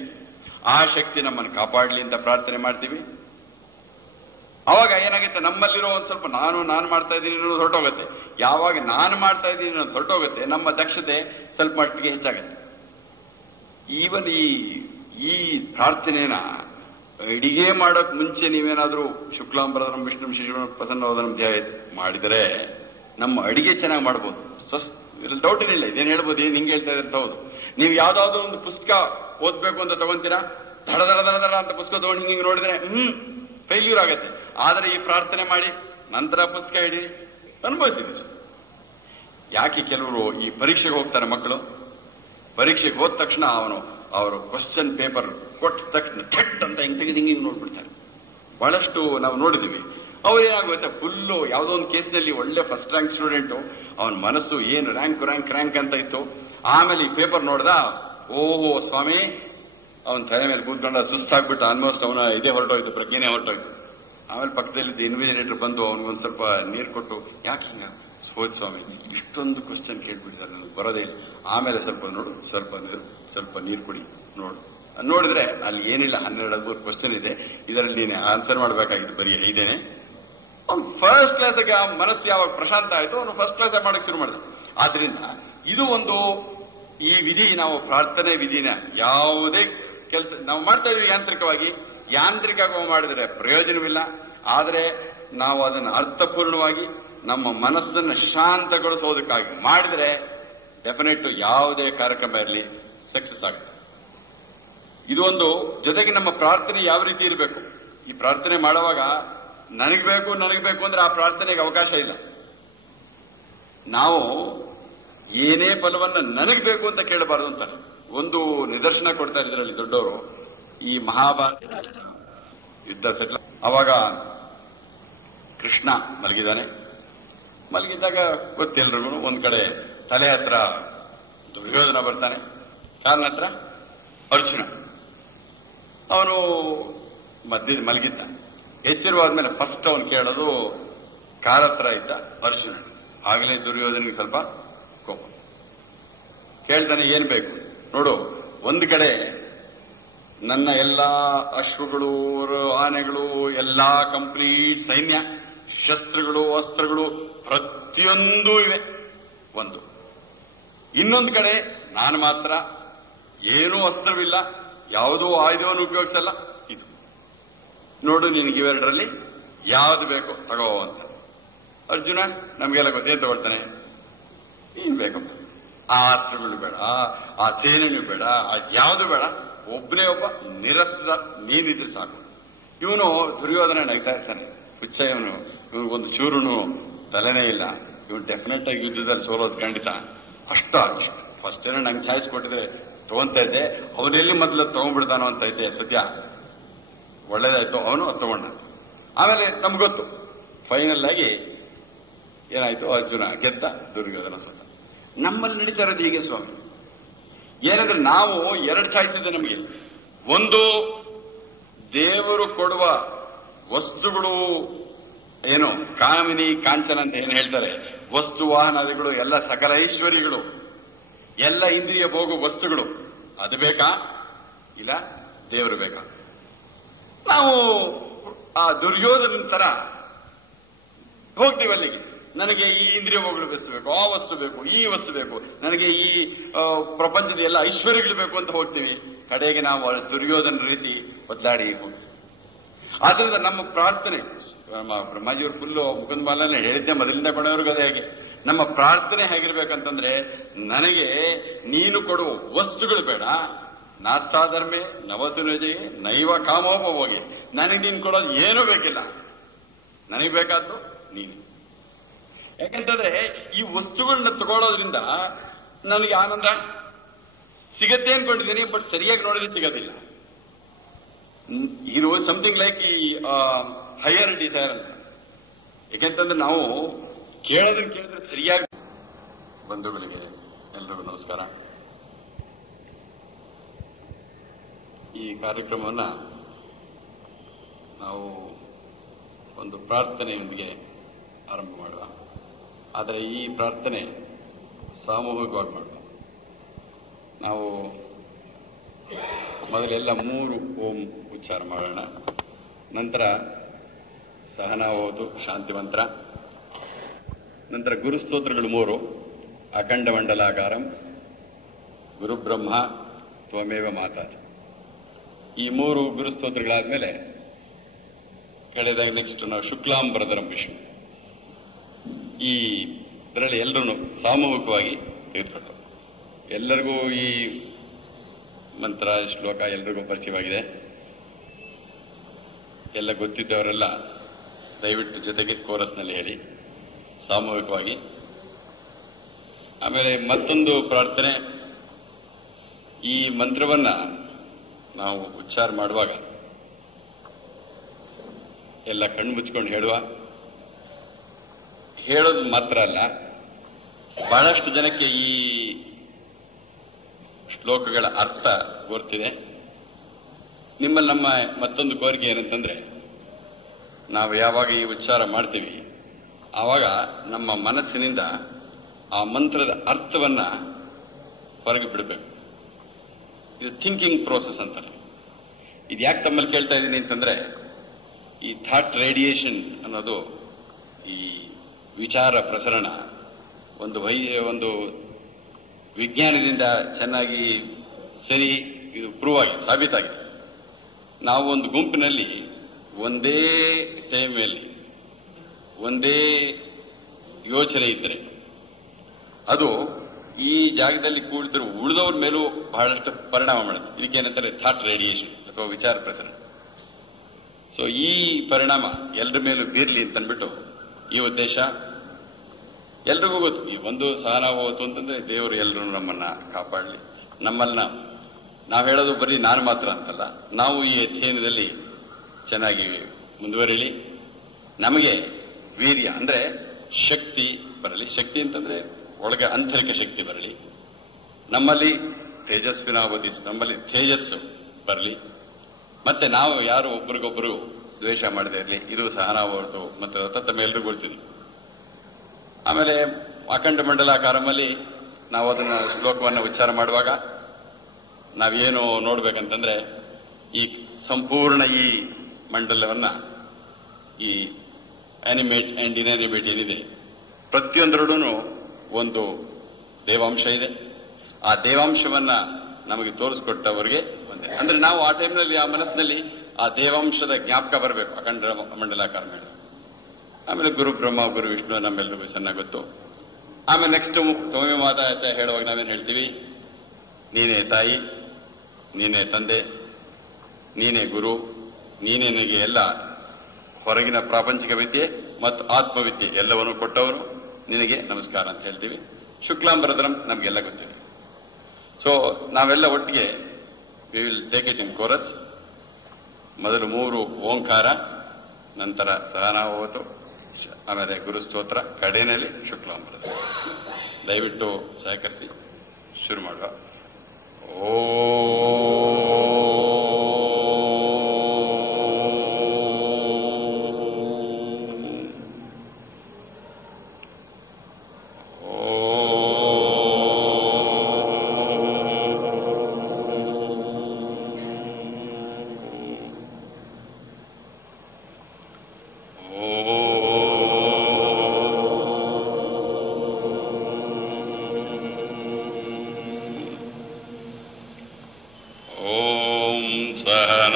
ಆ ಶಕ್ತಿ ನಮ್ಮನ್ನು ಕಾಪಾಡಲಿ ಅಂತ ಪ್ರಾರ್ಥನೆ ಮಾಡ್ತೀವಿ. ಅವಾಗ ಏನಾಗುತ್ತೆ, ನಮ್ಮಲ್ಲಿರೋ ಒಂದ್ ಸ್ವಲ್ಪ ನಾನು ಮಾಡ್ತಾ ಇದ್ದೀನಿ ಅನ್ನೋದು ಹೊರಟೋಗುತ್ತೆ. ಯಾವಾಗ ನಾನು ಮಾಡ್ತಾ ಇದ್ದೀನಿ ಅನ್ನೋದು ಹೊರಟೋಗುತ್ತೆ, ನಮ್ಮ ದಕ್ಷತೆ ಸ್ವಲ್ಪ ಮಟ್ಟಿಗೆ ಹೆಚ್ಚಾಗತ್ತೆ. ಈವನ್ ಈ ಪ್ರಾರ್ಥನೆನ ಅಡಿಗೆ ಮಾಡೋಕ್ ಮುಂಚೆ ನೀವೇನಾದ್ರೂ ಶುಕ್ಲಾಂಬರದಂ ವಿಷ್ಣು ಶಿಶು ಪ್ರಸನ್ನೋದನಂ ಧ್ಯಾಯ ಮಾಡಿದರೆ ನಮ್ಮ ಅಡಿಗೆ ಚೆನ್ನಾಗಿ ಮಾಡ್ಬೋದು. ಡೌಟ್ ಏನಿಲ್ಲ, ಇದೇನು ಹೇಳ್ಬೋದು, ಏನ್ ಹಿಂಗೆ ಹೇಳ್ತಾ ಇದ್ರೆ ಹೌದು. ನೀವು ಯಾವ್ದಾವ್ದೋ ಒಂದು ಪುಸ್ತಕ ಓದ್ಬೇಕು ಅಂತ ತಗೊಂತೀರಾ, ದಡ ದಡ ದಡ ದಡ ಅಂತ ಪುಸ್ತಕ ತಗೊಂಡು ಹಿಂಗೆ ನೋಡಿದ್ರೆ ಫೇಲ್ಯೂರ್ ಆಗತ್ತೆ. ಆದ್ರೆ ಈ ಪ್ರಾರ್ಥನೆ ಮಾಡಿ ನಂತರ ಪುಸ್ತಕ ಹಿಡಿ ಅನುಭವಿಸಿದ್ರು. ಯಾಕೆ ಕೆಲವರು ಈ ಪರೀಕ್ಷೆಗೆ ಹೋಗ್ತಾರೆ ಮಕ್ಕಳು, ಪರೀಕ್ಷೆಗೆ ಹೋದ ತಕ್ಷಣ ಅವರು ಕ್ವಶನ್ ಪೇಪರ್ ಕೊಟ್ಟ ತಕ್ಷಣ ಥಟ್ ಅಂತ ಹಿಂಗೆ ತೆಗೆದು ಹಿಂಗೆ ನೋಡ್ಬಿಡ್ತಾರೆ. ಬಹಳಷ್ಟು ನಾವು ನೋಡಿದೀವಿ. ಅವ್ರು ಏನಾಗುತ್ತೆ, ಫುಲ್ಲು ಯಾವುದೋ ಒಂದು ಕೇಸ್ನಲ್ಲಿ ಒಳ್ಳೆ ಫಸ್ಟ್ ರ್ಯಾಂಕ್ ಸ್ಟೂಡೆಂಟು, ಅವನ ಮನಸ್ಸು ಏನು ರ್ಯಾಂಕ್ ಅಂತ ಇತ್ತು. ಆಮೇಲೆ ಈ ಪೇಪರ್ ನೋಡ್ದ, ಓಹೋ ಸ್ವಾಮಿ, ಅವನ ತಲೆ ಮೇಲೆ ಕೂತ್ಕೊಂಡ ಸುಸ್ತಾಗ್ಬಿಟ್ಟು ಆಲ್ಮೋಸ್ಟ್ ಅವನ ಇದೇ ಹೊರಟೋಯ್ತು, ಪ್ರಜ್ಞೆನೇ ಹೊರಟೋಯ್ತು. ಆಮೇಲೆ ಪಕ್ಕದಲ್ಲಿ ಇನ್ವಿಜಿಲೇಟರ್ ಬಂದು ಅವನಿಗೊಂದು ಸ್ವಲ್ಪ ನೀರು ಕೊಟ್ಟು, ಯಾಕೆ ಹಿಂಗ ಹೋದ್ ಸ್ವಾಮಿ, ಇಷ್ಟೊಂದು ಕ್ವಶನ್ ಕೇಳ್ಬಿಟ್ಟಿದ್ದಾರೆ, ನನಗೆ ಬರೋದೇ ಇಲ್ಲ. ಆಮೇಲೆ ಸ್ವಲ್ಪ ನೋಡು, ಸ್ವಲ್ಪ ನೀರು ಕುಡಿ ನೋಡಿದ್ರೆ ಅಲ್ಲಿ ಏನಿಲ್ಲ, 12-13 ಕ್ವಶನ್ ಇದೆ, ಇದರಲ್ಲಿ ನೀನು ಆನ್ಸರ್ ಮಾಡಬೇಕಾಗಿದ್ದು ಬರೀ 5. ಅವ್ನು ಫಸ್ಟ್ ಕ್ಲಾಸ್ಗೆ ಮನಸ್ಸು ಯಾವಾಗ ಪ್ರಶಾಂತ ಆಯ್ತು ಅವನು ಫಸ್ಟ್ ಕ್ಲಾಸ್ ಮಾಡಕ್ ಶುರು ಮಾಡಿದ. ಆದ್ರಿಂದ ಇದು ಒಂದು ಈ ವಿಧಿ, ನಾವು ಪ್ರಾರ್ಥನೆ ವಿಧಿನ ಯಾವುದೇ ಕೆಲಸ ನಾವು ಮಾಡ್ತಾ ಇದೀವಿ ಯಾಂತ್ರಿಕವಾಗಿ ಮಾಡಿದ್ರೆ ಪ್ರಯೋಜನವಿಲ್ಲ. ಆದ್ರೆ ನಾವು ಅದನ್ನು ಅರ್ಥಪೂರ್ಣವಾಗಿ ನಮ್ಮ ಮನಸ್ಸನ್ನು ಶಾಂತಗೊಳಿಸೋದಕ್ಕಾಗಿ ಮಾಡಿದ್ರೆ ಡೆಫಿನೆಟ್ ಯಾವುದೇ ಕಾರ್ಯಕ್ರಮ ಇರಲಿ ಸಕ್ಸಸ್ ಆಗುತ್ತೆ. ಇದು ಒಂದು ಜೊತೆಗೆ ನಮ್ಮ ಪ್ರಾರ್ಥನೆ ಯಾವ ರೀತಿ ಇರಬೇಕು. ಈ ಪ್ರಾರ್ಥನೆ ಮಾಡುವಾಗ ನನಗೆ ಬೇಕು ಅಂದ್ರೆ ಆ ಪ್ರಾರ್ಥನೆಗೆ ಅವಕಾಶ ಇಲ್ಲ. ನಾವು ಏನೇ ಫಲವನ್ನ ನನಗೆ ಬೇಕು ಅಂತ ಕೇಳಬಾರದು ಅಂತಾರೆ. ಒಂದು ನಿದರ್ಶನ ಕೊಡ್ತಾರೆ ಇದರಲ್ಲಿ ದೊಡ್ಡವರು. ಈ ಮಹಾಭಾರತ ಯುದ್ಧ ಸೆಟ್ಲ ಅವಾಗ ಕೃಷ್ಣ ಮಲಗಿದ್ದಾಗ ಗೊತ್ತೆಲ್ರಿಗೂ ಒಂದ್ ಕಡೆ ತಲೆ ಹತ್ರ ದುರ್ಯೋಧನ ಬರ್ತಾನೆ, ಕಾಲಿನ ಹತ್ರ ಅರ್ಜುನ. ಅವನು ಮಧ್ಯದ ಮಲಗಿದ್ದ. ಎಚ್ಚರವಾದ್ಮೇಲೆ ಫಸ್ಟ್ ಅವನು ಕೇಳೋದು ಕಾಲ ಹತ್ರ ಇದ್ದ ಅರ್ಜುನ. ಆಗಲೇ ದುರ್ಯೋಧನಿಗೆ ಸ್ವಲ್ಪ ಕೋಪ. ಕೇಳ್ತಾನೆ, ಏನ್ ಬೇಕು ನೋಡು, ಒಂದು ಕಡೆ ನನ್ನ ಎಲ್ಲಾ ಅಶ್ವಗಳು, ಆನೆಗಳು, ಎಲ್ಲಾ ಕಂಪ್ಲೀಟ್ ಸೈನ್ಯ, ಶಸ್ತ್ರಗಳು, ಅಸ್ತ್ರಗಳು ಪ್ರತಿಯೊಂದೂ ಇವೆ ಒಂದು. ಇನ್ನೊಂದು ಕಡೆ ನಾನು ಮಾತ್ರ ಏನೂ ಅಸ್ತ್ರವಿಲ್ಲ, ಯಾವುದೋ ಆಯುಧವನ್ನು ಉಪಯೋಗಿಸಲ್ಲ. ಇದು ನೋಡು, ನಿನಗೆ ಇವೆರಡರಲ್ಲಿ ಯಾವ್ದು ಬೇಕೋ ತಗೋ ಅಂತ. ಅರ್ಜುನ ನಮ್ಗೆಲ್ಲ ಗೊತ್ತೇನ್ ತಗೊಳ್ತಾನೆ, ಏನ್ ಬೇಕಪ್ಪ, ಆ ಅಸ್ತ್ರಗಳು ಬೇಡ, ಆ ಸೇನೆಗಳು ಬೇಡ, ಯಾವುದು ಬೇಡ, ಒಬ್ಬನೇ ಒಬ್ಬ ನಿರಸ್ತ್ರ ನೀನಿದ್ರೆ ಸಾಕು. ಇವನು ದುರ್ಯೋಧನ ನಗ್ತಾ ಇರ್ತಾನೆ, ಹುಚ್ಚ ಇವನು, ಇವನಿಗೊಂದು ಚೂರುನು ತಲೆನೇ ಇಲ್ಲ, ಇವನು ಡೆಫಿನೆಟ್ ಆಗಿ ಯುದ್ಧದಲ್ಲಿ ಸೋಲೋದು ಖಂಡಿತ. ಇಷ್ಟು ಫಸ್ಟ್ ಏನೋ ನಂಗೆ ಚಾಯ್ಸ್ ಕೊಟ್ಟಿದ್ರೆ ತಗೊಂತಾ ಇದ್ದೆ, ಅವನೆಲ್ಲಿ ಮೊದಲು ತಗೊಂಡ್ಬಿಡ್ತಾನೋ ಅಂತ ಇದ್ದೆ. ಸದ್ಯ ಒಳ್ಳೇದಾಯ್ತು, ಅವನು ತಗೊಂಡ. ಆಮೇಲೆ ನಮ್ಗೆ ಗೊತ್ತು ಫೈನಲ್ ಆಗಿ ಏನಾಯ್ತು, ಅರ್ಜುನ ಗೆದ್ದ, ದುರ್ಯೋಧನ ಸೋತ. ನಮ್ಮಲ್ಲಿ ನಡೀತಾ ಇರೋದು ಹೀಗೆ ಸ್ವಾಮಿ. ಏನಂದ್ರೆ ನಾವು 2 ಚಾಯ್ಸ್ ಇದೆ ನಮಗೆ. ಒಂದು, ದೇವರು ಕೊಡುವ ವಸ್ತುಗಳು ಏನು ಕಾಮಿನಿ ಕಾಂಚನ ಅಂತ ಏನ್ ಹೇಳ್ತಾರೆ, ವಸ್ತು ವಾಹನಾದಿಗಳು, ಎಲ್ಲ ಸಕಲ ಐಶ್ವರ್ಯಗಳು, ಎಲ್ಲ ಇಂದ್ರಿಯ ಭೋಗ ವಸ್ತುಗಳು, ಅದು ಬೇಕಾ, ಇಲ್ಲ ದೇವರು ಬೇಕಾ? ನಾವು ಆ ದುರ್ಯೋಧನ ತರ ಹೋಗ್ತೀವಿ ಅಲ್ಲಿಗೆ. ನನಗೆ ಈ ಇಂದ್ರಿಯ ಭೋಗಗಳು ವಸ್ತು ಬೇಕು, ಆ ವಸ್ತು ಬೇಕು, ಈ ವಸ್ತು ಬೇಕು, ನನಗೆ ಈ ಪ್ರಪಂಚದ ಎಲ್ಲ ಐಶ್ವರ್ಯಗಳು ಬೇಕು ಅಂತ ಹೋಗ್ತೀವಿ. ಕಡೆಗೆ ನಾವು ದುರ್ಯೋಧನ ರೀತಿ ಬದಲಾಡಿ ಹೋಗ್ತೀವಿ. ಆದ್ರಿಂದ ನಮ್ಮ ಪ್ರಾರ್ಥನೆ, ನಮ್ಮ ಬ್ರಹ್ಮಾಜಿಯವರು ಫುಲ್ಲು ಮುಕುಂದಮಾಲನೆ ಹೇಳಿದ್ದೆ ಮೊದಲಿಂದ ಕೊಡೋರ್ಗು ಅದೇ ಹಾಗೆ. ನಮ್ಮ ಪ್ರಾರ್ಥನೆ ಹೇಗಿರ್ಬೇಕಂತಂದ್ರೆ, ನನಗೆ ನೀನು ಕೊಡುವ ವಸ್ತುಗಳು ಬೇಡ, ನಾಸ್ತಾಧರ್ಮೆ ನವಸುನಜೆಗೆ ನೈವ ಕಾಮೋಪಭೋಗಿ, ನನಗೆ ನೀನು ಕೊಡೋದು ಏನೂ ಬೇಕಿಲ್ಲ, ನನಗೆ ಬೇಕಾದ್ದು ನೀನು. ಯಾಕಂತಂದ್ರೆ ಈ ವಸ್ತುಗಳನ್ನ ತಗೊಳ್ಳೋದ್ರಿಂದ ನನಗೆ ಆನಂದ ಸಿಗತ್ತೆ ಅನ್ಕೊಂಡಿದ್ದೀನಿ, ಬಟ್ ಸರಿಯಾಗಿ ನೋಡಿದ್ರೆ ಸಿಗೋದಿಲ್ಲ. ಇದು ಸಮಥಿಂಗ್ ಲೈಕ್ ಈ ಹೈಯರ್ ಡಿಸೈರ್ ಅಂತ. ಯಾಕೆಂತಂದ್ರೆ ನಾವು ಕೇಳಿದ್ರೆ ಸರಿಯಾಗಿ. ಬಂಧುಗಳಿಗೆ ಎಲ್ರಿಗೂ ನಮಸ್ಕಾರ. ಈ ಕಾರ್ಯಕ್ರಮವನ್ನ ನಾವು ಒಂದು ಪ್ರಾರ್ಥನೆಯೊಂದಿಗೆ ಆರಂಭ ಮಾಡುವ. ಆದರೆ ಈ ಪ್ರಾರ್ಥನೆ ಸಾಮೂಹಿಕವಾಗಿ ಮಾಡುವ. ನಾವು ಮೊದಲೆಲ್ಲ 3 ಓಂ ಉಚ್ಚಾರ ಮಾಡೋಣ. ನಂತರ ಸಹನಾ ಓದು, ಶಾಂತಿ ಮಂತ್ರ, ನಂತರ ಗುರುಸ್ತೋತ್ರಗಳು 3, ಅಖಂಡ ಮಂಡಲಾಕಾರಂ, ಗುರು ಬ್ರಹ್ಮ ತ್ವಮೇವ ಮಾತಾ. ಈ 3 ಗುರುಸ್ತೋತ್ರಗಳಾದ್ಮೇಲೆ ಕಳೆದಾಗ ನೆಕ್ಸ್ಟ್ ನಾವು ಶುಕ್ಲಾಂಬರಧರಂ ವಿಷ್ಣು, ಈ ಇದರಲ್ಲಿ ಎಲ್ಲರೂ ಸಾಮೂಹಿಕವಾಗಿ ತೆಗೆದುಕೊಟ್ಟು ಎಲ್ಲರಿಗೂ ಈ ಮಂತ್ರ ಶ್ಲೋಕ ಎಲ್ರಿಗೂ ಪರಿಚಯವಾಗಿದೆ. ಎಲ್ಲ ಗೊತ್ತಿದ್ದವರೆಲ್ಲ ದಯವಿಟ್ಟು ಜೊತೆಗೆ ಕೋರಸ್ನಲ್ಲಿ ಹೇಳಿ ಸಾಮೂಹಿಕವಾಗಿ. ಆಮೇಲೆ ಮತ್ತೊಂದು ಪ್ರಾರ್ಥನೆ, ಈ ಮಂತ್ರವನ್ನ ನಾವು ಉಚ್ಚಾರ ಮಾಡುವಾಗ ಎಲ್ಲ ಕಣ್ಣು ಮುಚ್ಕೊಂಡು ಹೇಳೋದು ಮಾತ್ರ ಅಲ್ಲ, ಬಹಳಷ್ಟು ಜನಕ್ಕೆ ಈ ಶ್ಲೋಕಗಳ ಅರ್ಥ ಗೊತ್ತಿದೆ. ನಿಮ್ಮಲ್ಲಿ ನಮ್ಮ ಮತ್ತೊಂದು ಕೋರಿಕೆ ಏನಂತಂದ್ರೆ, ನಾವು ಯಾವಾಗ ಈ ಉಚ್ಚಾರ ಮಾಡ್ತೀವಿ ಆವಾಗ ನಮ್ಮ ಮನಸ್ಸಿನಿಂದ ಆ ಮಂತ್ರದ ಅರ್ಥವನ್ನ ಹೊರಗೆ ಬಿಡಬೇಕು. ಇದು ಥಿಂಕಿಂಗ್ ಪ್ರೋಸೆಸ್ ಅಂತಾರೆ. ಇದು ಯಾಕೆ ತಮ್ಮಲ್ಲಿ ಕೇಳ್ತಾ ಇದ್ದೀನಿ ಅಂತಂದ್ರೆ, ಈ ಥಾಟ್ ರೇಡಿಯೇಷನ್ ಅನ್ನೋದು, ಈ ವಿಚಾರ ಪ್ರಸರಣ ಒಂದು ವಿಜ್ಞಾನದಿಂದ ಚೆನ್ನಾಗಿ ಸರಿ ಇದು ಪ್ರೂವ್ ಆಗಿದೆ, ಸಾಬೀತಾಗಿದೆ. ನಾವು ಒಂದು ಗುಂಪಿನಲ್ಲಿ ಒಂದೇ ಟೈಮಲ್ಲಿ ಒಂದೇ ಯೋಚನೆ ಇದ್ದರೆ ಅದು ಈ ಜಾಗದಲ್ಲಿ ಕೂಡಿದ್ರು ಉಳಿದವ್ರ ಮೇಲೂ ಬಹಳಷ್ಟು ಪರಿಣಾಮ ಮಾಡುತ್ತೆ. ಇದಕ್ಕೇನಂತಾರೆ ಥಾಟ್ ರೇಡಿಯೇಷನ್ ಅಥವಾ ವಿಚಾರ ಪ್ರಸರಣ. ಸೊ ಈ ಪರಿಣಾಮ ಎಲ್ಲರ ಮೇಲೂ ಬೀರ್ಲಿ ಅಂತ ಅಂದ್ಬಿಟ್ಟು ಈ ಉದ್ದೇಶ. ಎಲ್ರಿಗೂ ಗೊತ್ತು, ಈ ಒಂದು ಸಹನ ಹೋತು ಅಂತಂದ್ರೆ ದೇವರು ಎಲ್ಲರೂ ನಮ್ಮನ್ನ ಕಾಪಾಡಲಿ. ನಮ್ಮನ್ನ ನಾವು ಹೇಳೋದು ಬರೀ ನಾನು ಮಾತ್ರ ಅಂತಲ್ಲ, ನಾವು ಈ ಅಧ್ಯಯನದಲ್ಲಿ ಚೆನ್ನಾಗಿ ಮುಂದುವರಿಲಿ. ನಮಗೆ ವೀರ್ಯ ಅಂದ್ರೆ ಶಕ್ತಿ ಬರಲಿ. ಶಕ್ತಿ ಅಂತಂದ್ರೆ ಒಳಗೆ ಆಂತರಿಕ ಶಕ್ತಿ ಬರಲಿ. ನಮ್ಮಲ್ಲಿ ತೇಜಸ್ವಿನಾವಧಿ, ನಮ್ಮಲ್ಲಿ ತೇಜಸ್ಸು ಬರಲಿ. ಮತ್ತೆ ನಾವು ಯಾರು ಒಬ್ರಿಗೊಬ್ಬರು ದ್ವೇಷ ಮಾಡದೇ ಇರಲಿ. ಇದು ಸಹನಾ ಹೊರತು ಮತ್ತೆ ತಮ್ಮ ಎಲ್ರಿಗೂ ಗೊತ್ತಿದ್ವಿ. ಆಮೇಲೆ ಅಖಂಡ ಮಂಡಲಾಕಾರದಲ್ಲಿ ನಾವು ಅದನ್ನ ಶ್ಲೋಕವನ್ನು ಉಚ್ಚಾರ ಮಾಡುವಾಗ ನಾವೇನು ನೋಡ್ಬೇಕಂತಂದ್ರೆ, ಈ ಸಂಪೂರ್ಣ ಈ ಮಂಡಲವನ್ನ, ಈ ಅನಿಮೇಟ್ ಅಂಡ್ ಇನ್ಅನಿಮೇಟ್ ಏನಿದೆ ಪ್ರತಿಯೊಂದರಲ್ಲೂ ಒಂದು ದೇವಾಂಶ ಇದೆ. ಆ ದೇವಾಂಶವನ್ನ ನಮಗೆ ತೋರಿಸ್ಕೊಟ್ಟವರಿಗೆ ಒಂದೇ. ಅಂದ್ರೆ ನಾವು ಆ ಟೈಮ್ನಲ್ಲಿ ಆ ಮನಸ್ಸಿನಲ್ಲಿ ಆ ದೇವಾಂಶದ ಜ್ಞಾಪಕ ಬರಬೇಕು. ಅಖಂಡ ಮಂಡಲಾಕಾರ ಮೇಲೆ ಆಮೇಲೆ ಗುರು ಬ್ರಹ್ಮ ಗುರು ವಿಷ್ಣು ನಮ್ಮೆಲ್ಲರಿಗೂ ಚೆನ್ನಾಗಿ ಗೊತ್ತು. ಆಮೇಲೆ ನೆಕ್ಸ್ಟ್ ತ್ವಮೇವ ಮಾತಾ ಅಂತ ಹೇಳುವಾಗ ನಾವೇನು ಹೇಳ್ತೀವಿ? ನೀನೇ ತಾಯಿ, ನೀನೇ ತಂದೆ, ನೀನೇ ಗುರು, ನೀನೇ ನನಗೆ ಎಲ್ಲ ಹೊರಗಿನ ಪ್ರಾಪಂಚಿಕ ವಿದ್ಯೆ ಮತ್ತು ಆತ್ಮವಿದ್ಯೆ ಎಲ್ಲವನ್ನೂ ಕೊಟ್ಟವರು, ನಿನಗೆ ನಮಸ್ಕಾರ ಅಂತ ಹೇಳ್ತೀವಿ. ಶುಕ್ಲಾಂಬರಧರಂ ನಮಗೆಲ್ಲ ಗೊತ್ತಿದೆ. ಸೊ ನಾವೆಲ್ಲ ಒಟ್ಟಿಗೆ we will take it in chorus. ಮೊದಲು 3 ಓಂಕಾರ, ನಂತರ ಸಹನಾವತು, ಆಮೇಲೆ ಗುರುಸ್ತೋತ್ರ, ಕಡೆಯಲ್ಲಿ ಶುಕ್ಲಾಂಬರಧರಂ. ದಯವಿಟ್ಟು ಸಹಕರಿಸಿ ಶುರು ಮಾಡುವ.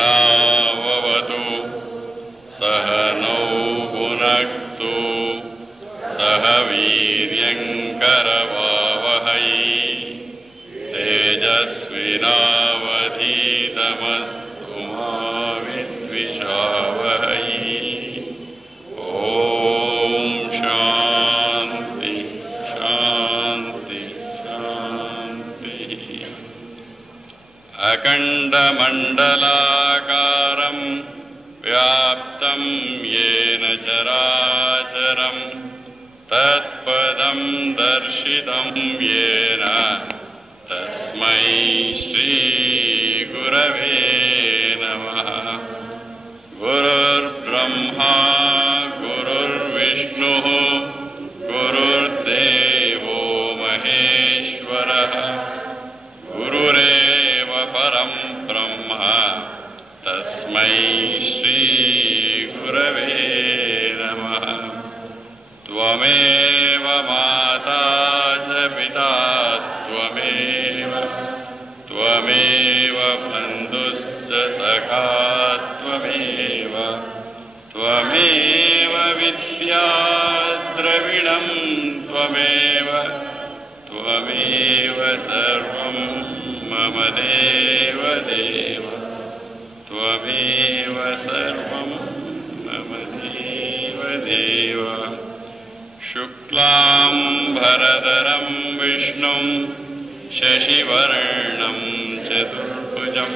सहनावतु सहनौ भुनक्तु सह वीर्यङ्करवावहै तेजस्विनावधीतमस्तु मा विद्विषावहै। ॐ शान्ति शान्ति शान्तिः। अखण्डमण्डलाकारं व्याप्तं येन चराचरं तत्पदं दर्शितं येन तस्मै श्रीगुरवे नमः। गुरुर्ब्रह्मा गुरुर्विष्णुः गुरुर्देवो महेश्वरः गुरुरेव परं ब्रह्म तस्मै श्रीगुरवे नमः। त्वमेव माता च पिता त्वमेव सखा त्वमेव त्वमेव विद्या द्रविणं त्वमेव त्वमेव सर्वं मम देव देव त्वमेव सर्वं मम देव देव शुक्लाम्बरधरं विष्णुं शशिवर्णं चतुर्भुजं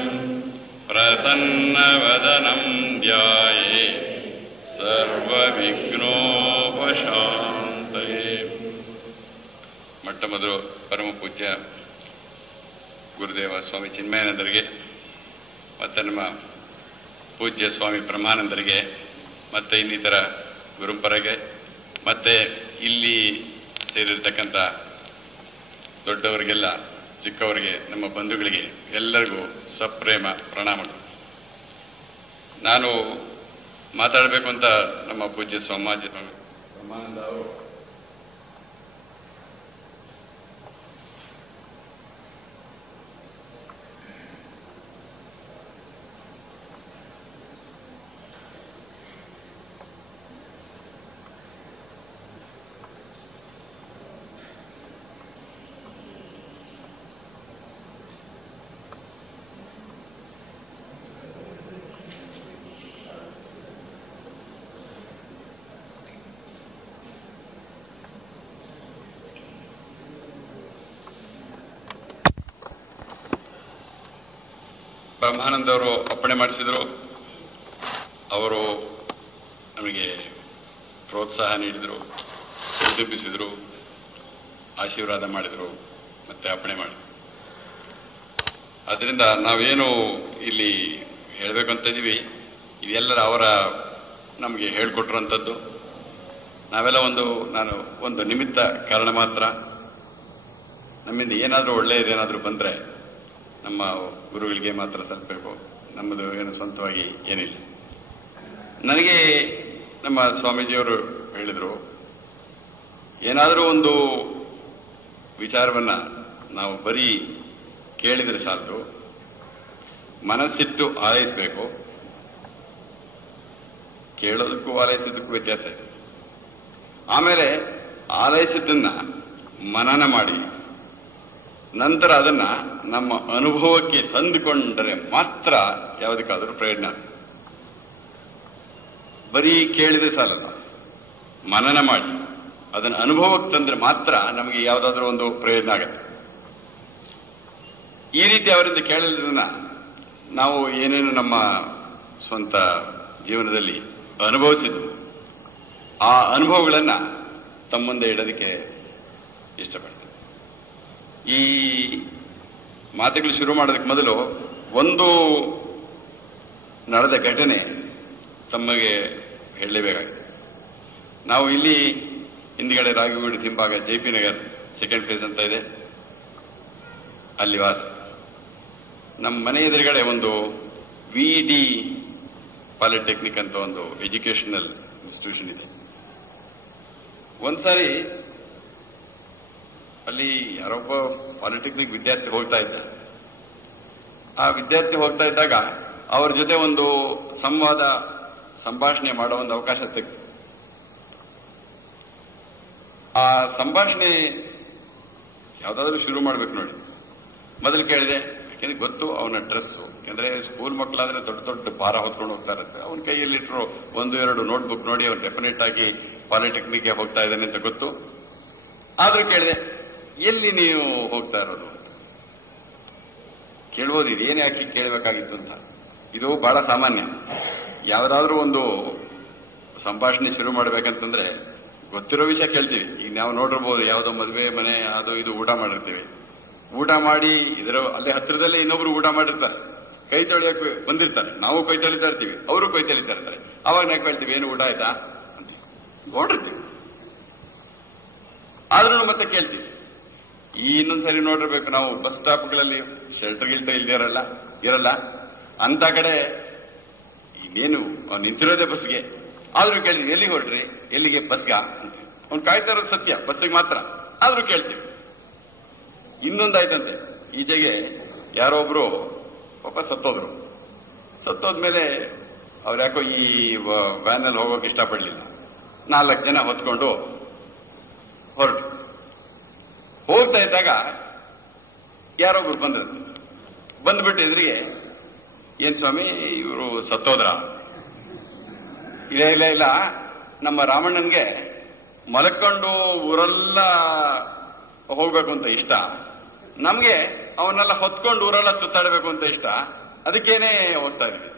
प्रसन्नवदनं ध्याये सर्वविघ्नोपशान्तये. ಮೊಟ್ಟ ಮೊದಲು ಪರಮ ಪೂಜ್ಯ ಗುರುದೇವ ಸ್ವಾಮಿ ಚಿನ್ಮಯಾನಂದರಿಗೆ, ಮತ್ತೆ ನಮ್ಮ ಪೂಜ್ಯ ಸ್ವಾಮಿ ಬ್ರಹ್ಮಾನಂದರಿಗೆ, ಮತ್ತೆ ಇನ್ನಿತರ ಗುರುಪರಗೆ, ಮತ್ತೆ ಇಲ್ಲಿ ಸೇರಿರ್ತಕ್ಕಂಥ ದೊಡ್ಡವರಿಗೆಲ್ಲ, ಚಿಕ್ಕವರಿಗೆ, ನಮ್ಮ ಬಂಧುಗಳಿಗೆ ಎಲ್ಲರಿಗೂ ಸಪ್ರೇಮ ಪ್ರಣಾಮಗಳು. ನಾನು ಮಾತಾಡಬೇಕು ಅಂತ ನಮ್ಮ ಪೂಜ್ಯ ಸಮಾಜ ಬ್ರಹ್ಮಾನಂದ ಅವರು ಬ್ರಹ್ಮಾನಂದವರು ಅಪ್ಪಣೆ ಮಾಡಿಸಿದರು. ಅವರು ನಮಗೆ ಪ್ರೋತ್ಸಾಹ ನೀಡಿದರು, ಉದ್ದೇಪಿಸಿದರು, ಆಶೀರ್ವಾದ ಮಾಡಿದರು, ಮತ್ತೆ ಅಪ್ಪಣೆ ಮಾಡಿದರು. ಅದರಿಂದ ನಾವೇನು ಇಲ್ಲಿ ಹೇಳಬೇಕಂತ ಇದ್ದೀವಿ, ಇದೆಲ್ಲರ ಅವರ ನಮಗೆ ಹೇಳಿಕೊಟ್ರಂಥದ್ದು. ನಾವೆಲ್ಲ ನಾನು ಒಂದು ನಿಮಿತ್ತ ಕಾರಣ ಮಾತ್ರ. ನಮ್ಮಿಂದ ಏನಾದರೂ ಒಳ್ಳೆಯದೇನಾದರೂ ಬಂದರೆ ನಮ್ಮ ಗುರುಗಳಿಗೆ ಮಾತ್ರ ಸಲ್ಲಬೇಕು, ನಮ್ಮದು ಏನು ಸ್ವಂತವಾಗಿ ಏನಿಲ್ಲ. ನನಗೆ ನಮ್ಮ ಸ್ವಾಮೀಜಿಯವರು ಹೇಳಿದರು, ಏನಾದರೂ ಒಂದು ವಿಚಾರವನ್ನ ನಾವು ಬರೀ ಕೇಳಿದರೆ ಸಾಲದು, ಮನಸ್ಸಿಟ್ಟು ಆಲೈಸಬೇಕು. ಕೇಳೋದಕ್ಕೂ ಆಲೈಸೋದಕ್ಕೂ ವ್ಯತ್ಯಾಸ ಇದೆ. ಆಮೇಲೆ ಆಲೈಸಿದ್ದನ್ನ ಮನನ ಮಾಡಿ ನಂತರ ಅದನ್ನ ನಮ್ಮ ಅನುಭವಕ್ಕೆ ತಂದುಕೊಂಡರೆ ಮಾತ್ರ ಯಾವುದಕ್ಕಾದರೂ ಪ್ರಯೋಜನ. ಬರೀ ಕೇಳಿದ್ರೆ ಸಾಲಲ್ಲ, ಮನನ ಮಾಡಿ ಅದನ್ನ ಅನುಭವಕ್ಕೆ ತಂದ್ರೆ ಮಾತ್ರ ನಮಗೆ ಯಾವುದಾದ್ರೂ ಒಂದು ಪ್ರಯೋಜನ ಆಗುತ್ತೆ. ಈ ರೀತಿ ಅವರಿಂದ ಕೇಳಿದ್ರನ್ನ ನಾವು ಏನೇನು ನಮ್ಮ ಸ್ವಂತ ಜೀವನದಲ್ಲಿ ಅನುಭವಿಸಿದ್ವು, ಆ ಅನುಭವಗಳನ್ನ ತಮ್ಮ ಮುಂದೆ ಇಡೋದಕ್ಕೆ ಇಷ್ಟಪಡ್ತೀನಿ. ಈ ಮಾತುಗಳು ಶುರು ಮಾಡೋದಕ್ಕೆ ಮೊದಲು ಒಂದು ನಡೆದ ಘಟನೆ ತಮಗೆ ಹೇಳಲೇಬೇಕಾಗಿದೆ. ನಾವು ಇಲ್ಲಿ ಹಿಂದ್ಗಡೆ ರಾಗಿಗುಡಿ ಹಿಂಭಾಗ JP ನಗರ್ ಸೆಕೆಂಡ್ ಫೇಸ್ ಅಂತ ಇದೆ, ಅಲ್ಲಿ ವಾಸ. ನಮ್ಮ ಮನೆ ಎದುರುಗಡೆ ಒಂದು VD ಪಾಲಿಟೆಕ್ನಿಕ್ ಅಂತ ಒಂದು ಎಜುಕೇಶನಲ್ ಇನ್ಸ್ಟಿಟ್ಯೂಷನ್ ಇದೆ. ಒಂದ್ಸಾರಿ ಅಲ್ಲಿ ಯಾರೊಬ್ಬ ಪಾಲಿಟೆಕ್ನಿಕ್ ವಿದ್ಯಾರ್ಥಿ ಹೋಗ್ತಾ ಇದ್ದ. ಆ ವಿದ್ಯಾರ್ಥಿ ಹೋಗ್ತಾ ಇದ್ದಾಗ ಅವ್ರ ಜೊತೆ ಒಂದು ಸಂಭಾಷಣೆ ಮಾಡೋ ಒಂದು ಅವಕಾಶ ಸಿಕ್ತು. ಆ ಸಂಭಾಷಣೆ ಯಾವ್ದಾದ್ರೂ ಶುರು ಮಾಡ್ಬೇಕು ನೋಡಿ. ಮೊದಲು ಕೇಳಿದೆ, ಯಾಕೆಂದ್ರೆ ಗೊತ್ತು ಅವನ ಡ್ರೆಸ್ಸು, ಯಾಕಂದ್ರೆ ಸ್ಕೂಲ್ ಮಕ್ಕಳಾದ್ರೆ ದೊಡ್ಡ ದೊಡ್ಡ ಭಾರ ಹೊತ್ಕೊಂಡು ಹೋಗ್ತಾ ಇರುತ್ತೆ. ಅವನ ಕೈಯಲ್ಲಿಟ್ಟರು 1-2 ನೋಟ್ಬುಕ್ ನೋಡಿ ಅವನು ಡೆಫಿನೆಟ್ ಆಗಿ ಪಾಲಿಟೆಕ್ನಿಕ್ಗೆ ಹೋಗ್ತಾ ಇದ್ದಾನೆ ಅಂತ ಗೊತ್ತು. ಆದ್ರೂ ಕೇಳಿದೆ, ಎಲ್ಲಿ ನೀವು ಹೋಗ್ತಾ ಇರೋದು? ಕೇಳ್ಬೋದು, ಇದೇನು ಯಾಕೆ ಕೇಳಬೇಕಾಗಿತ್ತು ಅಂತ. ಇದು ಬಹಳ ಸಾಮಾನ್ಯ. ಯಾವ್ದಾದ್ರೂ ಒಂದು ಸಂಭಾಷಣೆ ಶುರು ಮಾಡ್ಬೇಕಂತಂದ್ರೆ ಗೊತ್ತಿರೋ ವಿಷಯ ಕೇಳ್ತೀವಿ. ಈಗ ನಾವು ನೋಡಿರ್ಬೋದು, ಯಾವುದೋ ಮದುವೆ ಮನೆ ಅದು ಇದು ಊಟ ಮಾಡಿರ್ತೀವಿ. ಊಟ ಮಾಡಿ ಅಲ್ಲೇ ಹತ್ತಿರದಲ್ಲೇ ಇನ್ನೊಬ್ರು ಊಟ ಮಾಡಿರ್ತಾರೆ, ಕೈ ತೊಳೆಯಕ್ಕೆ ಬಂದಿರ್ತಾರೆ. ನಾವು ಕೈ ತೊಳಿತಾ ಇರ್ತೀವಿ, ಅವರು ಕೈ ತೊಳಿತಾ ಇರ್ತಾರೆ. ಅವಾಗ ನಾವು ಕೇಳ್ತೀವಿ, ಏನು ಊಟ ಆಯ್ತಾ ಅಂತ ನೋಡಿರ್ತೀವಿ. ಆದ್ರೂ ಮತ್ತೆ ಕೇಳ್ತೀವಿ. ಇನ್ನೊಂದ್ಸರಿ ನೋಡಿರ್ಬೇಕು, ನಾವು ಬಸ್ ಸ್ಟಾಪ್ಗಳಲ್ಲಿ ಶೆಲ್ಟರ್ ಗಿಲ್ಟರ್ ಇರಲ್ಲ ಅಂತ ಕಡೆ ಇನ್ನೇನು ನಿಂತಿರೋದೇ ಬಸ್ಗೆ. ಆದ್ರೂ ಕೇಳ್ತೀವಿ, ಎಲ್ಲಿಗೆ ಹೊರಟ್ರಿ? ಎಲ್ಲಿಗೆ? ಬಸ್ಗ ಅಂತ. ಅವ್ನು ಕಾಯ್ತಾ ಇರೋದು ಸತ್ಯ, ಬಸ್ಸಿಗೆ ಮಾತ್ರ. ಆದ್ರೂ ಕೇಳ್ತೀವಿ. ಇನ್ನೊಂದಾಯ್ತಂತೆ, ಈಚೆಗೆ ಯಾರೋ ಒಬ್ರು ಪಾಪ ಸತ್ತೋದ್ಮೇಲೆ ಅವ್ರು ಯಾಕೋ ಈ ವ್ಯಾನಲ್ಲಿ ಹೋಗೋಕೆ ಇಷ್ಟಪಡ್ಲಿಲ್ಲ. 4 ಜನ ಹೊತ್ಕೊಂಡು ಹೊರಟು ಹೋಗ್ತಾ ಇದ್ದಾಗ ಯಾರೊಬ್ರು ಬಂದ್ಬಿಟ್ಟು ಎದುರಿಗೆ, ಏನ್ ಸ್ವಾಮಿ ಇವರು ಸತ್ತೋದ್ರ? ಇಲ್ಲ, ನಮ್ಮ ರಾಮಣ್ಣನ್ಗೆ ಮಲ್ಕೊಂಡು ಊರೆಲ್ಲ ಹೋಗ್ಬೇಕು ಅಂತ ಇಷ್ಟ, ನಮ್ಗೆ ಅವನ್ನೆಲ್ಲ ಹೊತ್ಕೊಂಡು ಊರೆಲ್ಲ ಸುತ್ತಾಡಬೇಕು ಅಂತ ಇಷ್ಟ, ಅದಕ್ಕೇನೆ ಹೋಗ್ತಾ ಇದೀವಿ.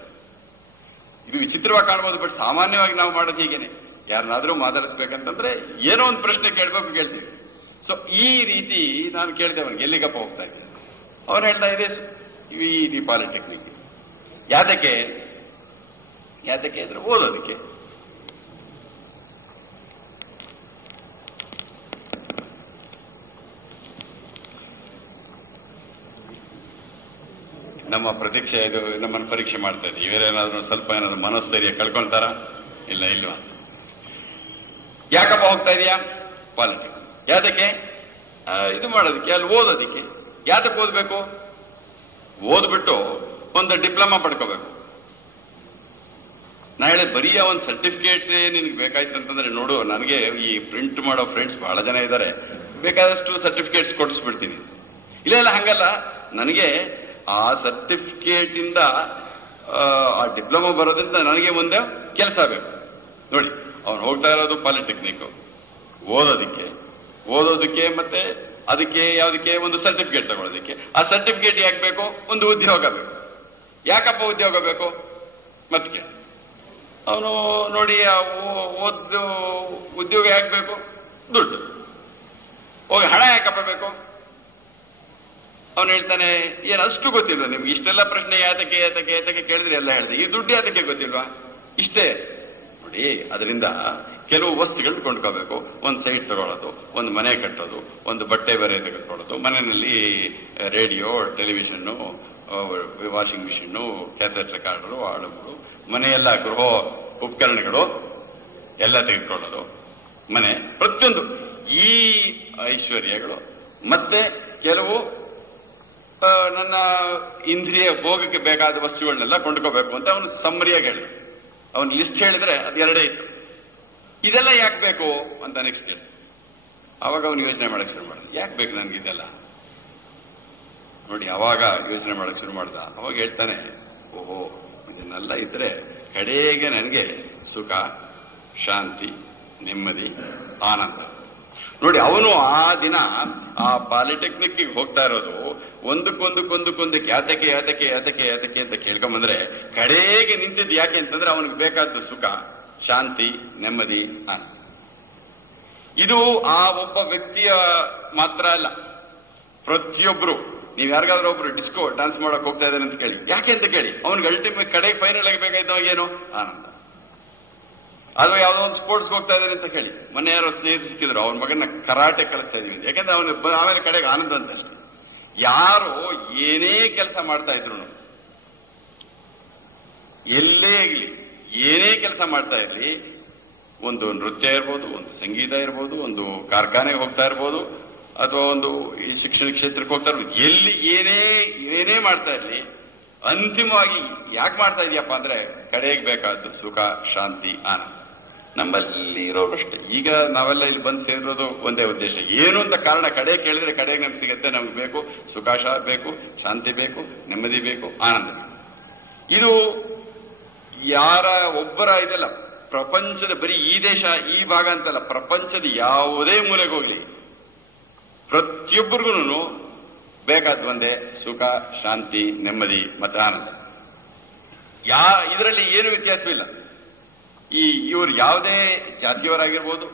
ಇದು ವಿಚಿತ್ರವಾಗಿ ಕಾಣ್ಬೋದು, ಬಟ್ ಸಾಮಾನ್ಯವಾಗಿ ನಾವು ಮಾಡೋದು ಹೀಗೇನೆ. ಯಾರನ್ನಾದ್ರೂ ಮಾತಾಡಿಸ್ಬೇಕಂತಂದ್ರೆ ಏನೋ ಒಂದು ಪ್ರಶ್ನೆ ಕೇಳ್ತೀವಿ. ಸೊ ಈ ರೀತಿ ನಾನು ಕೇಳಿದೆ ಅವನಿಗೆ, ಎಲ್ಲಿಗಪ್ಪ ಹೋಗ್ತಾ ಇದ್ದೆ? ಅವನು ಹೇಳ್ತಾ ಇದೆ, ಈ ಪಾಲಿಟೆಕ್ನಿಕ್. ಯಾತಕ್ಕೆ ಅಂದ್ರೆ ಓದೋದಕ್ಕೆ. ನಮ್ಮ ಪ್ರತೀಕ್ಷೆ ಇದು ನಮ್ಮನ್ನು ಪರೀಕ್ಷೆ ಮಾಡ್ತಾ ಇದೆ. ಇವರೇನಾದ್ರೂ ಸ್ವಲ್ಪ ಏನಾದ್ರು ಮನಸ್ಥೈರ್ಯ ಕಳ್ಕೊಳ್ತಾರ? ಇಲ್ವಾ? ಯಾಕಪ್ಪ ಹೋಗ್ತಾ ಇದೀಯಾ? ಪಾಲಿಟಿಕ್ಸ್. ಯಾತಕ್ಕೆ? ಇದು ಮಾಡೋದಕ್ಕೆ, ಅಲ್ಲಿ ಓದೋದಕ್ಕೆ. ಯಾತಕ್ಕೆ ಓದ್ಬೇಕು? ಓದ್ಬಿಟ್ಟು ಒಂದು ಡಿಪ್ಲೊಮಾ ಪಡ್ಕೋಬೇಕು. ನಾಳೆ ಬರೀ ಒಂದು ಸರ್ಟಿಫಿಕೇಟ್ ನಿನ್ಗೆ ಬೇಕಾಯ್ತು ಅಂತಂದ್ರೆ ನೋಡು, ನನಗೆ ಈ ಪ್ರಿಂಟ್ ಮಾಡೋ ಫ್ರೆಂಡ್ಸ್ ಬಹಳ ಜನ ಇದ್ದಾರೆ, ಬೇಕಾದಷ್ಟು ಸರ್ಟಿಫಿಕೇಟ್ಸ್ ಕೊಡಿಸ್ಬಿಡ್ತೀನಿ. ಇಲ್ಲ ಹಂಗಲ್ಲ, ನನಗೆ ಆ ಸರ್ಟಿಫಿಕೇಟ್ ಇಂದ ಆ ಡಿಪ್ಲೊಮಾ ಬರೋದ್ರಿಂದ ನನಗೆ ಮುಂದೆ ಕೆಲಸ ಬೇಕು. ನೋಡಿ, ಅವನು ಹೋಗ್ತಾ ಇರೋದು ಪಾಲಿಟೆಕ್ನಿಕ್ ಓದೋದಕ್ಕೆ ಮತ್ತೆ ಅದಕ್ಕೆ ಯಾವುದಕ್ಕೆ ಒಂದು ಸರ್ಟಿಫಿಕೇಟ್ ತಗೊಳ್ಳೋದಕ್ಕೆ. ಆ ಸರ್ಟಿಫಿಕೇಟ್ ಯಾಕೆ ಬೇಕು? ಒಂದು ಉದ್ಯೋಗ ಬೇಕು. ಯಾಕಪ್ಪ ಉದ್ಯೋಗ ಬೇಕು? ಮತ್ತೆ ಅವನು ನೋಡಿ, ಉದ್ಯೋಗ ಯಾಕೆ ಬೇಕು? ದುಡ್ಡು. ಹೋಗಿ ಹಣ ಯಾಕಪ್ಪ ಬೇಕು? ಅವನು ಹೇಳ್ತಾನೆ, ಏನು ಅಷ್ಟು ಗೊತ್ತಿಲ್ವಾ ನಿಮ್ಗೆ? ಇಷ್ಟೆಲ್ಲ ಪ್ರಶ್ನೆ ಯಾತಕ್ಕೆ ಕೇಳಿದ್ರೆ ಎಲ್ಲ ಹೇಳಿದೆ. ಈ ದುಡ್ಡು ಯಾತಕ್ಕೆ ಗೊತ್ತಿಲ್ವಾ? ಇಷ್ಟೇ ನೋಡಿ. ಅದರಿಂದ ಕೆಲವು ವಸ್ತುಗಳು ಕೊಂಡ್ಕೋಬೇಕು. ಒಂದು ಸೈಟ್ ತಗೊಳ್ಳೋದು, ಒಂದು ಮನೆ ಕಟ್ಟೋದು, ಒಂದು ಬಟ್ಟೆ ಬರೆ ತೆಗೆದುಕೊಳ್ಳೋದು, ಮನೆಯಲ್ಲಿ radio, television, washing machine, cassette recorder, ಆಳುಗಳು, ಮನೆಯೆಲ್ಲ ಗೃಹ ಉಪಕರಣಗಳು ಎಲ್ಲ ತೆಗೆದುಕೊಳ್ಳೋದು, ಮನೆ, ಪ್ರತಿಯೊಂದು ಈ ಐಶ್ವರ್ಯಗಳು. ಮತ್ತೆ ಕೆಲವು ನನ್ನ ಇಂದ್ರಿಯ ಭೋಗಕ್ಕೆ ಬೇಕಾದ ವಸ್ತುಗಳನ್ನೆಲ್ಲ ಕೊಂಡ್ಕೋಬೇಕು ಅಂತ ಅವನು ಸಮ್ಮರಿಯಾಗಿ ಹೇಳಿ, ಅವನು ಲಿಸ್ಟ್ ಹೇಳಿದ್ರೆ ಅದು 2 ಇತ್ತು. ಇದೆಲ್ಲ ಯಾಕೆ ಬೇಕು ಅಂತ ನೆಕ್ಸ್ಟ್ ಕೇಳಿ. ಅವಾಗ ಅವನು ಯೋಚನೆ ಮಾಡಕ್ ಶುರು ಮಾಡಿದ, ಯಾಕೆ ಬೇಕು ನನ್ಗೆ ಇದೆಲ್ಲ? ನೋಡಿ, ಅವಾಗ ಯೋಚನೆ ಮಾಡಕ್ ಶುರು ಮಾಡ್ದ. ಅವಾಗ ಹೇಳ್ತಾನೆ, ಓಹೋ, ಇದನ್ನೆಲ್ಲ ಇದ್ರೆ ಕಡೆಗೆ ನನಗೆ ಸುಖ, ಶಾಂತಿ, ನೆಮ್ಮದಿ, ಆನಂದ. ನೋಡಿ, ಅವನು ಆ ದಿನ ಆ ಪಾಲಿಟೆಕ್ನಿಕ್ ಹೋಗ್ತಾ ಇರೋದು ಒಂದಕ್ಕೊಂದಕ್ಕೆ ಯಾತಕ್ಕೆ ಅಂತ ಕೇಳ್ಕೊಂಬಂದ್ರೆ ಕಡೆಗೆ ನಿಂತಿದ್ದು ಯಾಕೆ ಅಂತಂದ್ರೆ ಅವನಿಗೆ ಬೇಕಾದ್ದು ಸುಖ, ಶಾಂತಿ, ನೆಮ್ಮದಿ, ಆನಂದ. ಇದು ಆ ಒಬ್ಬ ವ್ಯಕ್ತಿಯ ಮಾತ್ರ ಅಲ್ಲ, ಪ್ರತಿಯೊಬ್ರು. ನೀವು ಯಾರಿಗಾದ್ರೂ ಒಬ್ರು ಡಿಸ್ಕೋ ಡ್ಯಾನ್ಸ್ ಮಾಡಕ್ ಹೋಗ್ತಾ ಇದ್ದಾರೆ ಅಂತ ಕೇಳಿ, ಯಾಕೆ ಅಂತ ಕೇಳಿ, ಅವನಿಗೆ ಅಲ್ಟಿಮೇಟ್ ಕಡೆಗೆ ಫೈನಲ್ ಆಗಿ ಬೇಕಾಯ್ತವಾಗೇನು? ಆನಂದ. ಅಥವಾ ಯಾವ್ದೋ ಒಂದು ಸ್ಪೋರ್ಟ್ಸ್ಗೆ ಹೋಗ್ತಾ ಇದ್ದಾರೆ ಅಂತ ಕೇಳಿ, ಮೊನ್ನೆ ಯಾರೋ ಸ್ನೇಹಿತರು ಸಿಕ್ಕಿದ್ರು, ಅವನ ಮಗನ ಕರಾಟೆ ಕಲಿಸ್ತಾ ಇದೀವಿ, ಯಾಕಂದ್ರೆ ಅವನು ಆಮೇಲೆ ಕಡೆಗೆ ಆನಂದ ಅಂತ ಅಷ್ಟೇ. ಯಾರು ಏನೇ ಕೆಲಸ ಮಾಡ್ತಾ ಇದ್ರು, ಎಲ್ಲೇ ಆಗಲಿ, ಏನೇ ಕೆಲಸ ಮಾಡ್ತಾ ಇರ್ಲಿ, ಒಂದು ನೃತ್ಯ ಇರ್ಬೋದು, ಒಂದು ಸಂಗೀತ ಇರ್ಬೋದು, ಒಂದು ಕಾರ್ಖಾನೆಗೆ ಹೋಗ್ತಾ ಇರ್ಬೋದು, ಅಥವಾ ಒಂದು ಈ ಶಿಕ್ಷಣ ಕ್ಷೇತ್ರಕ್ಕೆ ಹೋಗ್ತಾ ಇರ್ಬೋದು, ಎಲ್ಲಿ ಏನೇ ಮಾಡ್ತಾ ಇರ್ಲಿ, ಅಂತಿಮವಾಗಿ ಯಾಕೆ ಮಾಡ್ತಾ ಇದೀಯಪ್ಪ ಅಂದ್ರೆ ಕಡೆಗೆ ಬೇಕಾದ್ದು ಸುಖ, ಶಾಂತಿ, ಆನಂದ. ನಮ್ಮಲ್ಲಿ ಇರೋರಷ್ಟೇ. ಈಗ ನಾವೆಲ್ಲ ಇಲ್ಲಿ ಬಂದು ಸೇರಿರೋದು ಒಂದೇ ಉದ್ದೇಶ, ಏನು ಅಂತ ಕಾರಣ ಕಡೆ ಕೇಳಿದ್ರೆ ಕಡೆಗೆ ನಮ್ಗೆ ಸಿಗತ್ತೆ. ನಮ್ಗೆ ಬೇಕು ಸುಖ ಬೇಕು, ಶಾಂತಿ ಬೇಕು, ನೆಮ್ಮದಿ ಬೇಕು, ಆನಂದ ಬೇಕು. ಇದು ಯಾರ ಒಬ್ಬರ ಇದೆಲ್ಲ, ಪ್ರಪಂಚದ ಬರೀ ಈ ದೇಶ ಈ ಭಾಗ ಅಂತಲ್ಲ, ಪ್ರಪಂಚದ ಯಾವುದೇ ಮೂಲೆಗೆ ಹೋಗ್ಲಿ ಪ್ರತಿಯೊಬ್ಬರಿಗೂ ಬೇಕಾದ ಒಂದೇ ಸುಖ, ಶಾಂತಿ, ನೆಮ್ಮದಿ ಮತ್ತೆ ಆನಂದ. ಇದರಲ್ಲಿ ಏನು ವ್ಯತ್ಯಾಸವಿಲ್ಲ. ಇವರು ಯಾವುದೇ ಜಾತಿಯವರಾಗಿರ್ಬೋದು,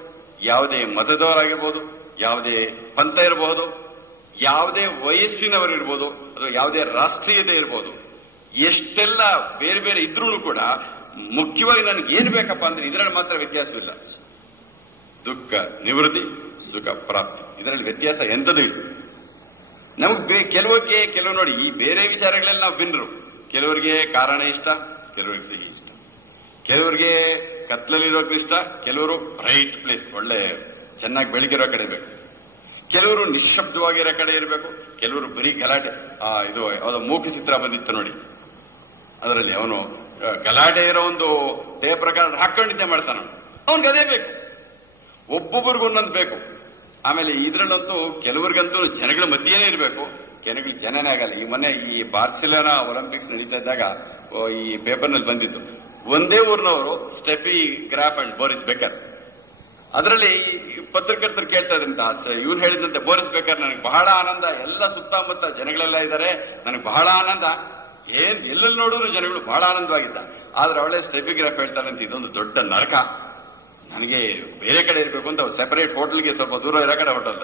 ಯಾವುದೇ ಮತದವರಾಗಿರ್ಬೋದು, ಯಾವುದೇ ಪಂಥ ಇರಬಹುದು, ಯಾವುದೇ ವಯಸ್ಸಿನವರಿರ್ಬೋದು, ಅಥವಾ ಯಾವುದೇ ರಾಷ್ಟ್ರೀಯತೆ ಇರ್ಬೋದು, ಎಷ್ಟೆಲ್ಲ ಬೇರೆ ಬೇರೆ ಇದ್ರೂ ಕೂಡ ಮುಖ್ಯವಾಗಿ ನನಗೆ ಏನು ಬೇಕಪ್ಪ ಅಂದ್ರೆ ಇದರಲ್ಲಿ ಮಾತ್ರ ವ್ಯತ್ಯಾಸವಿಲ್ಲ. ದುಃಖ ನಿವೃತ್ತಿ, ಸುಖ ಪ್ರಾಪ್ತಿ, ಇದರಲ್ಲಿ ವ್ಯತ್ಯಾಸ ಎಂಥದ್ದು ಇಲ್ಲ. ನಮಗೆ ಕೆಲವು ನೋಡಿ, ಈ ಬೇರೆ ವಿಚಾರಗಳೆಲ್ಲ ನಾವು ಭಿನ್ನರು. ಕೆಲವರಿಗೆ ಕಾರಣ ಇಷ್ಟ, ಕೆಲವರಿಗೆ ಸಿಹಿ ಇಷ್ಟ, ಕೆಲವರಿಗೆ ಕತ್ಲಲ್ಲಿರೋಕೆ ಇಷ್ಟ, ಕೆಲವರು ಬ್ರೈಟ್ ಪ್ಲೇಸ್, ಒಳ್ಳೆ ಚೆನ್ನಾಗಿ ಬೆಳಗಿರೋ ಕಡೆ ಬೇಕು, ಕೆಲವರು ನಿಶ್ಶಬ್ದವಾಗಿರೋ ಕಡೆ ಇರಬೇಕು, ಕೆಲವರು ಬರೀ ಗಲಾಟೆ. ಇದು ಯಾವ್ದೋ ಮೂಕ ಚಿತ್ರ ಬಂದಿತ್ತು ನೋಡಿ, ಅದರಲ್ಲಿ ಅವನು ಗಲಾಟೆ ಇರೋ ಒಂದು ಟೇಪ್ ಪ್ರಕಾರ ಹಾಕೊಂಡಿದ್ದೆ ಮಾಡ್ತಾನ, ಅವನ್ಗೆ ಅದೇ ಬೇಕು. ಒಬ್ಬೊಬ್ಬರಿಗೂ ಒಂದೊಂದು ಬೇಕು. ಆಮೇಲೆ ಇದ್ರಲ್ಲಂತೂ ಕೆಲವರಿಗಂತೂ ಜನಗಳ ಮಧ್ಯೆನೇ ಇರಬೇಕು, ಕೆಲವರಿಗೆ ಜನನೇ ಆಗಲ್ಲ. ಈ ಮೊನ್ನೆ ಈ ಬಾರ್ಸಿಲೋನಾ ಒಲಿಂಪಿಕ್ಸ್ ನಡೀತಾ ಇದ್ದಾಗ ಈ ಪೇಪರ್ನಲ್ಲಿ ಬಂದಿದ್ದು, ಒಂದೇ ಊರಿನವರು Steffi graph and Boris Becker. ಅದರಲ್ಲಿ ಪತ್ರಕರ್ತರು ಕೇಳ್ತಾ ಇದ್ರಂತ, ಇವ್ರು ಹೇಳಿದಂತೆ ಬೋರಿಸ್ ಬೆಕರ್ ನನಗೆ ಬಹಳ ಆನಂದ, ಎಲ್ಲ ಸುತ್ತಮುತ್ತ ಜನಗಳೆಲ್ಲ ಇದ್ದಾರೆ, ನನಗೆ ಬಹಳ ಆನಂದ, ಎಲ್ಲೆಲ್ಲಿ ನೋಡಿದ್ರು ಜನಗಳು ಬಹಳ ಆನಂದವಾಗಿದ್ದ. ಆದ್ರೆ ಅವಳೇ ಸ್ಟೆಫಿ ಗ್ರಾಫ್ ಹೇಳ್ತಾರಂತ, ಇದೊಂದು ದೊಡ್ಡ ನರಕ, ನನಗೆ ಬೇರೆ ಕಡೆ ಇರಬೇಕು ಅಂತ ಸೆಪರೇಟ್ ಹೋಟೆಲ್ಗೆ ಸ್ವಲ್ಪ ದೂರ ಇರೋ ಕಡೆ ಹೋಟೆಲ್,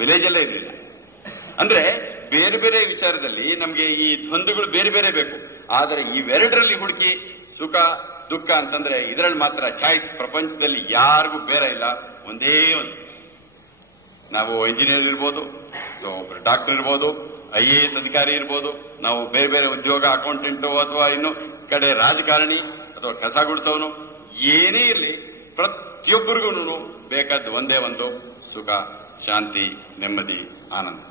ವಿಲೇಜ್ ಅಲ್ಲೇ ಇರಲಿಲ್ಲ. ಅಂದ್ರೆ ಬೇರೆ ಬೇರೆ ವಿಚಾರದಲ್ಲಿ ನಮ್ಗೆ ಈ ದ್ವಂದ್ವಗಳು ಬೇರೆ ಬೇರೆ ಬೇಕು. ಆದರೆ ಇವೆರಡರಲ್ಲಿ ಹುಡುಕಿ ಸುಖ ದುಃಖ ಅಂತಂದ್ರೆ ಇದರಲ್ಲಿ ಮಾತ್ರ ಚಾಯ್ಸ್ ಪ್ರಪಂಚದಲ್ಲಿ ಯಾರಿಗೂ ಬೇರೆ ಇಲ್ಲ, ಒಂದೇ ಒಂದು. ನಾವು ಇಂಜಿನಿಯರ್ ಇರ್ಬೋದು, ಒಬ್ಬರು ಡಾಕ್ಟರ್ ಇರ್ಬೋದು, IAS ಅಧಿಕಾರಿ ಇರ್ಬೋದು, ನಾವು ಬೇರೆ ಬೇರೆ ಉದ್ಯೋಗ ಅಕೌಂಟೆಂಟು ಅಥವಾ ಇನ್ನು ಕಡೆ ರಾಜಕಾರಣಿ ಅಥವಾ ಕಸ ಗುಡಿಸೋನು, ಏನೇ ಇರಲಿ ಪ್ರತಿಯೊಬ್ಬರಿಗೂ ಬೇಕಾದ ಒಂದೇ ಒಂದು ಸುಖ, ಶಾಂತಿ, ನೆಮ್ಮದಿ, ಆನಂದ.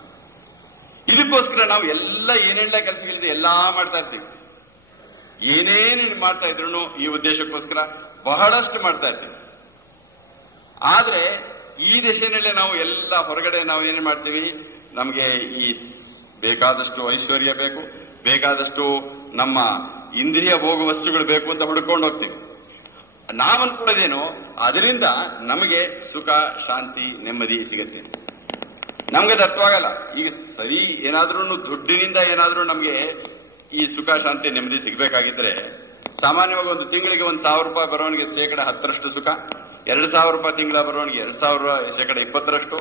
ಇದಕ್ಕೋಸ್ಕರ ನಾವು ಎಲ್ಲ ಏನೆಲ್ಲ ಕೆಲಸಗಳಿದೆ ಎಲ್ಲಾ ಮಾಡ್ತಾ ಇರ್ತೀವಿ. ಏನೇನು ಮಾಡ್ತಾ ಇದ್ರು ಈ ಉದ್ದೇಶಕ್ಕೋಸ್ಕರ ಬಹಳಷ್ಟು ಮಾಡ್ತಾ ಇರ್ತೀವಿ. ಆದ್ರೆ ಈ ದಿಶೆನಲ್ಲೇ ನಾವು ಎಲ್ಲ ಹೊರಗಡೆ ನಾವು ಏನೇನು ಮಾಡ್ತೀವಿ, ನಮಗೆ ಈ ಬೇಕಾದಷ್ಟು ಐಶ್ವರ್ಯ ಬೇಕು, ಬೇಕಾದಷ್ಟು ನಮ್ಮ ಇಂದ್ರಿಯ ಭೋಗ ವಸ್ತುಗಳು ಬೇಕು ಅಂತ ಹುಡ್ಕೊಂಡು ಹೋಗ್ತೀವಿ. ನಾವು ಅನ್ಕೊಳ್ಳೋದೇನೋ ಅದರಿಂದ ನಮಗೆ ಸುಖ, ಶಾಂತಿ, ನೆಮ್ಮದಿ ಸಿಗುತ್ತೆ. ನಮ್ಗದು ಅರ್ಥವಾಗಲ್ಲ. ಈಗ ಸರಿ ಏನಾದ್ರೂ ದುಡ್ಡಿನಿಂದ ಏನಾದ್ರೂ ನಮ್ಗೆ ಈ ಸುಖ, ಶಾಂತಿ, ನೆಮ್ಮದಿ ಸಿಗಬೇಕಾಗಿದ್ರೆ ಸಾಮಾನ್ಯವಾಗಿ ಒಂದು ತಿಂಗಳಿಗೆ 1,000 ರೂಪಾಯಿ ಬರೋನಿಗೆ 10% ಸುಖ, 2,000 ರೂಪಾಯಿ ತಿಂಗಳ ಬರೋನಿಗೆ 2,000 20%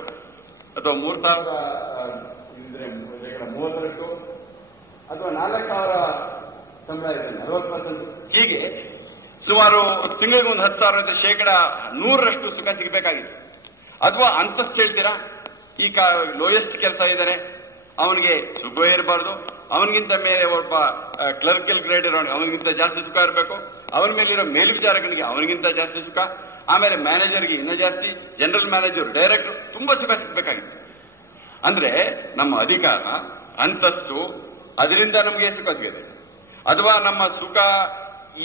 ಅಥವಾ 3,000 30%, ಅಥವಾ 4,000 ಸಂಬಳ ಇದೆ 40%. ಹೀಗೆ ಸುಮಾರು ತಿಂಗಳಿಗೆ 10,000 ಇದ್ರೆ 100% ಸುಖ ಸಿಗಬೇಕಾಗಿದೆ. ಅಥವಾ ಅಂತಸ್ತು ಹೇಳ್ತೀರಾ, ಈ ಲೋಯೆಸ್ಟ್ ಕೆಲಸ ಇದ್ದಾರೆ ಅವನಿಗೆ ಸುಖವೇ ಇರಬಾರ್ದು, ಅವನಿಗಿಂತ ಮೇಲೆ ಒಬ್ಬ ಕ್ಲರ್ಕಲ್ ಗ್ರೇಡ್ ಇರೋನಿಗೆ ಅವನಿಗಿಂತ ಜಾಸ್ತಿ ಸುಖ ಇರಬೇಕು, ಅವನ ಮೇಲಿರೋ ಮೇಲ್ವಿಚಾರಕನಿಗೆ ಅವನಿಗಿಂತ ಜಾಸ್ತಿ ಸುಖ, ಆಮೇಲೆ ಮ್ಯಾನೇಜರ್ಗೆ ಇನ್ನೂ ಜಾಸ್ತಿ, ಜನರಲ್ ಮ್ಯಾನೇಜರ್, ಡೈರೆಕ್ಟರ್ ತುಂಬಾ ಸುಖ ಸಿಗಬೇಕಾಗಿದೆ. ಅಂದ್ರೆ ನಮ್ಮ ಅಧಿಕಾರ, ಅಂತಸ್ತು, ಅದರಿಂದ ನಮಗೆ ಸುಖ ಸಿಗುತ್ತೆ. ಅಥವಾ ನಮ್ಮ ಸುಖ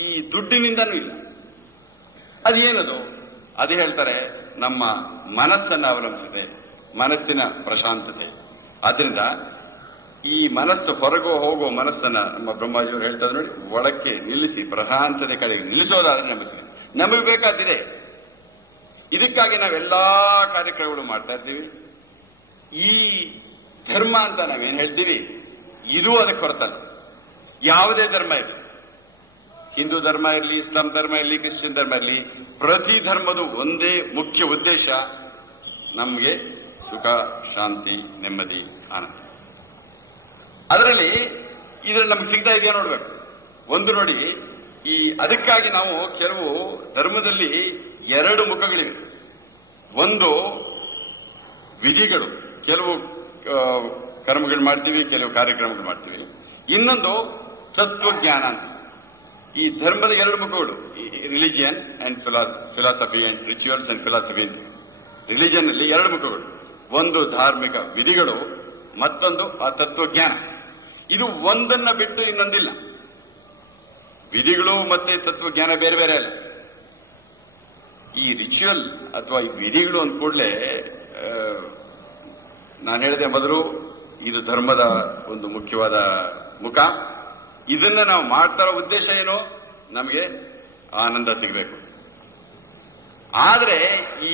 ಈ ದುಡ್ಡಿನಿಂದನೂ ಇಲ್ಲ. ಅದೇನದು? ಅದು ಹೇಳ್ತಾರೆ ನಮ್ಮ ಮನಸ್ಸನ್ನು ಅವಲಂಬಿಸಿದೆ, ಮನಸ್ಸಿನ ಪ್ರಶಾಂತತೆ. ಆದ್ರಿಂದ ಈ ಮನಸ್ಸು ಹೊರಗೋ ಹೋಗೋ ಮನಸ್ಸನ್ನ ನಮ್ಮ ಬ್ರಹ್ಮಾಜಿಯವರು ಹೇಳ್ತಾ ನೋಡಿ, ಒಳಕ್ಕೆ ನಿಲ್ಲಿಸಿ ಪ್ರಶಾಂತತೆ ಕಡೆಗೆ ನಿಲ್ಲಿಸೋದಾದ್ರೆ ನಮಗೆ ಬೇಕಾದಿದೆ. ಇದಕ್ಕಾಗಿ ನಾವೆಲ್ಲಾ ಕಾರ್ಯಕ್ರಮಗಳು ಮಾಡ್ತಾ ಇರ್ತೀವಿ. ಈ ಧರ್ಮ ಅಂತ ನಾವೇನ್ ಹೇಳ್ತೀವಿ, ಇದು ಅದಕ್ಕೆ ಹೊರತಲ್ಲ. ಯಾವುದೇ ಧರ್ಮ ಇರಲಿ, ಹಿಂದೂ ಧರ್ಮ ಇರಲಿ, ಇಸ್ಲಾಂ ಧರ್ಮ ಇರಲಿ, ಕ್ರಿಶ್ಚಿಯನ್ ಧರ್ಮ ಇರಲಿ, ಪ್ರತಿ ಧರ್ಮದ ಒಂದೇ ಮುಖ್ಯ ಉದ್ದೇಶ ನಮಗೆ ಸುಖ, ಶಾಂತಿ, ನೆಮ್ಮದಿ, ಆನಂದ. ಅದರಲ್ಲಿ ಇದ್ರಲ್ಲಿ ನಮ್ಗೆ ಸಿಗ್ತಾ ಇದೆಯಾ ನೋಡ್ಬೇಕು. ಒಂದು ನೋಡಿ, ಈ ಅದಕ್ಕಾಗಿ ನಾವು ಕೆಲವು ಧರ್ಮದಲ್ಲಿ 2 ಮುಖಗಳಿವೆ. ಒಂದು ವಿಧಿಗಳು, ಕೆಲವು ಕರ್ಮಗಳು ಮಾಡ್ತೀವಿ, ಕೆಲವು ಕಾರ್ಯಕ್ರಮಗಳು ಮಾಡ್ತೀವಿ. ಇನ್ನೊಂದು ತತ್ವಜ್ಞಾನ ಅಂತ. ಈ ಧರ್ಮದ 2 ಮುಖಗಳು, religion and philosophy and rituals and philosophy. Religion ಅಲ್ಲಿ 2 ಮುಖಗಳು, ಒಂದು ಧಾರ್ಮಿಕ ವಿಧಿಗಳು, ಮತ್ತೊಂದು ಆ ತತ್ವಜ್ಞಾನ. ಇದು ಒಂದನ್ನ ಬಿಟ್ಟು ಇನ್ನೊಂದಿಲ್ಲ. ವಿಧಿಗಳು ಮತ್ತೆ ತತ್ವಜ್ಞಾನ ಬೇರೆ ಬೇರೆ ಅಲ್ಲ. ಈ ರಿಚುವಲ್ ಅಥವಾ ಈ ವಿಧಿಗಳು ಅಂದ ಕೂಡಲೇ ನಾನು ಹೇಳಿದೆ ಮೊದಲು, ಇದು ಧರ್ಮದ ಒಂದು ಮುಖ್ಯವಾದ ಮುಖ. ಇದನ್ನ ನಾವು ಮಾಡ್ತಾರೋ ಉದ್ದೇಶ ಏನು, ನಮಗೆ ಆನಂದ ಸಿಗಬೇಕು. ಆದ್ರೆ ಈ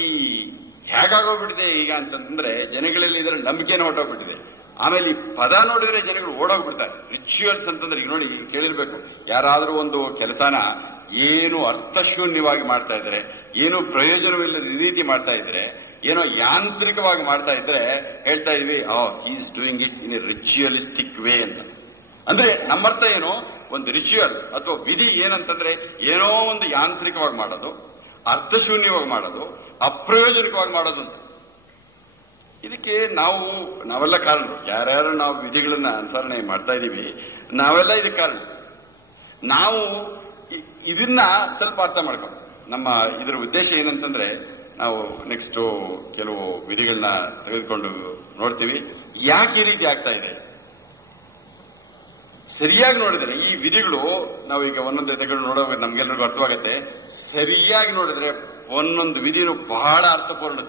ಹೇಗಾಗೋಗ್ಬಿಟ್ಟಿದೆ ಈಗ ಅಂತಂದ್ರೆ, ಜನಗಳಲ್ಲಿ ಇದರ ನಂಬಿಕೆನ ಹೊರಟೋಗ್ಬಿಟ್ಟಿದೆ. ಆಮೇಲೆ ಈ ಪದ ನೋಡಿದ್ರೆ ಜನಗಳು ಓಡೋಗ್ಬಿಡ್ತಾರೆ. ರಿಚುವಲ್ಸ್ ಅಂತಂದ್ರೆ ಈಗ ನೋಡಿ, ಕೇಳಿರ್ಬೇಕು, ಯಾರಾದ್ರೂ ಒಂದು ಕೆಲಸನ ಏನು ಅರ್ಥಶೂನ್ಯವಾಗಿ ಮಾಡ್ತಾ ಇದ್ರೆ, ಏನು ಪ್ರಯೋಜನವಿಲ್ಲದ ರೀತಿ ಮಾಡ್ತಾ ಇದ್ರೆ, ಏನೋ ಯಾಂತ್ರಿಕವಾಗಿ ಮಾಡ್ತಾ ಇದ್ರೆ ಹೇಳ್ತಾ ಇದೀವಿ, is doing it in A ritualistic way ಅಂತ. ಅಂದ್ರೆ ನಮ್ಮರ್ಥ ಏನು, ಒಂದು ರಿಚುವಲ್ ಅಥವಾ ವಿಧಿ ಏನಂತಂದ್ರೆ ಏನೋ ಒಂದು ಯಾಂತ್ರಿಕವಾಗಿ ಮಾಡೋದು, ಅರ್ಥಶೂನ್ಯವಾಗಿ ಮಾಡೋದು, ಅಪ್ರಯೋಜನಕವಾಗಿ ಮಾಡೋದು ಅಂತ. ಇದಕ್ಕೆ ನಾವೆಲ್ಲ ಕಾರಣ. ಯಾರ್ಯಾರು ನಾವು ವಿಧಿಗಳನ್ನ ಅನುಸರಣೆ ಮಾಡ್ತಾ ಇದೀವಿ, ನಾವೆಲ್ಲ ಇದಕ್ಕೆ ಕಾರಣ. ನಾವು ಇದನ್ನ ಸ್ವಲ್ಪ ಅರ್ಥ ಮಾಡ್ಕೊಂಡು, ನಮ್ಮ ಇದರ ಉದ್ದೇಶ ಏನಂತಂದ್ರೆ, ನಾವು ನೆಕ್ಸ್ಟ್ ಕೆಲವು ವಿಧಿಗಳನ್ನ ತೆಗೆದುಕೊಂಡು ನೋಡ್ತೀವಿ, ಯಾಕೆ ಈ ರೀತಿ ಆಗ್ತಾ ಇದೆ. ಸರಿಯಾಗಿ ನೋಡಿದ್ರೆ ಈ ವಿಧಿಗಳು ನಾವೀಗ ಒಂದೊಂದು ತೆಗೆದು ನೋಡುವಾಗ ನಮ್ಗೆಲ್ಲರಿಗೂ ಅರ್ಥವಾಗುತ್ತೆ. ಸರಿಯಾಗಿ ನೋಡಿದ್ರೆ ಒಂದೊಂದು ವಿಧಿನೂ ಬಹಳ ಅರ್ಥಪೂರ್ಣ,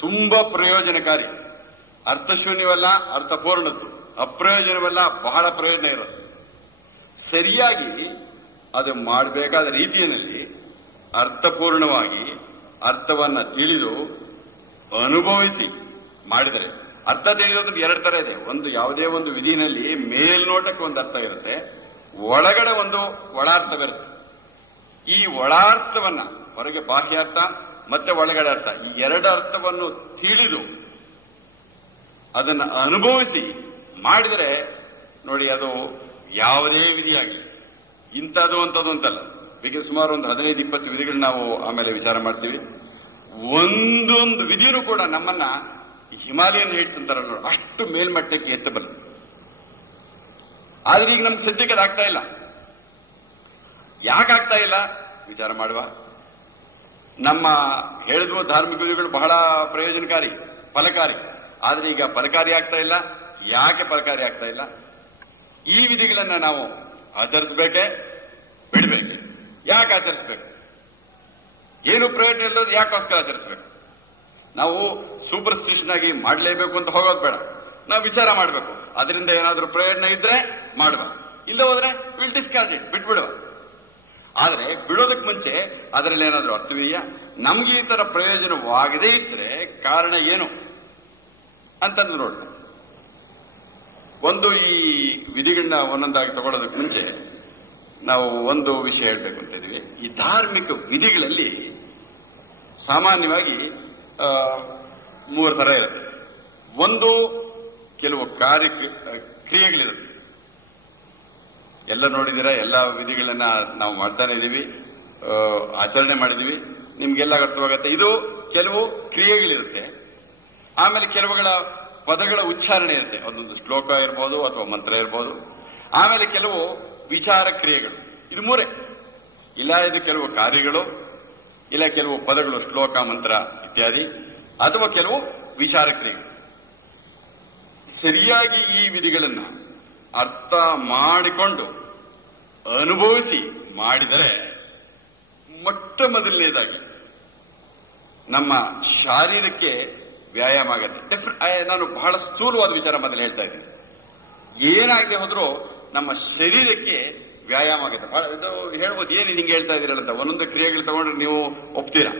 ತುಂಬಾ ಪ್ರಯೋಜನಕಾರಿ. ಅರ್ಥಶೂನ್ಯವಲ್ಲ, ಅರ್ಥಪೂರ್ಣದ್ದು. ಅಪ್ರಯೋಜನವಲ್ಲ, ಬಹಳ ಪ್ರಯೋಜನ ಇರೋದು. ಸರಿಯಾಗಿ ಅದು ಮಾಡಬೇಕಾದ ರೀತಿಯಲ್ಲಿ ಅರ್ಥಪೂರ್ಣವಾಗಿ ಅರ್ಥವನ್ನ ತಿಳಿದು ಅನುಭವಿಸಿ ಮಾಡಿದರೆ, ಅರ್ಥ ತಿಳಿಯೋದು ಎರಡು ತರ ಇದೆ. ಒಂದು ಯಾವುದೇ ಒಂದು ವಿಧಿನಲ್ಲಿ ಮೇಲ್ನೋಟಕ್ಕೆ ಒಂದು ಅರ್ಥ ಇರುತ್ತೆ, ಒಳಗಡೆ ಒಂದು ಒಳಾರ್ಥವಿರುತ್ತೆ. ಈ ಒಳಾರ್ಥವನ್ನ, ಹೊರಗೆ ಬಾಹ್ಯಾರ್ಥ ಮತ್ತೆ ಒಳಗಡೆ ಅರ್ಥ, ಈ ಎರಡು ಅರ್ಥವನ್ನು ತಿಳಿದು ಅದನ್ನು ಅನುಭವಿಸಿ ಮಾಡಿದರೆ ನೋಡಿ, ಅದು ಯಾವುದೇ ವಿಧಿಯಾಗಲಿ ಇಂಥದ್ದು ಅಂತದ್ದು ಅಂತಲ್ಲ. ಬೇಕಿದ್ರೆ ಸುಮಾರು ಒಂದು 15-20 ವಿಧಿಗಳು ನಾವು ಆಮೇಲೆ ವಿಚಾರ ಮಾಡ್ತೀವಿ. ಒಂದೊಂದು ವಿಧಿಯೂ ಕೂಡ ನಮ್ಮನ್ನ ಹಿಮಾಲಯನ್ ಹೈಟ್ಸ್ ಅಂತಾರಲ್ಲ ನೋಡಿ, ಅಷ್ಟು ಮೇಲ್ಮಟ್ಟಕ್ಕೆ ಎತ್ತಬಲ್ಲ. ಆದ್ರೆ ಈಗ ನಮ್ಗೆ ಸದ್ಯಕ್ಕೆ ಅದಾಗ್ತಾ ಇಲ್ಲ. ಯಾಕಾಗ್ತಾ ಇಲ್ಲ ವಿಚಾರ ಮಾಡುವ. ನಮ್ಮ ಹೇಳಿದ್ವು ಧಾರ್ಮಿಕ ವಿಧಿಗಳು ಬಹಳ ಪ್ರಯೋಜನಕಾರಿ, ಫಲಕಾರಿ. ಆದ್ರೆ ಈಗ ಫಲಕಾರಿ ಆಗ್ತಾ ಇಲ್ಲ. ಯಾಕೆ ಫಲಕಾರಿ ಆಗ್ತಾ ಇಲ್ಲ? ಈ ವಿಧಿಗಳನ್ನ ನಾವು ಆಚರಿಸಬೇಕೆ ಬಿಡಬೇಕೆ? ಯಾಕೆ ಆಚರಿಸಬೇಕು? ಏನು ಪ್ರಯೋಜನ ಇಲ್ಲದ ಯಾಕೋಸ್ಕರ ಆಚರಿಸಬೇಕು? ನಾವು ಸೂಪರ್ಸ್ಟಿಷನ್ ಆಗಿ ಮಾಡಲೇಬೇಕು ಅಂತ ಹೋಗೋದು ಬೇಡ. ನಾವು ವಿಚಾರ ಮಾಡಬೇಕು. ಅದರಿಂದ ಏನಾದ್ರೂ ಪ್ರಯೋಜನ ಇದ್ರೆ ಮಾಡುವ, ಇಲ್ಲ ಹೋದ್ರೆ ವಿಲ್ ಡಿಸ್ಕಾರ್ಜ್ ಇಟ್, ಬಿಟ್ಬಿಡುವ. ಆದ್ರೆ ಬಿಡೋದಕ್ಕೆ ಮುಂಚೆ ಅದರಲ್ಲಿ ಏನಾದ್ರೂ ಅರ್ಥವೀಯ, ನಮ್ಗೆ ಈ ತರ ಪ್ರಯೋಜನವಾಗದೇ ಇದ್ರೆ ಕಾರಣ ಏನು ಅಂತಂದು ನೋಡಿ. ಒಂದು ಈ ವಿಧಿಗಳನ್ನ ಒಂದೊಂದಾಗಿ ತಗೊಳ್ಳೋದಕ್ಕೆ ಮುಂಚೆ ನಾವು ಒಂದು ವಿಷಯ ಹೇಳ್ಬೇಕು ಅಂತ ಇದೀವಿ. ಈ ಧಾರ್ಮಿಕ ವಿಧಿಗಳಲ್ಲಿ ಸಾಮಾನ್ಯವಾಗಿ 3 ತರ ಇರುತ್ತೆ. ಒಂದು, ಕೆಲವು ಕ್ರಿಯೆಗಳಿರುತ್ತೆ. ಎಲ್ಲ ನೋಡಿದಿರ, ಎಲ್ಲ ವಿಧಿಗಳನ್ನ ನಾವು ಮಾಡ್ತಾನೆ ಇದೀವಿ, ಆಚರಣೆ ಮಾಡಿದೀವಿ, ನಿಮ್ಗೆಲ್ಲ ಅರ್ಥವಾಗುತ್ತೆ. ಇದು ಕೆಲವು ಕ್ರಿಯೆಗಳಿರುತ್ತೆ. ಆಮೇಲೆ ಕೆಲವುಗಳ ಪದಗಳ ಉಚ್ಚಾರಣೆ ಇರುತ್ತೆ. ಒಂದೊಂದು ಶ್ಲೋಕ ಇರ್ಬೋದು ಅಥವಾ ಮಂತ್ರ ಇರ್ಬೋದು. ಆಮೇಲೆ ಕೆಲವು ವಿಚಾರ ಕ್ರಿಯೆಗಳು. ಇದು 3. ಇಲ್ಲ ಇದು ಕೆಲವು ಕಾರ್ಯಗಳು, ಇಲ್ಲ ಕೆಲವು ಪದಗಳು, ಶ್ಲೋಕ ಮಂತ್ರ ಇತ್ಯಾದಿ, ಅಥವಾ ಕೆಲವು ವಿಚಾರ ಕ್ರಿಯೆಗಳು. ಸರಿಯಾಗಿ ಈ ವಿಧಿಗಳನ್ನ ಅರ್ಥ ಮಾಡಿಕೊಂಡು ಅನುಭವಿಸಿ ಮಾಡಿದರೆ ಮೊಟ್ಟ ಮೊದಲನೇದಾಗಿ ನಮ್ಮ ಶಾರೀರಕ್ಕೆ ವ್ಯಾಯಾಮ ಆಗುತ್ತೆ. ನಾನು ಬಹಳ ಸ್ಥೂಲವಾದ ವಿಚಾರ ಮೊದಲು ಹೇಳ್ತಾ ಇದ್ದೀನಿ. ಏನಾಗದೆ ಹೋದ್ರೂ ನಮ್ಮ ಶರೀರಕ್ಕೆ ವ್ಯಾಯಾಮ ಆಗುತ್ತೆ. ಬಹಳ ಇದು ಹೇಳ್ಬೋದು, ಏನು ಹಿಂಗೆ ಹೇಳ್ತಾ ಇದ್ದೀರಲ್ಲ ಅಂತ. ಒಂದೊಂದು ಕ್ರಿಯೆಗಳು ತಗೊಂಡ್ರೆ ನೀವು ಒಪ್ತೀರಾ?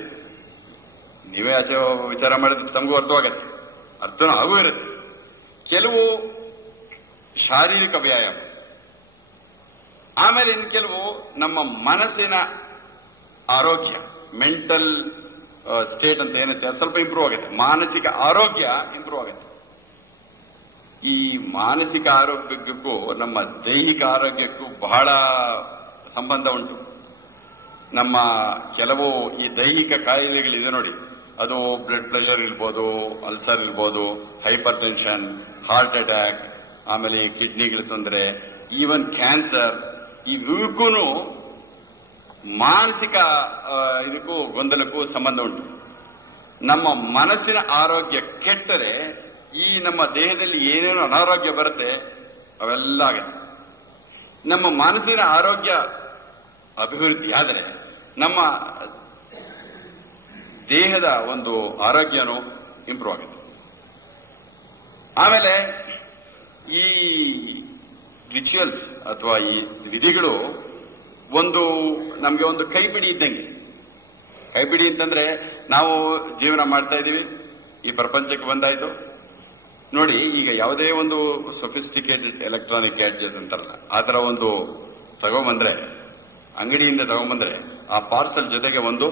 ನೀವೇ ಆಚೆ ವಿಚಾರ ಮಾಡಿದ್ರೆ ತಮಗೂ ಅರ್ಥವಾಗತ್ತೆ, ಅರ್ಥನೂ ಆಗೂ ಇರುತ್ತೆ. ಕೆಲವು ಶಾರೀರಿಕ ವ್ಯಾಯಾಮ, ಆಮೇಲೆ ಇನ್ನು ಕೆಲವು ನಮ್ಮ ಮನಸ್ಸಿನ ಆರೋಗ್ಯ, ಮೆಂಟಲ್ ಸ್ಟೇಟ್ ಅಂತ ಏನಂತೆ, ಅದು ಸ್ವಲ್ಪ ಇಂಪ್ರೂವ್ ಆಗುತ್ತೆ. ಮಾನಸಿಕ ಆರೋಗ್ಯ ಇಂಪ್ರೂವ್ ಆಗುತ್ತೆ. ಈ ಮಾನಸಿಕ ಆರೋಗ್ಯಕ್ಕೂ ನಮ್ಮ ದೈಹಿಕ ಆರೋಗ್ಯಕ್ಕೂ ಬಹಳ ಸಂಬಂಧ ಉಂಟು. ನಮ್ಮ ಕೆಲವು ಈ ದೈಹಿಕ ಕಾಯಿಲೆಗಳಿದೆ ನೋಡಿ, ಅದು ಬ್ಲಡ್ ಪ್ರೆಷರ್ ಇರ್ಬೋದು, ಅಲ್ಸರ್ ಇರ್ಬೋದು, ಹೈಪರ್ ಟೆನ್ಷನ್, ಹಾರ್ಟ್ ಅಟ್ಯಾಕ್, ಆಮೇಲೆ ಕಿಡ್ನಿಗಳ ತೊಂದರೆ, ಈವನ್ ಕ್ಯಾನ್ಸರ್, ಇವಕ್ಕೂ ಮಾನಸಿಕ ಇದಕ್ಕೂ ಗೊಂದಲಕ್ಕೂ ಸಂಬಂಧ ಉಂಟು. ನಮ್ಮ ಮನಸ್ಸಿನ ಆರೋಗ್ಯ ಕೆಟ್ಟರೆ ಈ ನಮ್ಮ ದೇಹದಲ್ಲಿ ಏನೇನು ಅನಾರೋಗ್ಯ ಬರುತ್ತೆ ಅವೆಲ್ಲ ಆಗುತ್ತೆ. ನಮ್ಮ ಮನಸ್ಸಿನ ಆರೋಗ್ಯ ಅಭಿವೃದ್ಧಿ ಆದರೆ ನಮ್ಮ ದೇಹದ ಒಂದು ಆರೋಗ್ಯನೂ ಇಂಪ್ರೂವ್ ಆಗುತ್ತೆ. ಆಮೇಲೆ ಈ ರಿಚುವಲ್ಸ್ ಅಥವಾ ಈ ವಿಧಿಗಳು ನಮಗೆ ಒಂದು ಕೈಪಿಡಿ ಇದ್ದಂಗೆ. ಕೈಪಿಡಿ ಅಂತಂದ್ರೆ ನಾವು ಜೀವನ ಮಾಡ್ತಾ ಇದ್ದೀವಿ, ಈ ಪ್ರಪಂಚಕ್ಕೆ ಬಂದಾಯ್ತು ನೋಡಿ. ಈಗ ಯಾವುದೇ ಒಂದು ಸೊಫಿಸ್ಟಿಕೇಟೆಡ್ ಎಲೆಕ್ಟ್ರಾನಿಕ್ ಗ್ಯಾಡ್ಜೆಟ್ ಅಂತಾರಲ್ಲ, ಆ ತರ ಒಂದು ತಗೊಂಬಂದ್ರೆ, ಅಂಗಡಿಯಿಂದ ತಗೊಂಬಂದ್ರೆ ಆ ಪಾರ್ಸಲ್ ಜೊತೆಗೆ ಒಂದು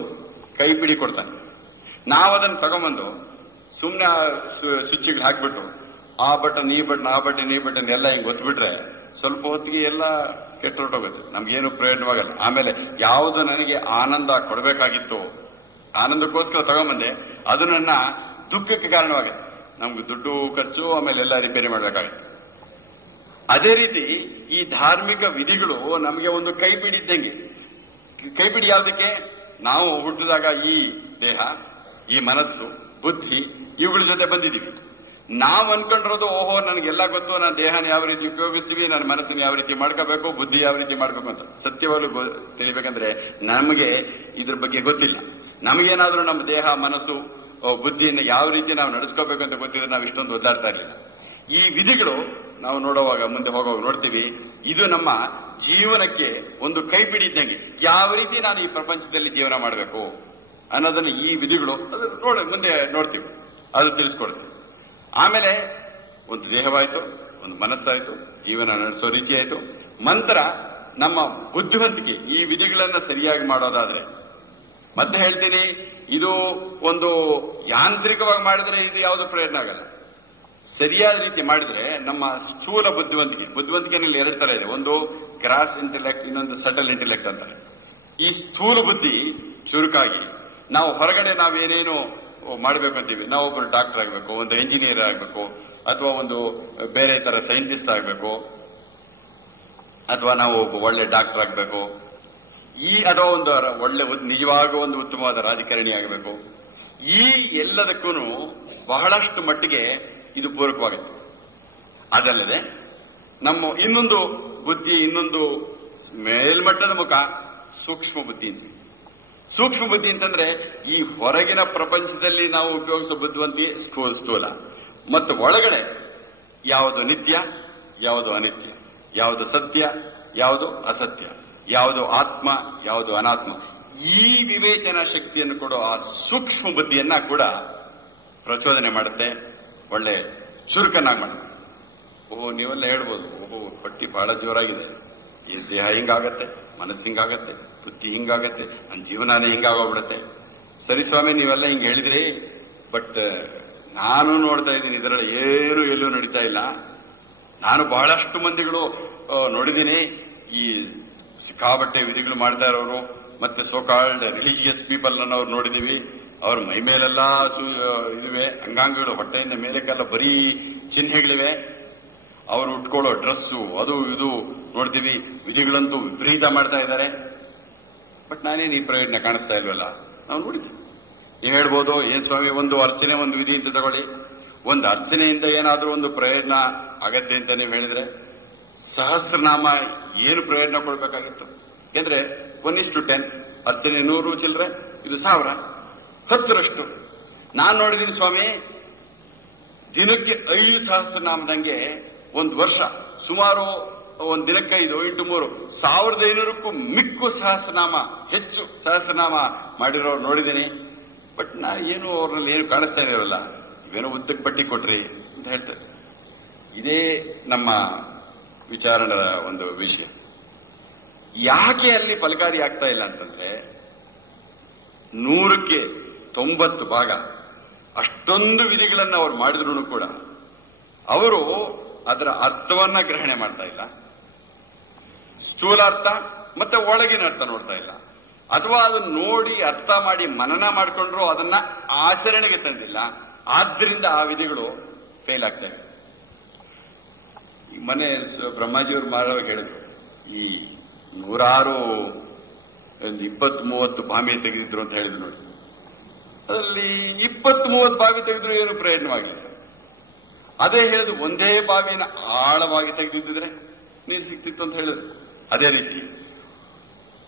ಕೈಪಿಡಿ ಕೊಡ್ತಾನೆ. ನಾವು ಅದನ್ನು ತಗೊಂಬಂದು ಸುಮ್ಮನೆ ಸ್ವಿಚ್ಗಳು ಹಾಕ್ಬಿಟ್ಟು ಆ ಬಟನ್ ಈ ಬಟನ್ ಆ ಬಟನ್ ಈ ಬಟನ್ ಎಲ್ಲ ಹಿಂಗೆ ಒತ್ಬಿಟ್ರೆ ಸ್ವಲ್ಪ ಹೊತ್ತಿಗೆ ಎಲ್ಲ ಕೆಟ್ಟೊಟ್ಟೋಗುತ್ತೆ, ನಮ್ಗೇನು ಪ್ರಯೋಜನವಾಗಲ್ಲ. ಆಮೇಲೆ ಯಾವುದು ನನಗೆ ಆನಂದ ಕೊಡಬೇಕಾಗಿತ್ತು, ಆನಂದಕ್ಕೋಸ್ಕರ ತಗೊಂಬಂದೆ, ಅದು ನನ್ನ ದುಃಖಕ್ಕೆ ಕಾರಣವಾಗುತ್ತೆ. ನಮ್ಗೆ ದುಡ್ಡು ಖರ್ಚು, ಆಮೇಲೆ ಎಲ್ಲ ರಿಪೇರಿ ಮಾಡಬೇಕಾಗುತ್ತೆ. ಅದೇ ರೀತಿ ಈ ಧಾರ್ಮಿಕ ವಿಧಿಗಳು ನಮಗೆ ಒಂದು ಕೈಪಿಡಿ ಇದ್ದಂಗೆ. ಕೈಪಿಡಿ ಯಾವುದಕ್ಕೆ? ನಾವು ಹುಟ್ಟಿದಾಗ ಈ ದೇಹ, ಈ ಮನಸ್ಸು, ಬುದ್ಧಿ ಇವುಗಳ ಜೊತೆ ಬಂದಿದ್ದೀವಿ. ನಾವ್ ಅನ್ಕೊಂಡಿರೋದು ಓಹೋ ನನಗೆಲ್ಲ ಗೊತ್ತು, ನಾನು ದೇಹನ ಯಾವ ರೀತಿ ಉಪಯೋಗಿಸ್ತೀವಿ, ನನ್ನ ಮನಸ್ಸನ್ನು ಯಾವ ರೀತಿ ಮಾಡ್ಕೋಬೇಕು, ಬುದ್ಧಿ ಯಾವ ರೀತಿ ಮಾಡ್ಬೇಕು ಅಂತ. ಸತ್ಯವಾಗ್ಲೂ ತಿಳಿಬೇಕಂದ್ರೆ ನಮಗೆ ಇದ್ರ ಬಗ್ಗೆ ಗೊತ್ತಿಲ್ಲ. ನಮಗೇನಾದ್ರೂ ನಮ್ಮ ದೇಹ ಮನಸ್ಸು ಬುದ್ಧಿಯನ್ನು ಯಾವ ರೀತಿ ನಾವು ನಡೆಸ್ಕೋಬೇಕು ಅಂತ ಗೊತ್ತಿದ್ರೆ ನಾವು ಇಷ್ಟೊಂದು ಒದ್ದಾಡ್ತಾ ಇರಲಿಲ್ಲ. ಈ ವಿಧಿಗಳು ನಾವು ನೋಡುವಾಗ ಮುಂದೆ ಹೋಗುವಾಗ ನೋಡ್ತೀವಿ, ಇದು ನಮ್ಮ ಜೀವನಕ್ಕೆ ಒಂದು ಕೈಪಿಡಿ ಇದ್ದಂಗೆ. ಯಾವ ರೀತಿ ನಾನು ಈ ಪ್ರಪಂಚದಲ್ಲಿ ಜೀವನ ಮಾಡಬೇಕು ಅನ್ನೋದನ್ನ ಈ ವಿಧಿಗಳು ಅದು ಮುಂದೆ ನೋಡ್ತೀವಿ, ಅದು ತಿಳಿಸ್ಕೊಡ್ತೀವಿ. ಆಮೇಲೆ ಒಂದು ದೇಹವಾಯ್ತು, ಒಂದು ಮನಸ್ಸಾಯ್ತು, ಜೀವನ ನಡೆಸೋ ರೀತಿ ಆಯ್ತು. ನಂತರ ನಮ್ಮ ಬುದ್ಧಿವಂತಿಕೆ ಈ ವಿಧಿಗಳನ್ನ ಸರಿಯಾಗಿ ಮಾಡೋದಾದ್ರೆ, ಮತ್ತೆ ಹೇಳ್ತೀನಿ, ಇದು ಒಂದು ಯಾಂತ್ರಿಕವಾಗಿ ಮಾಡಿದ್ರೆ ಇದು ಯಾವುದು ಪ್ರಯೋಜನ ಆಗಲ್ಲ. ಸರಿಯಾದ ರೀತಿ ಮಾಡಿದ್ರೆ ನಮ್ಮ ಸ್ಥೂಲ ಬುದ್ಧಿವಂತಿಕೆನಲ್ಲಿ 2 ತರ ಇದೆ. ಒಂದು ಗ್ರಾಸ್ ಇಂಟೆಲೆಕ್ಟ್, ಇನ್ನೊಂದು ಸಟಲ್ ಇಂಟೆಲೆಕ್ಟ್ ಅಂತಾರೆ. ಈ ಸ್ಥೂಲ ಬುದ್ಧಿ ಚುರುಕಾಗಿ ನಾವು ಹೊರಗಡೆ ನಾವೇನೇನು ಮಾಡಬೇಕು ಅಂತೀವಿ, ನಾವೊಬ್ಬರು ಡಾಕ್ಟರ್ ಆಗಬೇಕು, ಒಂದು ಎಂಜಿನಿಯರ್ ಆಗಬೇಕು, ಅಥವಾ ಒಂದು ಬೇರೆ ತರ ಸೈಂಟಿಸ್ಟ್ ಆಗಬೇಕು, ಅಥವಾ ನಾವು ಒಬ್ಬ ಒಳ್ಳೆ ಡಾಕ್ಟರ್ ಆಗಬೇಕು, ಅಥವಾ ಒಂದು ಒಳ್ಳೆ ನಿಜವಾಗ ಒಂದು ಉತ್ತಮವಾದ ರಾಜಕಾರಣಿ ಆಗಬೇಕು. ಈ ಎಲ್ಲದಕ್ಕೂ ಬಹಳಷ್ಟು ಮಟ್ಟಿಗೆ ಇದು ಪೂರಕವಾಗುತ್ತೆ. ಅದಲ್ಲದೆ ನಮ್ಮ ಇನ್ನೊಂದು ಬುದ್ಧಿ, ಇನ್ನೊಂದು ಮೇಲ್ಮಟ್ಟದ ಮುಖ ಸೂಕ್ಷ್ಮ ಬುದ್ಧಿ ಅಂತೀವಿ. ಸೂಕ್ಷ್ಮ ಬುದ್ಧಿ ಅಂತಂದ್ರೆ ಈ ಹೊರಗಿನ ಪ್ರಪಂಚದಲ್ಲಿ ನಾವು ಉಪಯೋಗಿಸೋ ಬುದ್ಧಿವಂತಿಕೆ ಸ್ಥೂಲ, ಮತ್ತು ಒಳಗಡೆ ಯಾವುದು ನಿತ್ಯ, ಯಾವುದು ಅನಿತ್ಯ, ಯಾವುದು ಸತ್ಯ, ಯಾವುದು ಅಸತ್ಯ, ಯಾವುದು ಆತ್ಮ, ಯಾವುದು ಅನಾತ್ಮ, ಈ ವಿವೇಚನಾ ಶಕ್ತಿಯನ್ನು ಕೊಡೋ ಆ ಸೂಕ್ಷ್ಮ ಬುದ್ಧಿಯನ್ನ ಕೂಡ ಪ್ರಚೋದನೆ ಮಾಡುತ್ತೆ, ಒಳ್ಳೆ ಚುರುಕನ್ನಾಗಿ ಮಾಡುತ್ತೆ. ಓಹೋ, ನೀವೆಲ್ಲ ಹೇಳ್ಬೋದು, ಓಹೋ ಪಟ್ಟಿ ಬಹಳ ಜೋರಾಗಿದೆ, ಈ ದೇಹ ಹಿಂಗಾಗತ್ತೆ, ಮನಸ್ಸು ಹಿಂಗಾಗತ್ತೆ, ಬುದ್ಧಿ ಹಿಂಗಾಗತ್ತೆ, ನನ್ನ ಜೀವನಾನೇ ಹಿಂಗಾಗೋಗ್ಬಿಡತ್ತೆ. ಸರಿ ಸ್ವಾಮಿ, ನೀವೆಲ್ಲ ಹಿಂಗ್ ಹೇಳಿದ್ರಿ, ಬಟ್ ನಾನು ನೋಡ್ತಾ ಇದ್ದೀನಿ ಇದರಲ್ಲಿ ಏನು ಎಲ್ಲೂ ನಡೀತಾ ಇಲ್ಲ. ನಾನು ಬಹಳಷ್ಟು ಮಂದಿಗಳು ನೋಡಿದ್ದೀನಿ, ಈ ಸಿಕ್ಕಾಬಟ್ಟೆ ವಿಧಿಗಳು ಮಾಡ್ತಾ ಇರೋರು, ಮತ್ತೆ ಸೋಕಾಲ್ಡ್ ರಿಲಿಜಿಯಸ್ ಪೀಪಲ್ ಅನ್ನು ಅವ್ರು ನೋಡಿದೀವಿ. ಅವ್ರ ಮೈ ಮೇಲೆಲ್ಲ ಇದುವೆ, ಅಂಗಾಂಗಗಳು, ಹೊಟ್ಟೆಯಿಂದ ಮೇಲಕ್ಕೆಲ್ಲ ಬರೀ ಚಿಹ್ನೆಗಳಿವೆ. ಅವರು ಉಟ್ಕೊಳ್ಳೋ ಡ್ರೆಸ್ಸು ಅದು ಇದು ನೋಡ್ತೀವಿ. ವಿಧಿಗಳಂತೂ ವಿಪರೀತ ಮಾಡ್ತಾ ಇದ್ದಾರೆ. ಬಟ್ ನಾನೇನು ಈ ಪ್ರಯೋಜನ ಕಾಣಿಸ್ತಾ ಇಲ್ವಲ್ಲ, ನಾವು ನೋಡಿದ್ವಿ. ನೀವು ಹೇಳ್ಬೋದು, ಏನ್ ಸ್ವಾಮಿ, ಒಂದು ಅರ್ಚನೆ ಒಂದು ವಿಧಿ ಅಂತ ತಗೊಳ್ಳಿ, ಒಂದು ಅರ್ಚನೆಯಿಂದ ಏನಾದ್ರೂ ಒಂದು ಪ್ರಯೋಜನ ಆಗತ್ತೆ ಅಂತ ನೀವು ಹೇಳಿದ್ರೆ, ಸಹಸ್ರನಾಮ ಏನು ಪ್ರಯೋಜನ ಕೊಡ್ಬೇಕಾಗಿತ್ತು? ಯಾಕಂದ್ರೆ 1:10 ಅರ್ಚನೆ 100 ಚಿಲ್ಲರೆ, ಇದು 1000, 10ರಷ್ಟು. ನಾನ್ ನೋಡಿದೀನಿ ಸ್ವಾಮಿ, ದಿನಕ್ಕೆ 5 ಸಹಸ್ರನಾಮದಂಗೆ ಒಂದು ವರ್ಷ ಸುಮಾರು ಒಂದು ದಿನಕ್ಕೆ 5 × 3 1500ಕ್ಕೂ ಮಿಕ್ಕು ಸಹಸ್ರನಾಮ, ಹೆಚ್ಚು ಸಹಸ್ರನಾಮ ಮಾಡಿರೋರು ನೋಡಿದ್ದೀನಿ. ಬಟ್ ನಾ ಏನು ಅವ್ರಲ್ಲಿ ಏನು ಕಾಣಿಸ್ತಾ ಇರೋಲ್ಲ, ಇವೇನೋ ಉದ್ದಕ್ಕೆ ಪಟ್ಟಿ ಕೊಟ್ರಿ ಅಂತ ಹೇಳ್ತಾರೆ. ಇದೇ ನಮ್ಮ ವಿಚಾರಣದ ಒಂದು ವಿಷಯ. ಯಾಕೆ ಅಲ್ಲಿ ಫಲಕಾರಿ ಆಗ್ತಾ ಇಲ್ಲ ಅಂತಂದ್ರೆ, 100ಕ್ಕೆ 90 ಭಾಗ ಅಷ್ಟೊಂದು ವಿಧಿಗಳನ್ನು ಅವ್ರು ಮಾಡಿದ್ರು ಕೂಡ ಅವರು ಅದರ ಅರ್ಥವನ್ನ ಗ್ರಹಣೆ ಮಾಡ್ತಾ ಇಲ್ಲ. ಸ್ಥೂಲ ಅರ್ಥ ಮತ್ತೆ ಒಳಗಿನ ಅರ್ಥ ನೋಡ್ತಾ ಇಲ್ಲ, ಅಥವಾ ಅದನ್ನ ನೋಡಿ ಅರ್ಥ ಮಾಡಿ ಮನನ ಮಾಡಿಕೊಂಡ್ರು ಅದನ್ನ ಆಚರಣೆಗೆ ತಂದಿಲ್ಲ. ಆದ್ರಿಂದ ಆ ವಿಧಿಗಳು ಫೇಲ್ ಆಗ್ತಾ ಇವೆ. ಮನೆ ಬ್ರಹ್ಮಾಜಿಯವರು ಮಾರವಾಗ ಹೇಳಿದ್ರು, ಈ 100 ಒಂದು 20-30 ಬಾವಿ ತೆಗೆದಿದ್ರು ಅಂತ ಹೇಳಿದ್ರು ನೋಡಿ. ಅದರಲ್ಲಿ 20-30 ಬಾವಿ ತೆಗೆದ್ರು ಏನು ಪ್ರಯೋಜನವಾಗಿಲ್ಲ. ಅದೇ ಹೇಳಿದ್ರು, ಒಂದೇ ಬಾವಿನ ಆಳವಾಗಿ ತೆಗೆದಿದ್ದರೆ ನೀರು ಸಿಕ್ತಿತ್ತು ಅಂತ ಹೇಳಿದ್ರು. ಅದೇ ರೀತಿ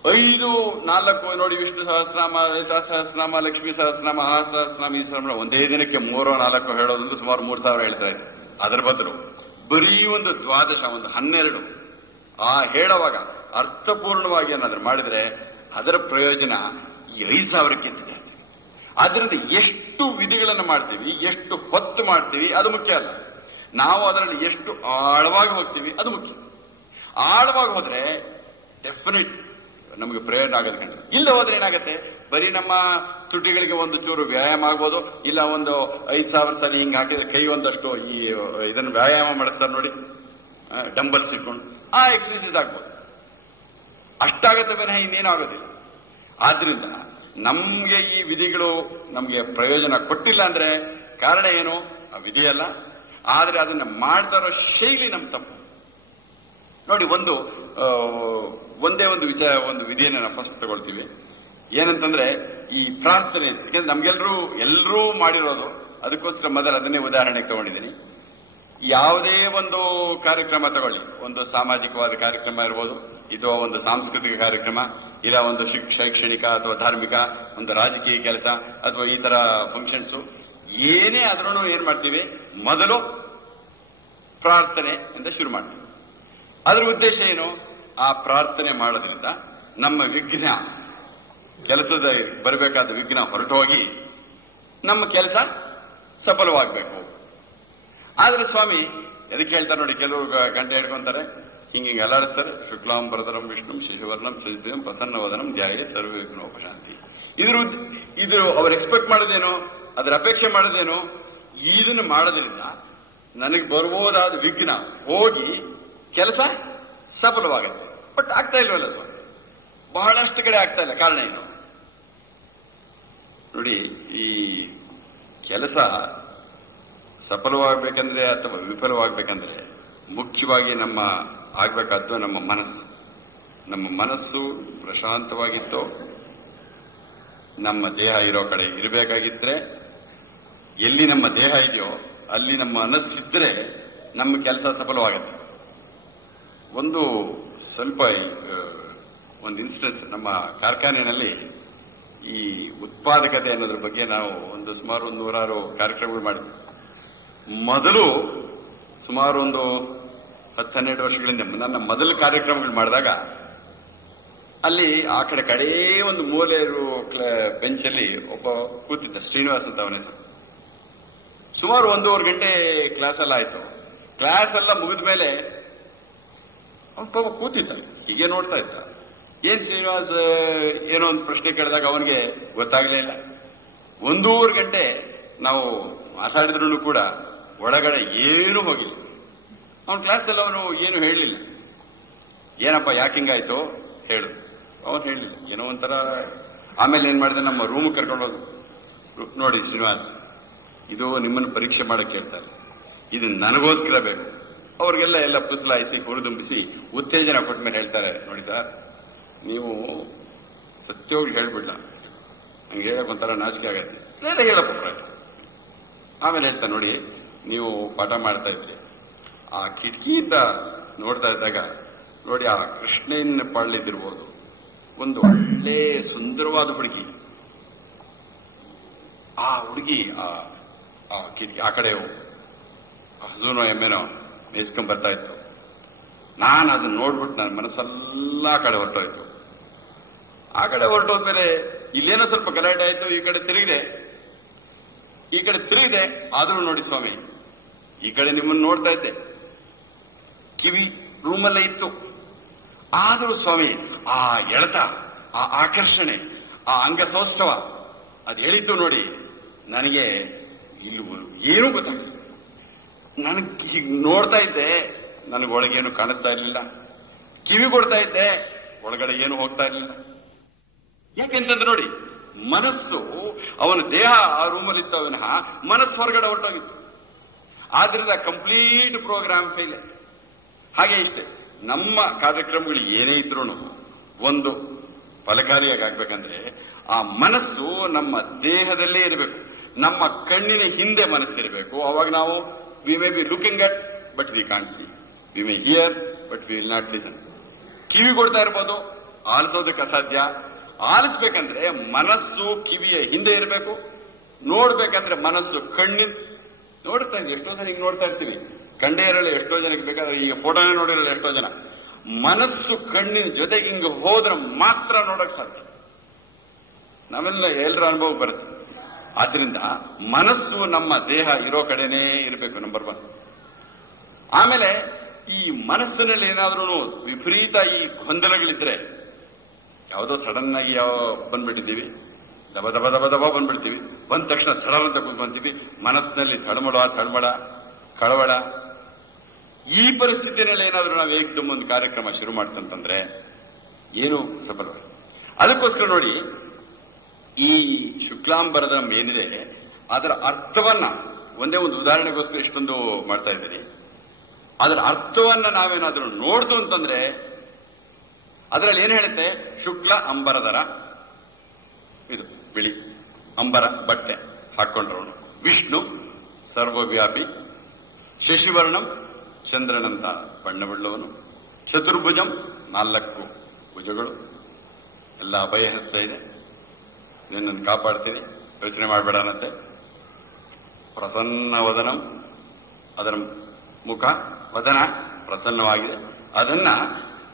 5-4 ನೋಡಿ, ವಿಷ್ಣು ಸಹಸ್ರನಾಮ, ಲಲಿತಾ ಸಹಸ್ರನಾಮ, ಲಕ್ಷ್ಮೀ ಸಹಸ್ರನಾಮ, ಆ ಸಹಸ್ರನಾಮ, ಈ ಸಹಸ್ರನಾಮ ಒಂದೇ ದಿನಕ್ಕೆ 3-4 ಹೇಳೋದ್ರಿಂದ ಸುಮಾರು 3000 ಹೇಳ್ತಾ ಇದ್ರು. ಅದರ ಬದಲು ಬರೀ ಒಂದು 12, ಒಂದು 12 ಆ ಹೇಳುವಾಗ ಅರ್ಥಪೂರ್ಣವಾಗಿ ಏನಾದ್ರೂ ಮಾಡಿದ್ರೆ ಅದರ ಪ್ರಯೋಜನ ಈ 5000ಕ್ಕಿಂತ ಜಾಸ್ತಿ. ಆದ್ರಿಂದ ಎಷ್ಟು ವಿಧಿಗಳನ್ನು ಮಾಡ್ತೀವಿ, ಎಷ್ಟು ಹೊತ್ತು ಮಾಡ್ತೀವಿ ಅದು ಮುಖ್ಯ ಅಲ್ಲ, ನಾವು ಅದರಲ್ಲಿ ಎಷ್ಟು ಆಳವಾಗಿ ಹೋಗ್ತೀವಿ ಅದು ಮುಖ್ಯ. ಆಳವಾಗಿ ಹೋದ್ರೆ ಡೆಫಿನೆಟ್ ನಮಗೆ ಪ್ರಯೋಜನ ಆಗೋದು ಕಂಡ್ರೆ. ಇಲ್ಲ ಹೋದ್ರೆ ಏನಾಗುತ್ತೆ, ಬರೀ ನಮ್ಮ ತುಟಿಗಳಿಗೆ ಒಂದು ಚೂರು ವ್ಯಾಯಾಮ ಆಗ್ಬೋದು, ಇಲ್ಲ ಒಂದು 5000 ಸಲ ಹಿಂಗೆ ಹಾಕಿದ್ರೆ ಕೈ ಒಂದಷ್ಟು ಈ ಇದನ್ನು ವ್ಯಾಯಾಮ ಮಾಡಿಸ್ತಾರೆ ನೋಡಿ, ಡಂಬಲ್ಸ್ ಇಟ್ಕೊಂಡು ಆ ಎಕ್ಸರ್ಸೈಸ್ ಆಗ್ಬೋದು, ಅಷ್ಟಾಗತ್ತೆ ವಿನಃ ಇನ್ನೇನು ಆಗೋದಿಲ್ಲ. ಆದ್ರಿಂದ ನಮ್ಗೆ ಈ ವಿಧಿಗಳು ನಮ್ಗೆ ಪ್ರಯೋಜನ ಕೊಟ್ಟಿಲ್ಲ ಅಂದ್ರೆ ಕಾರಣ ಏನು? ಆ ವಿಧಿ ಅಲ್ಲ, ಆದ್ರೆ ಅದನ್ನ ಮಾಡ್ತಾ ಇರೋ ಶೈಲಿ ನಮ್ ತಪ್ಪು. ನೋಡಿ, ಒಂದೇ ಒಂದು ವಿಚಾರ, ಒಂದು ವಿಧಿಯನ್ನು ನಾವು ಫಸ್ಟ್ ತಗೊಳ್ತೀವಿ. ಏನಂತಂದ್ರೆ ಈ ಪ್ರಾರ್ಥನೆ. ಯಾಕಂದ್ರೆ ನಮ್ಗೆಲ್ಲರೂ ಮಾಡಿರೋದು ಅದಕ್ಕೋಸ್ಕರ ಮೊದಲು ಅದನ್ನೇ ಉದಾಹರಣೆಗೆ ತಗೊಂಡಿದ್ದೀನಿ. ಯಾವುದೇ ಒಂದು ಕಾರ್ಯಕ್ರಮ ತಗೊಳ್ಳಿ, ಒಂದು ಸಾಮಾಜಿಕವಾದ ಕಾರ್ಯಕ್ರಮ ಇರ್ಬೋದು, ಇದು ಒಂದು ಸಾಂಸ್ಕೃತಿಕ ಕಾರ್ಯಕ್ರಮ, ಇಲ್ಲ ಒಂದು ಶೈಕ್ಷಣಿಕ ಅಥವಾ ಧಾರ್ಮಿಕ, ಒಂದು ರಾಜಕೀಯ ಕೆಲಸ ಅಥವಾ ಈ ತರ ಫಂಕ್ಷನ್ಸ್, ಏನೇ ಆದ್ರೂ ಏನ್ ಮಾಡ್ತೀವಿ, ಮೊದಲು ಪ್ರಾರ್ಥನೆ ಅಂತ ಶುರು ಮಾಡ್ತೀವಿ. ಅದರ ಉದ್ದೇಶ ಏನು? ಆ ಪ್ರಾರ್ಥನೆ ಮಾಡೋದ್ರಿಂದ ನಮ್ಮ ವಿಘ್ನ, ಕೆಲಸದ ಬರಬೇಕಾದ ವಿಘ್ನ ಹೊರಟು ಹೋಗಿ ನಮ್ಮ ಕೆಲಸ ಸಫಲವಾಗಬೇಕು. ಆದ್ರೆ ಸ್ವಾಮಿ ಎದಕ್ಕೆ ಹೇಳ್ತಾರೆ ನೋಡಿ, ಕೆಲವು ಗಂಟೆ ಹಿಡ್ಕೊಂತಾರೆ, ಹಿಂಗೆ ಅಲಾರಿಸ್ತಾರೆ, ಶುಕ್ಲಾಂಬರಧರಂ ವಿಷ್ಣು ಶಶಿವರ್ಣಂ ಶಶಿಧರಂ ಪ್ರಸನ್ನವದನಂ ಧ್ಯಾಯೇ ಸರ್ವ ವಿಘ್ನೋಪಶಾಂತಿ. ಇದ್ರ ಅವ್ರು ಎಕ್ಸ್ಪೆಕ್ಟ್ ಮಾಡೋದೇನು, ಅದರ ಅಪೇಕ್ಷೆ ಮಾಡೋದೇನು? ಇದನ್ನು ಮಾಡೋದ್ರಿಂದ ನನಗೆ ಬರ್ಬೋದಾದ ವಿಘ್ನ ಹೋಗಿ ಕೆಲಸ ಸಫಲವಾಗುತ್ತೆ. ಬಟ್ ಆಗ್ತಾ ಇಲ್ವಲ್ಲ ಸ್ವಾಮಿ, ಬಹಳಷ್ಟು ಕಡೆ ಆಗ್ತಾ ಇಲ್ಲ. ಕಾರಣ ಏನು ನೋಡಿ, ಈ ಕೆಲಸ ಸಫಲವಾಗಬೇಕಂದ್ರೆ ಅಥವಾ ವಿಫಲವಾಗಬೇಕಂದ್ರೆ ಮುಖ್ಯವಾಗಿ ನಮ್ಮ ಆಗ್ಬೇಕಾದ್ದು ನಮ್ಮ ಮನಸ್ಸು. ನಮ್ಮ ಮನಸ್ಸು ಪ್ರಶಾಂತವಾಗಿತ್ತು, ನಮ್ಮ ದೇಹ ಇರೋ ಕಡೆ ಇರಬೇಕಾಗಿದ್ರೆ, ಎಲ್ಲಿ ನಮ್ಮ ದೇಹ ಇದೆಯೋ ಅಲ್ಲಿ ನಮ್ಮ ಮನಸ್ಸಿದ್ರೆ ನಮ್ಮ ಕೆಲಸ ಸಫಲವಾಗುತ್ತೆ. ಒಂದು ಇನ್ಸಿಡೆನ್ಸ್, ನಮ್ಮ ಕಾರ್ಖಾನೆಯಲ್ಲಿ ಈ ಉತ್ಪಾದಕತೆ ಅನ್ನೋದ್ರ ಬಗ್ಗೆ ನಾವು ಸುಮಾರು 100 ಕಾರ್ಯಕ್ರಮಗಳು ಮಾಡಿದ್ವಿ. ಮೊದಲು ಸುಮಾರು 10-12 ವರ್ಷಗಳಿಂದ ನನ್ನ ಮೊದಲ ಕಾರ್ಯಕ್ರಮಗಳು ಮಾಡಿದಾಗ ಅಲ್ಲಿ ಆ ಕಡೆ ಒಂದು ಮೂಲೆ ಬೆಂಚಲ್ಲಿ ಒಬ್ಬ ಕೂತಿದ್ದ, ಶ್ರೀನಿವಾಸ್ ಅಂತ ಅವನ ಹೆಸರು. ಸುಮಾರು 1.5 ಗಂಟೆ ಕ್ಲಾಸ್ ಎಲ್ಲ ಆಯ್ತು. ಕ್ಲಾಸ್ ಎಲ್ಲ ಮುಗಿದ ಮೇಲೆ ಅವನು ಕೂತಿದ್ದ, ಹೀಗೆ ನೋಡ್ತಾ ಇದ್ದ. ಏನ್ ಶ್ರೀನಿವಾಸ್ ಏನೋ ಒಂದು ಪ್ರಶ್ನೆ ಕೇಳಿದಾಗ ಅವನಿಗೆ ಗೊತ್ತಾಗ್ಲೇ ಇಲ್ಲ. 1.5 ಗಂಟೆ ನಾವು ಮಾತಾಡಿದ್ರು ಕೂಡ ಒಳಗಡೆ ಏನೂ ಹೋಗಿಲ್ಲ. ಅವನ ಕ್ಲಾಸ್ ಅಲ್ಲಿ ಅವನು ಏನು ಹೇಳಲಿಲ್ಲ. ಏನಪ್ಪ ಯಾಕಿಂಗಾಯ್ತು ಹೇಳು, ಅವನು ಹೇಳಲಿಲ್ಲ, ಏನೋ ಒಂಥರ. ಆಮೇಲೆ ಏನ್ ಮಾಡಿದೆ, ನಮ್ಮ ರೂಮ್ ಕರ್ಕೊಂಡು ಹೋದ್ರು. ನೋಡಿ ಶ್ರೀನಿವಾಸ್, ಇದು ನಿಮ್ಮನ್ನು ಪರೀಕ್ಷೆ ಮಾಡಕ್ಕೆ ಹೇಳ್ತಾರೆ, ಇದು ನನಗೋಸ್ಕರ ಬೇಕು. ಅವ್ರಿಗೆಲ್ಲ ಪುಸಲಾಯಿಸಿ ಹುರಿದುಂಬಿಸಿ ಉತ್ತೇಜನ ಕೊಟ್ಟ ಮೇಲೆ ಹೇಳ್ತಾರೆ, ನೋಡಿ ಸರ್, ನೀವು ಸತ್ಯವಾಗಿ ಹೇಳ್ಬಿಡ್ಲ, ನಂಗೆ ಹೇಳಕ್ ಒಂಥರ ನಾಚಿಕೆ ಆಗತ್ತೆ, ಹೇಳಪ್ಪ. ಆಮೇಲೆ ಹೇಳ್ತಾ, ನೋಡಿ ನೀವು ಪಾಠ ಮಾಡ್ತಾ ಇದ್ರಿ, ಆ ಕಿಟಕಿಯಿಂದ ನೋಡ್ತಾ ಇದ್ದಾಗ ನೋಡಿ ಆ ಕೃಷ್ಣನ ಪಾಳ್ಲಿದ್ದಿರ್ಬೋದು, ಒಂದು ಒಳ್ಳೆ ಸುಂದರವಾದ ಹುಡುಗಿ, ಆ ಹುಡುಗಿ ಆ ಕಿಟಕಿ ಆ ಕಡೆ ಹಸುನೋ ಎಮ್ಮೆನೋ ಮೇಯ್ಸ್ಕೊಂಡ್ ಬರ್ತಾ ಇತ್ತು. ನಾನು ಅದನ್ನ ನೋಡ್ಬಿಟ್ಟು ನನ್ನ ಮನಸ್ಸೆಲ್ಲ ಆ ಕಡೆ ಹೊರಟೋಯ್ತು. ಆ ಕಡೆ ಹೊರಟೋದ್ಮೇಲೆ ಇಲ್ಲೇನೋ ಸ್ವಲ್ಪ ಗಲಾಟೆ ಆಯ್ತು, ಈ ಕಡೆ ತಿರುಗಿದೆ. ಆದ್ರೂ ನೋಡಿ ಸ್ವಾಮಿ, ಈ ಕಡೆ ನಿಮ್ಮನ್ನು ನೋಡ್ತಾ ಇದ್ದೆ, ಕಿವಿ ರೂಮಲ್ಲೇ ಇತ್ತು. ಆದರೂ ಸ್ವಾಮಿ ಆ ಎಳೆತ, ಆ ಆಕರ್ಷಣೆ, ಆ ಅಂಗಸೌಷ್ಠವ ಅದು ಹೇಳಿತು ನೋಡಿ, ನನಗೆ ಇಲ್ಲಿ ಏನೂ ಗೊತ್ತಾಗ್ಲಿಲ್ಲ. ನನಗೆ ಹೀಗೆ ನೋಡ್ತಾ ಇದ್ದೆ, ನನಗೆ ಒಳಗೇನು ಕಾಣಿಸ್ತಾ ಇರಲಿಲ್ಲ. ಕಿವಿ ಕೊಡ್ತಾ ಇದ್ದೆ, ಒಳಗಡೆ ಏನು ಹೋಗ್ತಾ ಇರಲಿಲ್ಲ. ಯಾಕೆಂತಂದ್ರೆ ನೋಡಿ, ಮನಸ್ಸು, ಅವನ ದೇಹ ಆ ರೂಮಲ್ಲಿತ್ತು, ಅವನ ಮನಸ್ಸು ಹೊರಗಡೆ ಹೊರಟೋಗಿತ್ತು. ಆದ್ರಿಂದ ಕಂಪ್ಲೀಟ್ ಪ್ರೋಗ್ರಾಮ್ ಫೇಲ್. ಹಾಗೆ ಇಷ್ಟೇ, ನಮ್ಮ ಕಾರ್ಯಕ್ರಮಗಳು ಏನೇ ಇದ್ರೂ ಒಂದು ಫಲಕಾರಿಯಾಗಿ ಆಗ್ಬೇಕಂದ್ರೆ ಆ ಮನಸ್ಸು ನಮ್ಮ ದೇಹದಲ್ಲೇ ಇರಬೇಕು. ನಮ್ಮ ಕಣ್ಣಿನ ಹಿಂದೆ ಮನಸ್ಸಿರಬೇಕು. ಅವಾಗ ನಾವು we may be looking at but we can't see, we may hear but we will not listen. ಕಿವಿ ಕೊಡ್ತಾ ಇರ್ಬೋದು, ಆಲಿಸೋದಕ್ಕೆ ಅಸಾಧ್ಯ. ಆಲಿಸ್ಬೇಕಂದ್ರೆ ಮನಸ್ಸು ಕಿವಿಯ ಹಿಂದೆ ಇರಬೇಕು. ನೋಡ್ಬೇಕಂದ್ರೆ ಮನಸ್ಸು ಕಣ್ಣಿನ ನೋಡ್ತಾ ಇದ್ದೀವಿ. ಎಷ್ಟೋ ಜನ ಹಿಂಗೆ ನೋಡ್ತಾ ಇರ್ತೀವಿ, ಕಂಡೇ ಇರಲ್ಲ. ಎಷ್ಟೋ ಜನಕ್ಕೆ ಬೇಕಾದ್ರೆ ಈಗ ಫೋಟೋನೇ ನೋಡಿರಲ್ಲ ಎಷ್ಟೋ ಜನ. ಮನಸ್ಸು ಕಣ್ಣಿನ ಜೊತೆಗೆ ಹಿಂಗೆ ಹೋದ್ರೆ ಮಾತ್ರ ನೋಡಕ್ ಸಾಧ್ಯ. ನಾವೆಲ್ಲ ಎಲ್ಲರ ಅನುಭವ ಬರುತ್ತೆ. ಆದ್ರಿಂದ ಮನಸ್ಸು ನಮ್ಮ ದೇಹ ಇರೋ ಕಡೆನೇ ಇರಬೇಕು, ನಂಬರ್ 1. ಆಮೇಲೆ ಈ ಮನಸ್ಸಿನಲ್ಲಿ ಏನಾದ್ರೂ ವಿಪರೀತ ಈ ಗೊಂದಲಗಳಿದ್ರೆ, ಯಾವುದೋ ಸಡನ್ ಆಗಿ ಬಂದ್ಬಿಟ್ಟಿದ್ದೀವಿ, ದಬ ದಬ ದಬ ದಬ ಬಂದ್ಬಿಡ್ತೀವಿ. ಬಂದ ತಕ್ಷಣ ಸಡನ್ ಅಂತ ಕೂತ್ಕೊಂತೀವಿ, ಮನಸ್ಸಿನಲ್ಲಿ ತಳಮಳ ಕಳವಳ. ಈ ಪರಿಸ್ಥಿತಿನಲ್ಲಿ ಏನಾದ್ರೂ ನಾವು ಏಕದಮ್ ಒಂದು ಕಾರ್ಯಕ್ರಮ ಶುರು ಮಾಡ್ತಂತಂದ್ರೆ ಏನು ಸಫಲ. ಅದಕ್ಕೋಸ್ಕರ ನೋಡಿ, ಈ ಶುಕ್ಲಾಂಬರಧರಂ ಏನಿದೆ ಅದರ ಅರ್ಥವನ್ನ ಒಂದೇ ಒಂದು ಉದಾಹರಣೆಗೋಸ್ಕರ ಇಷ್ಟೊಂದು ಮಾಡ್ತಾ ಇದ್ದೀನಿ. ಅದರ ಅರ್ಥವನ್ನ ನಾವೇನಾದ್ರೂ ನೋಡ್ತು ಅಂತಂದ್ರೆ ಅದರಲ್ಲಿ ಏನ್ ಹೇಳುತ್ತೆ, ಶುಕ್ಲ ಅಂಬರಧರ, ಇದು ಬಿಳಿ ಅಂಬರ ಬಟ್ಟೆ ಹಾಕೊಂಡ್ರವನು, ವಿಷ್ಣು ಸರ್ವವ್ಯಾಪಿ, ಶಶಿವರ್ಣಂ ಚಂದ್ರನಂತ ಬಣ್ಣವುಳ್ಳವನು, ಚತುರ್ಭುಜಂ 4 ಭುಜಗಳು, ಎಲ್ಲ ಅಭಯ ಹಸ್ತ ಇದೆ, ನಿನ್ನನ್ನು ಕಾಪಾಡ್ತೀನಿ, ಯೋಚನೆ ಮಾಡಬೇಡನಂತೆ. ಪ್ರಸನ್ನ ವದನಂ, ಅದರ ಮುಖ ವದನ ಪ್ರಸನ್ನವಾಗಿದೆ, ಅದನ್ನ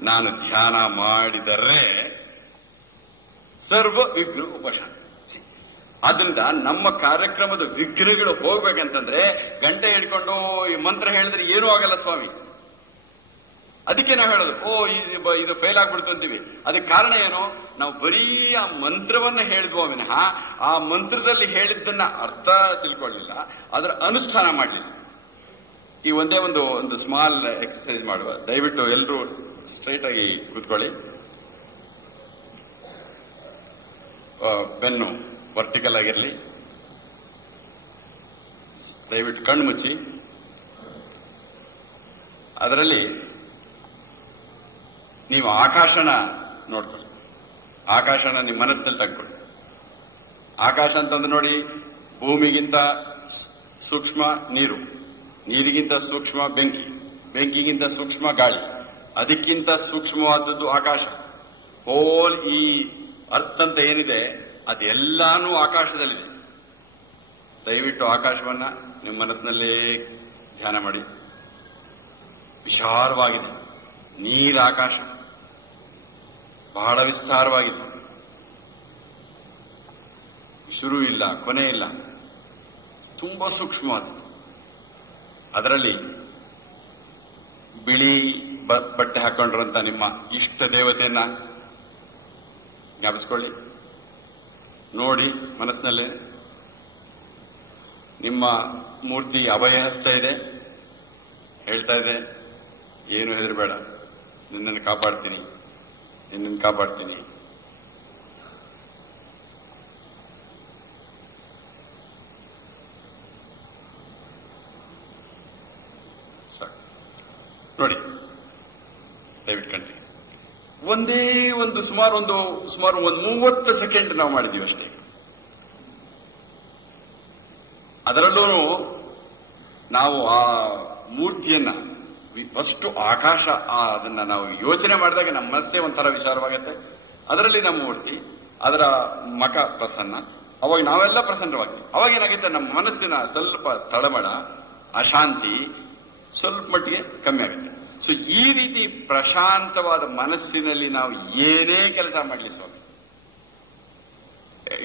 ನಾನು ಧ್ಯಾನ ಮಾಡಿದರೆ ಸರ್ವ ವಿಘ್ನ ಉಪಶಾಂತಿ. ಆದ್ರಿಂದ ನಮ್ಮ ಕಾರ್ಯಕ್ರಮದ ವಿಘ್ನಗಳು ಹೋಗ್ಬೇಕಂತಂದ್ರೆ ಗಂಟೆ ಹಿಡ್ಕೊಂಡು ಈ ಮಂತ್ರ ಹೇಳಿದ್ರೆ ಏನೂ ಆಗಲ್ಲ ಸ್ವಾಮಿ. ಅದಕ್ಕೆ ನಾವು ಹೇಳೋದು ಇದು ಫೇಲ್ ಆಗ್ಬಿಡ್ತು ಅಂತೀವಿ. ಅದಕ್ಕೆ ಕಾರಣ ಏನು? ನಾವು ಬರೀ ಆ ಮಂತ್ರವನ್ನ ಹೇಳಿದ್ವೋ ವಿನಃ ಆ ಮಂತ್ರದಲ್ಲಿ ಹೇಳಿದ್ದನ್ನ ಅರ್ಥ ತಿಳ್ಕೊಳ್ಳಿಲ್ಲ, ಅದರ ಅನುಷ್ಠಾನ ಮಾಡಲಿಲ್ಲ. ಈ ಒಂದೇ ಒಂದು ಸ್ಮಾಲ್ ಎಕ್ಸರ್ಸೈಸ್ ಮಾಡುವ. ದಯವಿಟ್ಟು ಎಲ್ಲರೂ ಸ್ಟ್ರೈಟ್ ಆಗಿ ಕೂತ್ಕೊಳ್ಳಿ. ಬೆನ್ನು ವರ್ಟಿಕಲ್ ಆಗಿರಲಿ. ದಯವಿಟ್ಟು ಕಣ್ಣು ಮುಚ್ಚಿ. ಅದರಲ್ಲಿ ನೀವು ಆಕಾಶನ ನೋಡ್ಕೊಳ್ಳಿ. ಆಕಾಶನ ನಿಮ್ಮ ಮನಸ್ಸಿನಲ್ಲಿ ತಗೊಳ್ಳಿ. ಆಕಾಶ ಅಂತಂದ್ರೆ ನೋಡಿ, ಭೂಮಿಗಿಂತ ಸೂಕ್ಷ್ಮ ನೀರು, ನೀರಿಗಿಂತ ಸೂಕ್ಷ್ಮ ಬೆಂಕಿ, ಬೆಂಕಿಗಿಂತ ಸೂಕ್ಷ್ಮ ಗಾಳಿ, ಅದಕ್ಕಿಂತ ಸೂಕ್ಷ್ಮವಾದದ್ದು ಆಕಾಶ. ಹೋಲ್ ಈ ಅರ್ಥ ಅಂತ ಏನಿದೆ ಅದೆಲ್ಲಾನು ಆಕಾಶದಲ್ಲಿದೆ. ದಯವಿಟ್ಟು ಆಕಾಶವನ್ನ ನಿಮ್ಮ ಮನಸ್ಸಿನಲ್ಲೇ ಧ್ಯಾನ ಮಾಡಿ. ವಿಶಾಲವಾಗಿದೆ ನೀರ ಆಕಾಶ, ಬಹಳ ವಿಸ್ತಾರವಾಗಿದೆ, ಶುರು ಇಲ್ಲ ಕೊನೆ ಇಲ್ಲ, ತುಂಬಾ ಸೂಕ್ಷ್ಮವಾದ. ಅದರಲ್ಲಿ ಬಿಳಿ ಬಟ್ಟೆ ಹಾಕೊಂಡ್ರಂತ ನಿಮ್ಮ ಇಷ್ಟ ದೇವತೆಯನ್ನ ಜ್ಞಾಪಿಸ್ಕೊಳ್ಳಿ. ನೋಡಿ ಮನಸ್ಸಿನಲ್ಲೇ. ನಿಮ್ಮ ಮೂರ್ತಿ ಅಭಯ ಹಸ್ತ ಇದೆ, ಹೇಳ್ತಾ ಇದೆ, ಏನು ಹೆದರಬೇಡ, ನಿನ್ನನ್ನು ಕಾಪಾಡ್ತೀನಿ, ನಿನ್ನನ್ನು ಕಾಪಾಡ್ತೀನಿ. ನೋಡಿ, ದಯವಿಟ್ಟು ಕಂಡ್ರಿ. ಒಂದೇ ಸುಮಾರು ಒಂದು 30 ಸೆಕೆಂಡ್ ನಾವು ಮಾಡಿದೀವಿ ಅಷ್ಟೇ. ಅದರಲ್ಲೂ ನಾವು ಆ ಮೂರ್ತಿಯನ್ನ ಫಸ್ಟ್ ಆಕಾಶ, ಅದನ್ನ ನಾವು ಯೋಚನೆ ಮಾಡಿದಾಗ ನಮ್ಮ ಮನಸ್ಸೇ ಒಂಥರ ವಿಚಾರವಾಗತ್ತೆ. ಅದರಲ್ಲಿ ನಮ್ಮ ಮೂರ್ತಿ, ಅದರ ಮಖ ಪ್ರಸನ್ನ, ಅವಾಗ ನಾವೆಲ್ಲ ಪ್ರಸನ್ನವಾಗ್ತೀವಿ. ಅವಾಗ ಏನಾಗುತ್ತೆ, ನಮ್ಮ ಮನಸ್ಸಿನ ಸ್ವಲ್ಪ ತಳಮಳ, ಅಶಾಂತಿ ಸ್ವಲ್ಪ ಮಟ್ಟಿಗೆ ಕಮ್ಮಿ ಆಗುತ್ತೆ. ಸೊ ಈ ರೀತಿ ಪ್ರಶಾಂತವಾದ ಮನಸ್ಸಿನಲ್ಲಿ ನಾವು ಏನೇ ಕೆಲಸ ಮಾಡಲಿ ಸ್ವಾಮಿ,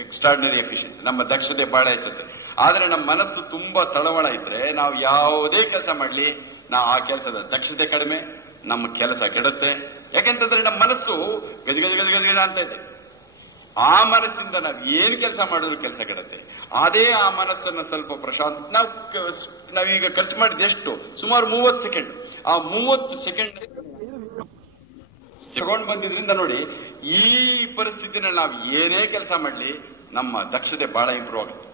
ಎಕ್ಸ್ಟ್ರಾರ್ಡಿನರಿ ಎಫಿಷಿಯಂಟ್, ನಮ್ಮ ದಕ್ಷತೆ ಬಹಳ ಹೆಚ್ಚುತ್ತೆ. ಆದ್ರೆ ನಮ್ಮ ಮನಸ್ಸು ತುಂಬಾ ತಳಮಳ ಇದ್ರೆ ನಾವು ಯಾವುದೇ ಕೆಲಸ ಮಾಡಲಿ, ನಾವು ಆ ಕೆಲಸದ ದಕ್ಷತೆ ಕಡಿಮೆ, ನಮ್ಮ ಕೆಲಸ ಕೆಡುತ್ತೆ. ಯಾಕೆಂತಂದ್ರೆ ನಮ್ಮ ಮನಸ್ಸು ಗಜಗಜ ಅಂತ ಇದೆ. ಆ ಮನಸ್ಸಿಂದ ನಾವು ಏನು ಕೆಲಸ ಮಾಡಿದ್ರು ಕೆಲಸ ಕೆಡುತ್ತೆ. ಅದೇ ಆ ಮನಸ್ಸನ್ನ ಸ್ವಲ್ಪ ಪ್ರಶಾಂತ, ನಾವೀಗ ಖರ್ಚು ಮಾಡಿದ ಎಷ್ಟು, ಸುಮಾರು 30 ಸೆಕೆಂಡ್. ಆ 30 ಸೆಕೆಂಡ್ ತಗೊಂಡು ಬಂದಿದ್ರಿಂದ ನೋಡಿ, ಈ ಪರಿಸ್ಥಿತಿನಲ್ಲಿ ನಾವು ಏನೇ ಕೆಲಸ ಮಾಡಲಿ ನಮ್ಮ ದಕ್ಷತೆ ಬಹಳ ಇಂಪ್ರೂವ್ ಆಗುತ್ತೆ.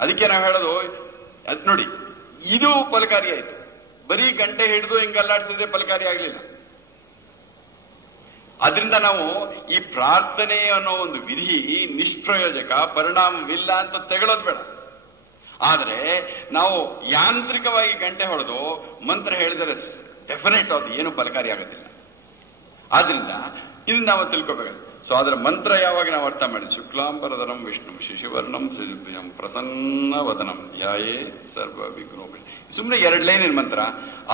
ಅದಕ್ಕೆ ನಾವು ಹೇಳೋದು, ಅದ್ ನೋಡಿ, ಇದು ಫಲಕಾರಿ ಆಯ್ತು. ಬರೀ ಗಂಟೆ ಹಿಡಿದು ಹಿಂಗಲ್ಲಾಡ್ತಿದ್ರೆ ಫಲಕಾರಿ ಆಗ್ಲಿಲ್ಲ. ಆದ್ರಿಂದ ನಾವು ಈ ಪ್ರಾರ್ಥನೆ ಅನ್ನೋ ಒಂದು ವಿಧಿ ನಿಷ್ಪ್ರಯೋಜಕ, ಪರಿಣಾಮವಿಲ್ಲ ಅಂತ ತೆಗಳೋದು ಬೇಡ. ಆದ್ರೆ ನಾವು ಯಾಂತ್ರಿಕವಾಗಿ ಗಂಟೆ ಹೊಡೆದು ಮಂತ್ರ ಹೇಳಿದರೆ ಡೆಫಿನೆಟ್ ಅದು ಏನು ಫಲಕಾರಿ ಆಗೋದಿಲ್ಲ. ಆದ್ರಿಂದ ಇದನ್ನ ನಾವು ತಿಳ್ಕೋಬೇಕಾಗುತ್ತೆ. ಸೊ ಅದರ ಮಂತ್ರ ಯಾವಾಗ ನಾವು ಅರ್ಥ ಮಾಡಿ, ಶುಕ್ಲಾಂಬರಧರಂ ವಿಷ್ಣು ಶಿಶುವರ್ಣಂ ಸುಜುಭುಜಂ ಪ್ರಸನ್ನ ವದನಂ ಧ್ಯಾಯೇ ಸರ್ವ ವಿಘ್ನೋಪಿ. ಸುಮ್ಮನೆ 2 ಲೈನಿನ ಮಂತ್ರ,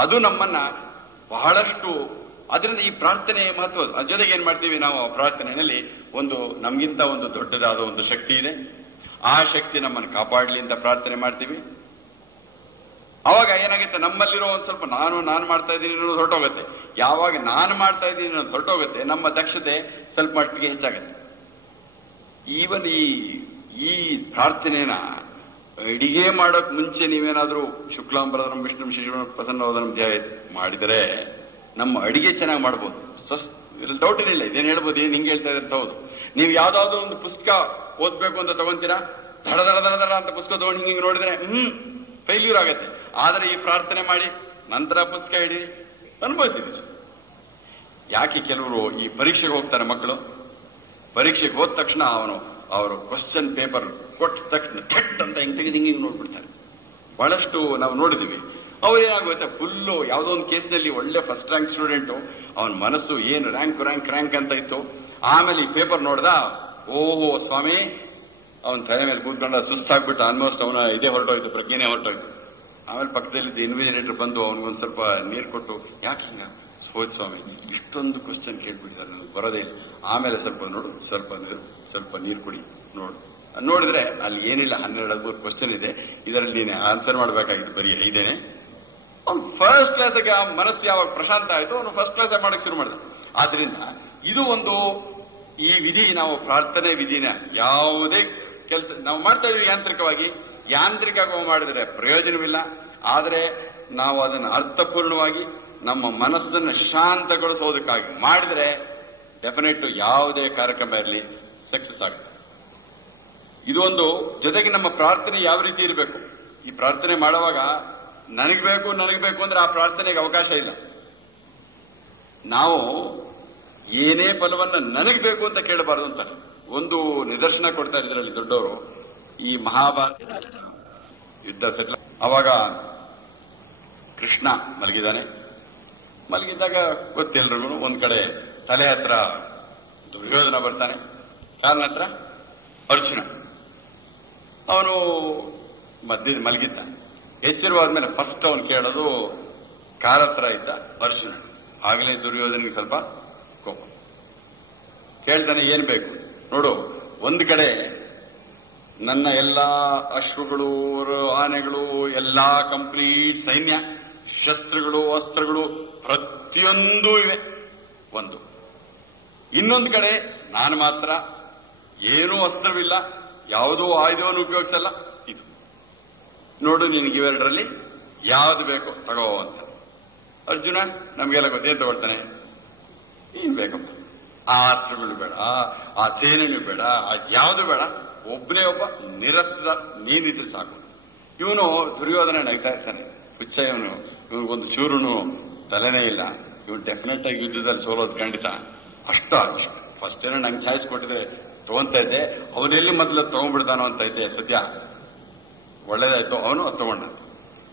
ಅದು ನಮ್ಮನ್ನ ಬಹಳಷ್ಟು, ಅದರಿಂದ ಈ ಪ್ರಾರ್ಥನೆಯ ಮಹತ್ವ. ಅದ್ರ ಜೊತೆಗೆ ಏನ್ ಮಾಡ್ತೀವಿ ನಾವು, ಆ ಪ್ರಾರ್ಥನೆಯಲ್ಲಿ ನಮ್ಗಿಂತ ಒಂದು ದೊಡ್ಡದಾದ ಒಂದು ಶಕ್ತಿ ಇದೆ. ಆ ಶಕ್ತಿ ನಮ್ಮನ್ನು ಕಾಪಾಡಲಿ ಅಂತ ಪ್ರಾರ್ಥನೆ ಮಾಡ್ತೀವಿ. ಅವಾಗ ಏನಾಗುತ್ತೆ, ನಮ್ಮಲ್ಲಿರೋ ಒಂದ್ ಸ್ವಲ್ಪ ನಾನು ಮಾಡ್ತಾ ಇದ್ದೀನಿ ಅನ್ನೋದು ಹೊರಟೋಗುತ್ತೆ. ಯಾವಾಗ ನಾನು ಮಾಡ್ತಾ ಇದ್ದೀನಿ ಅನ್ನೋದು ಹೊರಟೋಗುತ್ತೆ, ನಮ್ಮ ದಕ್ಷತೆ ಸ್ವಲ್ಪ ಮಟ್ಟಿಗೆ ಹೆಚ್ಚಾಗುತ್ತೆ. ಈವನ್ ಈ ಪ್ರಾರ್ಥನೆನ ಅಡಿಗೆ ಮಾಡೋಕ್ ಮುಂಚೆ ನೀವೇನಾದ್ರೂ ಶುಕ್ಲಾಂಬರಧರಂ ವಿಷ್ಣು ಶಿಶುವರ್ಣಂ ಪ್ರಸನ್ನವದನಂ ಧ್ಯಾಯ ಮಾಡಿದರೆ ನಮ್ಮ ಅಡಿಗೆ ಚೆನ್ನಾಗಿ ಮಾಡ್ಬೋದು. ಡೌಟ್ ಏನಿಲ್ಲ, ಇದೇನು ಹೇಳ್ಬೋದು, ಏನ್ ಹಿಂಗೆ ಹೇಳ್ತಾ ಇದ್ರೆ ಹೌದು. ನೀವು ಯಾವ್ದಾದ್ರು ಒಂದು ಪುಸ್ತಕ ಓದ್ಬೇಕು ಅಂತ ತಗೊಂತೀರಾ, ದಡ ದಡ ದಡ ದಡ ಅಂತ ಪುಸ್ತಕ ತಗೊಂಡು ಹಿಂಗೆ ನೋಡಿದ್ರೆ ಫೇಲ್ಯೂರ್ ಆಗತ್ತೆ. ಆದ್ರೆ ಈ ಪ್ರಾರ್ಥನೆ ಮಾಡಿ ನಂತರ ಪುಸ್ತಕ ಹಿಡಿ ಅನುಭವಿಸಿದ್ವಿ. ಯಾಕೆ ಕೆಲವರು ಈ ಪರೀಕ್ಷೆಗೆ ಹೋಗ್ತಾರೆ ಮಕ್ಕಳು, ಪರೀಕ್ಷೆಗೆ ಹೋದ ತಕ್ಷಣ ಅವನು ಅವರು ಕ್ವಶನ್ ಪೇಪರ್ ಕೊಟ್ಟ ತಕ್ಷಣ ಥಟ್ ಅಂತ ಹಿಂಗ್ ತೆಗೆದು ಹಿಂಗೆ ನೋಡ್ಬಿಡ್ತಾರೆ. ಬಹಳಷ್ಟು ನಾವು ನೋಡಿದೀವಿ. ಅವ್ರೇನಾಗುತ್ತೆ, ಫುಲ್ಲು ಯಾವುದೋ ಒಂದು ಕೇಸ್ನಲ್ಲಿ ಒಳ್ಳೆ ಫಸ್ಟ್ ರ್ಯಾಂಕ್ ಸ್ಟೂಡೆಂಟು, ಅವನ ಮನಸ್ಸು ಏನು ರ್ಯಾಂಕ್ ಅಂತ ಇತ್ತು. ಆಮೇಲೆ ಈ ಪೇಪರ್ ನೋಡ್ದ, ಓಹೋ ಸ್ವಾಮಿ, ಅವನ ತಲೆ ಮೇಲೆ ಕೂತ್ಕೊಂಡ, ಸುಸ್ತಾಗ್ಬಿಟ್ಟು ಆಲ್ಮೋಸ್ಟ್ ಅವನ ಇದೇ ಹೊರಟೋಯ್ತು, ಪ್ರಜ್ಞೆನೇ ಹೊರಟೋಯ್ತು. ಆಮೇಲೆ ಪಕ್ಕದಲ್ಲಿದ್ದ ಇನ್ವಿಜಿಲೇಟರ್ ಬಂದು ಅವನಿಗೊಂದು ಸ್ವಲ್ಪ ನೀರು ಕೊಟ್ಟು, ಯಾಕೆ ಹಿಂಗ ಹೋದ್ ಸ್ವಾಮಿ, ಇಷ್ಟೊಂದು ಕ್ವಶನ್ ಕೇಳ್ಬಿಟ್ಟಿದ್ದಾರೆ, ನನಗೆ ಬರೋದೇ ಇಲ್ಲ. ಆಮೇಲೆ ಸ್ವಲ್ಪ ನೀರು ಕುಡಿ ನೋಡಿದ್ರೆ ಅಲ್ಲಿ ಏನಿಲ್ಲ, 12 ಕ್ವಶನ್ ಇದೆ, ಇದರಲ್ಲಿ ನೀನು ಆನ್ಸರ್ ಮಾಡಬೇಕಾಗಿತ್ತು ಬರೀ 5. ಅವ್ನು ಫಸ್ಟ್ ಕ್ಲಾಸ್ಗೆ ಮನಸ್ಸು ಯಾವಾಗ ಪ್ರಶಾಂತ ಆಯ್ತು, ಅವನು ಫಸ್ಟ್ ಕ್ಲಾಸ್ ಮಾಡಕ್ ಶುರು ಮಾಡಿದ. ಆದ್ರಿಂದ ಇದು ಒಂದು, ಈ ವಿಧಿ, ನಾವು ಪ್ರಾರ್ಥನೆ ವಿಧಿನ ಯಾವುದೇ ಕೆಲಸ ನಾವು ಮಾಡ್ತಾ ಇದೀವಿ ಯಾಂತ್ರಿಕವಾಗಿ ಮಾಡಿದ್ರೆ ಪ್ರಯೋಜನವಿಲ್ಲ. ಆದ್ರೆ ನಾವು ಅದನ್ನು ಅರ್ಥಪೂರ್ಣವಾಗಿ ನಮ್ಮ ಮನಸ್ಸನ್ನು ಶಾಂತಗೊಳಿಸೋದಕ್ಕಾಗಿ ಮಾಡಿದ್ರೆ ಡೆಫಿನೆಟ್ ಯಾವುದೇ ಕಾರ್ಯಕ್ರಮ ಇರಲಿ ಸಕ್ಸಸ್ ಆಗುತ್ತೆ. ಇದು ಒಂದು. ಜೊತೆಗೆ ನಮ್ಮ ಪ್ರಾರ್ಥನೆ ಯಾವ ರೀತಿ ಇರಬೇಕು, ಈ ಪ್ರಾರ್ಥನೆ ಮಾಡುವಾಗ ನನಗೆ ಬೇಕು ಅಂದ್ರೆ ಆ ಪ್ರಾರ್ಥನೆಗೆ ಅವಕಾಶ ಇಲ್ಲ. ನಾವು ಏನೇ ಫಲವನ್ನ ನನಗೆ ಬೇಕು ಅಂತ ಕೇಳಬಾರದು ಅಂತ ಒಂದು ನಿದರ್ಶನ ಕೊಡ್ತಾ ಇದ್ರಲ್ಲಿ ದೊಡ್ಡವರು. ಈ ಮಹಾಭಾರತ ಯುದ್ಧ ಸೆಟ್ಲ ಅವಾಗ ಕೃಷ್ಣ ಮಲಗಿದ್ದಾಗ ಗೊತ್ತೆಲ್ರಿಗೂ ಒಂದ್ ಕಡೆ ತಲೆ ಹತ್ರ ದುರ್ಯೋಧನ ಬರ್ತಾನೆ, ಕಾಲಿನ ಹತ್ರ ಅರ್ಜುನ. ಅವನು ಮಧ್ಯದ ಮಲಗಿದ್ದ. ಎಚ್ಚರವಾದ್ಮೇಲೆ ಫಸ್ಟ್ ಅವನು ಕೇಳೋದು ಕಾಲ ಹತ್ರ ಇದ್ದ ಅರ್ಜುನ. ಆಗಲೇ ದುರ್ಯೋಧನಿಗೆ ಸ್ವಲ್ಪ ಕೋಪ. ಕೇಳ್ತಾನೆ, ಏನ್ ಬೇಕು ನೋಡು, ಒಂದು ಕಡೆ ನನ್ನ ಎಲ್ಲಾ ಅಶ್ವಗಳು, ಆನೆಗಳು, ಎಲ್ಲಾ ಕಂಪ್ಲೀಟ್ ಸೈನ್ಯ, ಶಸ್ತ್ರಗಳು, ಅಸ್ತ್ರಗಳು ಪ್ರತಿಯೊಂದೂ ಇವೆ ಒಂದು. ಇನ್ನೊಂದು ಕಡೆ ನಾನು ಮಾತ್ರ ಏನೂ ಅಸ್ತ್ರವಿಲ್ಲ, ಯಾವುದೋ ಆಯುಧವನ್ನು ಉಪಯೋಗಿಸಲ್ಲ. ಇದು ನೋಡು, ನಿನಗೆ ಇವೆರಡರಲ್ಲಿ ಯಾವ್ದು ಬೇಕೋ ತಗೋ ಅಂತ. ಅರ್ಜುನ ನಮ್ಗೆಲ್ಲ ಗೊತ್ತೇನ್ ತಗೊಳ್ತಾನೆ, ಏನ್ ಬೇಕಪ್ಪ, ಆ ಅಸ್ತ್ರಗಳು ಬೇಡ, ಆ ಸೇನೆಗಳು ಬೇಡ, ಯಾವುದು ಬೇಡ, ಒಬ್ಬನೇ ಒಬ್ಬ ನಿರಸ್ತ್ರ ನೀನಿದ್ರೆ ಸಾಕು. ಇವನು ದುರ್ಯೋಧನ ನಗ್ತಾ ಇರ್ತಾನೆ, ಹುಚ್ಚ ಇವನು, ಇವನಿಗೊಂದು ಚೂರುನು ತಲೆನೇ ಇಲ್ಲ, ಇವನು ಡೆಫಿನೆಟ್ ಆಗಿ ಯುದ್ಧದಲ್ಲಿ ಸೋಲೋದು ಖಂಡಿತ. ಅಷ್ಟು ಫಸ್ಟ್ ಏನೋ ನಂಗೆ ಚಾಯ್ಸ್ ಕೊಟ್ಟಿದ್ರೆ ತಗೊಂತ ಇದ್ದೆ, ಅವನೆಲ್ಲಿ ಮೊದಲು ತಗೊಂಡ್ಬಿಡ್ತಾನೋ ಅಂತ ಇದ್ದೆ. ಸದ್ಯ ಒಳ್ಳೇದಾಯ್ತು, ಅವನು ತಗೊಂಡ.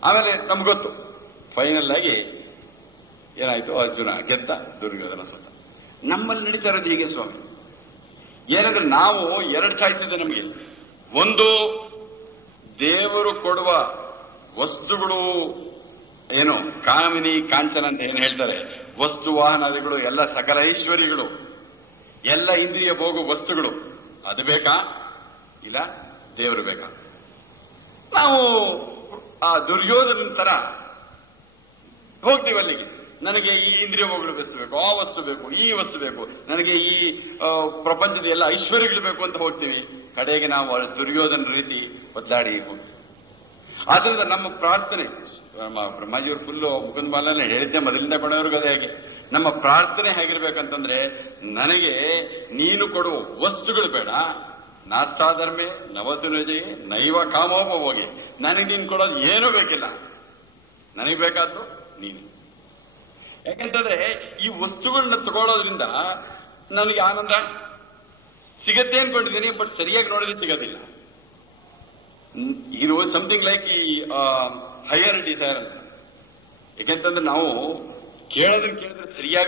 ಆಮೇಲೆ ನಮ್ಗೆ ಗೊತ್ತು ಫೈನಲ್ ಆಗಿ ಏನಾಯ್ತು, ಅರ್ಜುನ ಗೆದ್ದ, ದುರ್ಯೋಧನ ಸೋತ. ನಮ್ಮಲ್ಲಿ ನಡೀತಾ ಇರೋದು ಹೀಗೆ ಸ್ವಾಮಿ. ಏನಂದ್ರೆ ನಾವು 2 ಚಾಯ್ಸ್ ಇದೆ ನಮಗೆ. ಒಂದು, ದೇವರು ಕೊಡುವ ವಸ್ತುಗಳು, ಏನು ಕಾಮಿನಿ ಕಾಂಚನ ಅಂತ ಏನ್ ಹೇಳ್ತಾರೆ, ವಸ್ತು ವಾಹನಾದಿಗಳು, ಎಲ್ಲ ಸಕಲ ಐಶ್ವರ್ಯಗಳು, ಎಲ್ಲ ಇಂದ್ರಿಯ ಭೋಗ ವಸ್ತುಗಳು, ಅದು ಬೇಕಾ, ಇಲ್ಲ ದೇವರು ಬೇಕಾ? ನಾವು ಆ ದುರ್ಯೋಧನ ತರ ಹೋಗ್ತೀವಿ ಅಲ್ಲಿಗೆ. ನನಗೆ ಈ ಇಂದ್ರಿಯ ಭೋಗಗಳು ವಸ್ತು ಬೇಕು, ಆ ವಸ್ತು ಬೇಕು, ಈ ವಸ್ತು ಬೇಕು, ನನಗೆ ಈ ಪ್ರಪಂಚದ ಎಲ್ಲ ಐಶ್ವರ್ಯಗಳು ಬೇಕು ಅಂತ ಹೋಗ್ತೀವಿ. ಕಡೆಗೆ ನಾವು ದುರ್ಯೋಧನ ರೀತಿ ಒದ್ದಾಡಿ ಹೋಗ್ತೀವಿ. ಆದ್ರಿಂದ ನಮ್ಮ ಪ್ರಾರ್ಥನೆ, ನಮ್ಮ ಬ್ರಹ್ಮಾಜಿಯವರು ಫುಲ್ಲು ಮುಕುಂದ ಮಾಲನೆ ಹೇಳಿದ್ದೆ ಮೊದಲಿಂದ ಕೊಡೋರ್ಗು ಅದೇ ಹಾಗೆ. ನಮ್ಮ ಪ್ರಾರ್ಥನೆ ಹೇಗಿರ್ಬೇಕಂತಂದ್ರೆ, ನನಗೆ ನೀನು ಕೊಡುವ ವಸ್ತುಗಳು ಬೇಡ, ನಾಸ್ತಾಧರ್ಮೆ ನವಸುನಜೆ ನೈವ ಕಾಮೋಪಭೋಗಿ, ನನಗೆ ನೀನು ಕೊಡೋದು ಏನೂ ಬೇಕಿಲ್ಲ, ನನಗೆ ಬೇಕಾದ್ದು ನೀನು. ಯಾಕಂತಂದ್ರೆ ಈ ವಸ್ತುಗಳನ್ನ ತಗೊಳ್ಳೋದ್ರಿಂದ ನನಗೆ ಆನಂದ ಸಿಗತ್ತೆ ಅನ್ಕೊಂಡಿದ್ದೀನಿ, ಬಟ್ ಸರಿಯಾಗಿ ನೋಡಿದ್ರೆ ಸಿಗೋದಿಲ್ಲ. ಇದು ಸಮಥಿಂಗ್ ಲೈಕ್ ಈ ಹೈಯರ್ ಡಿಸೈರ್ ಅಂತ. ಯಾಕಂತಂದ್ರೆ ನಾವು ಕೇಳಿದ್ರೆ ಸರಿಯಾಗಿ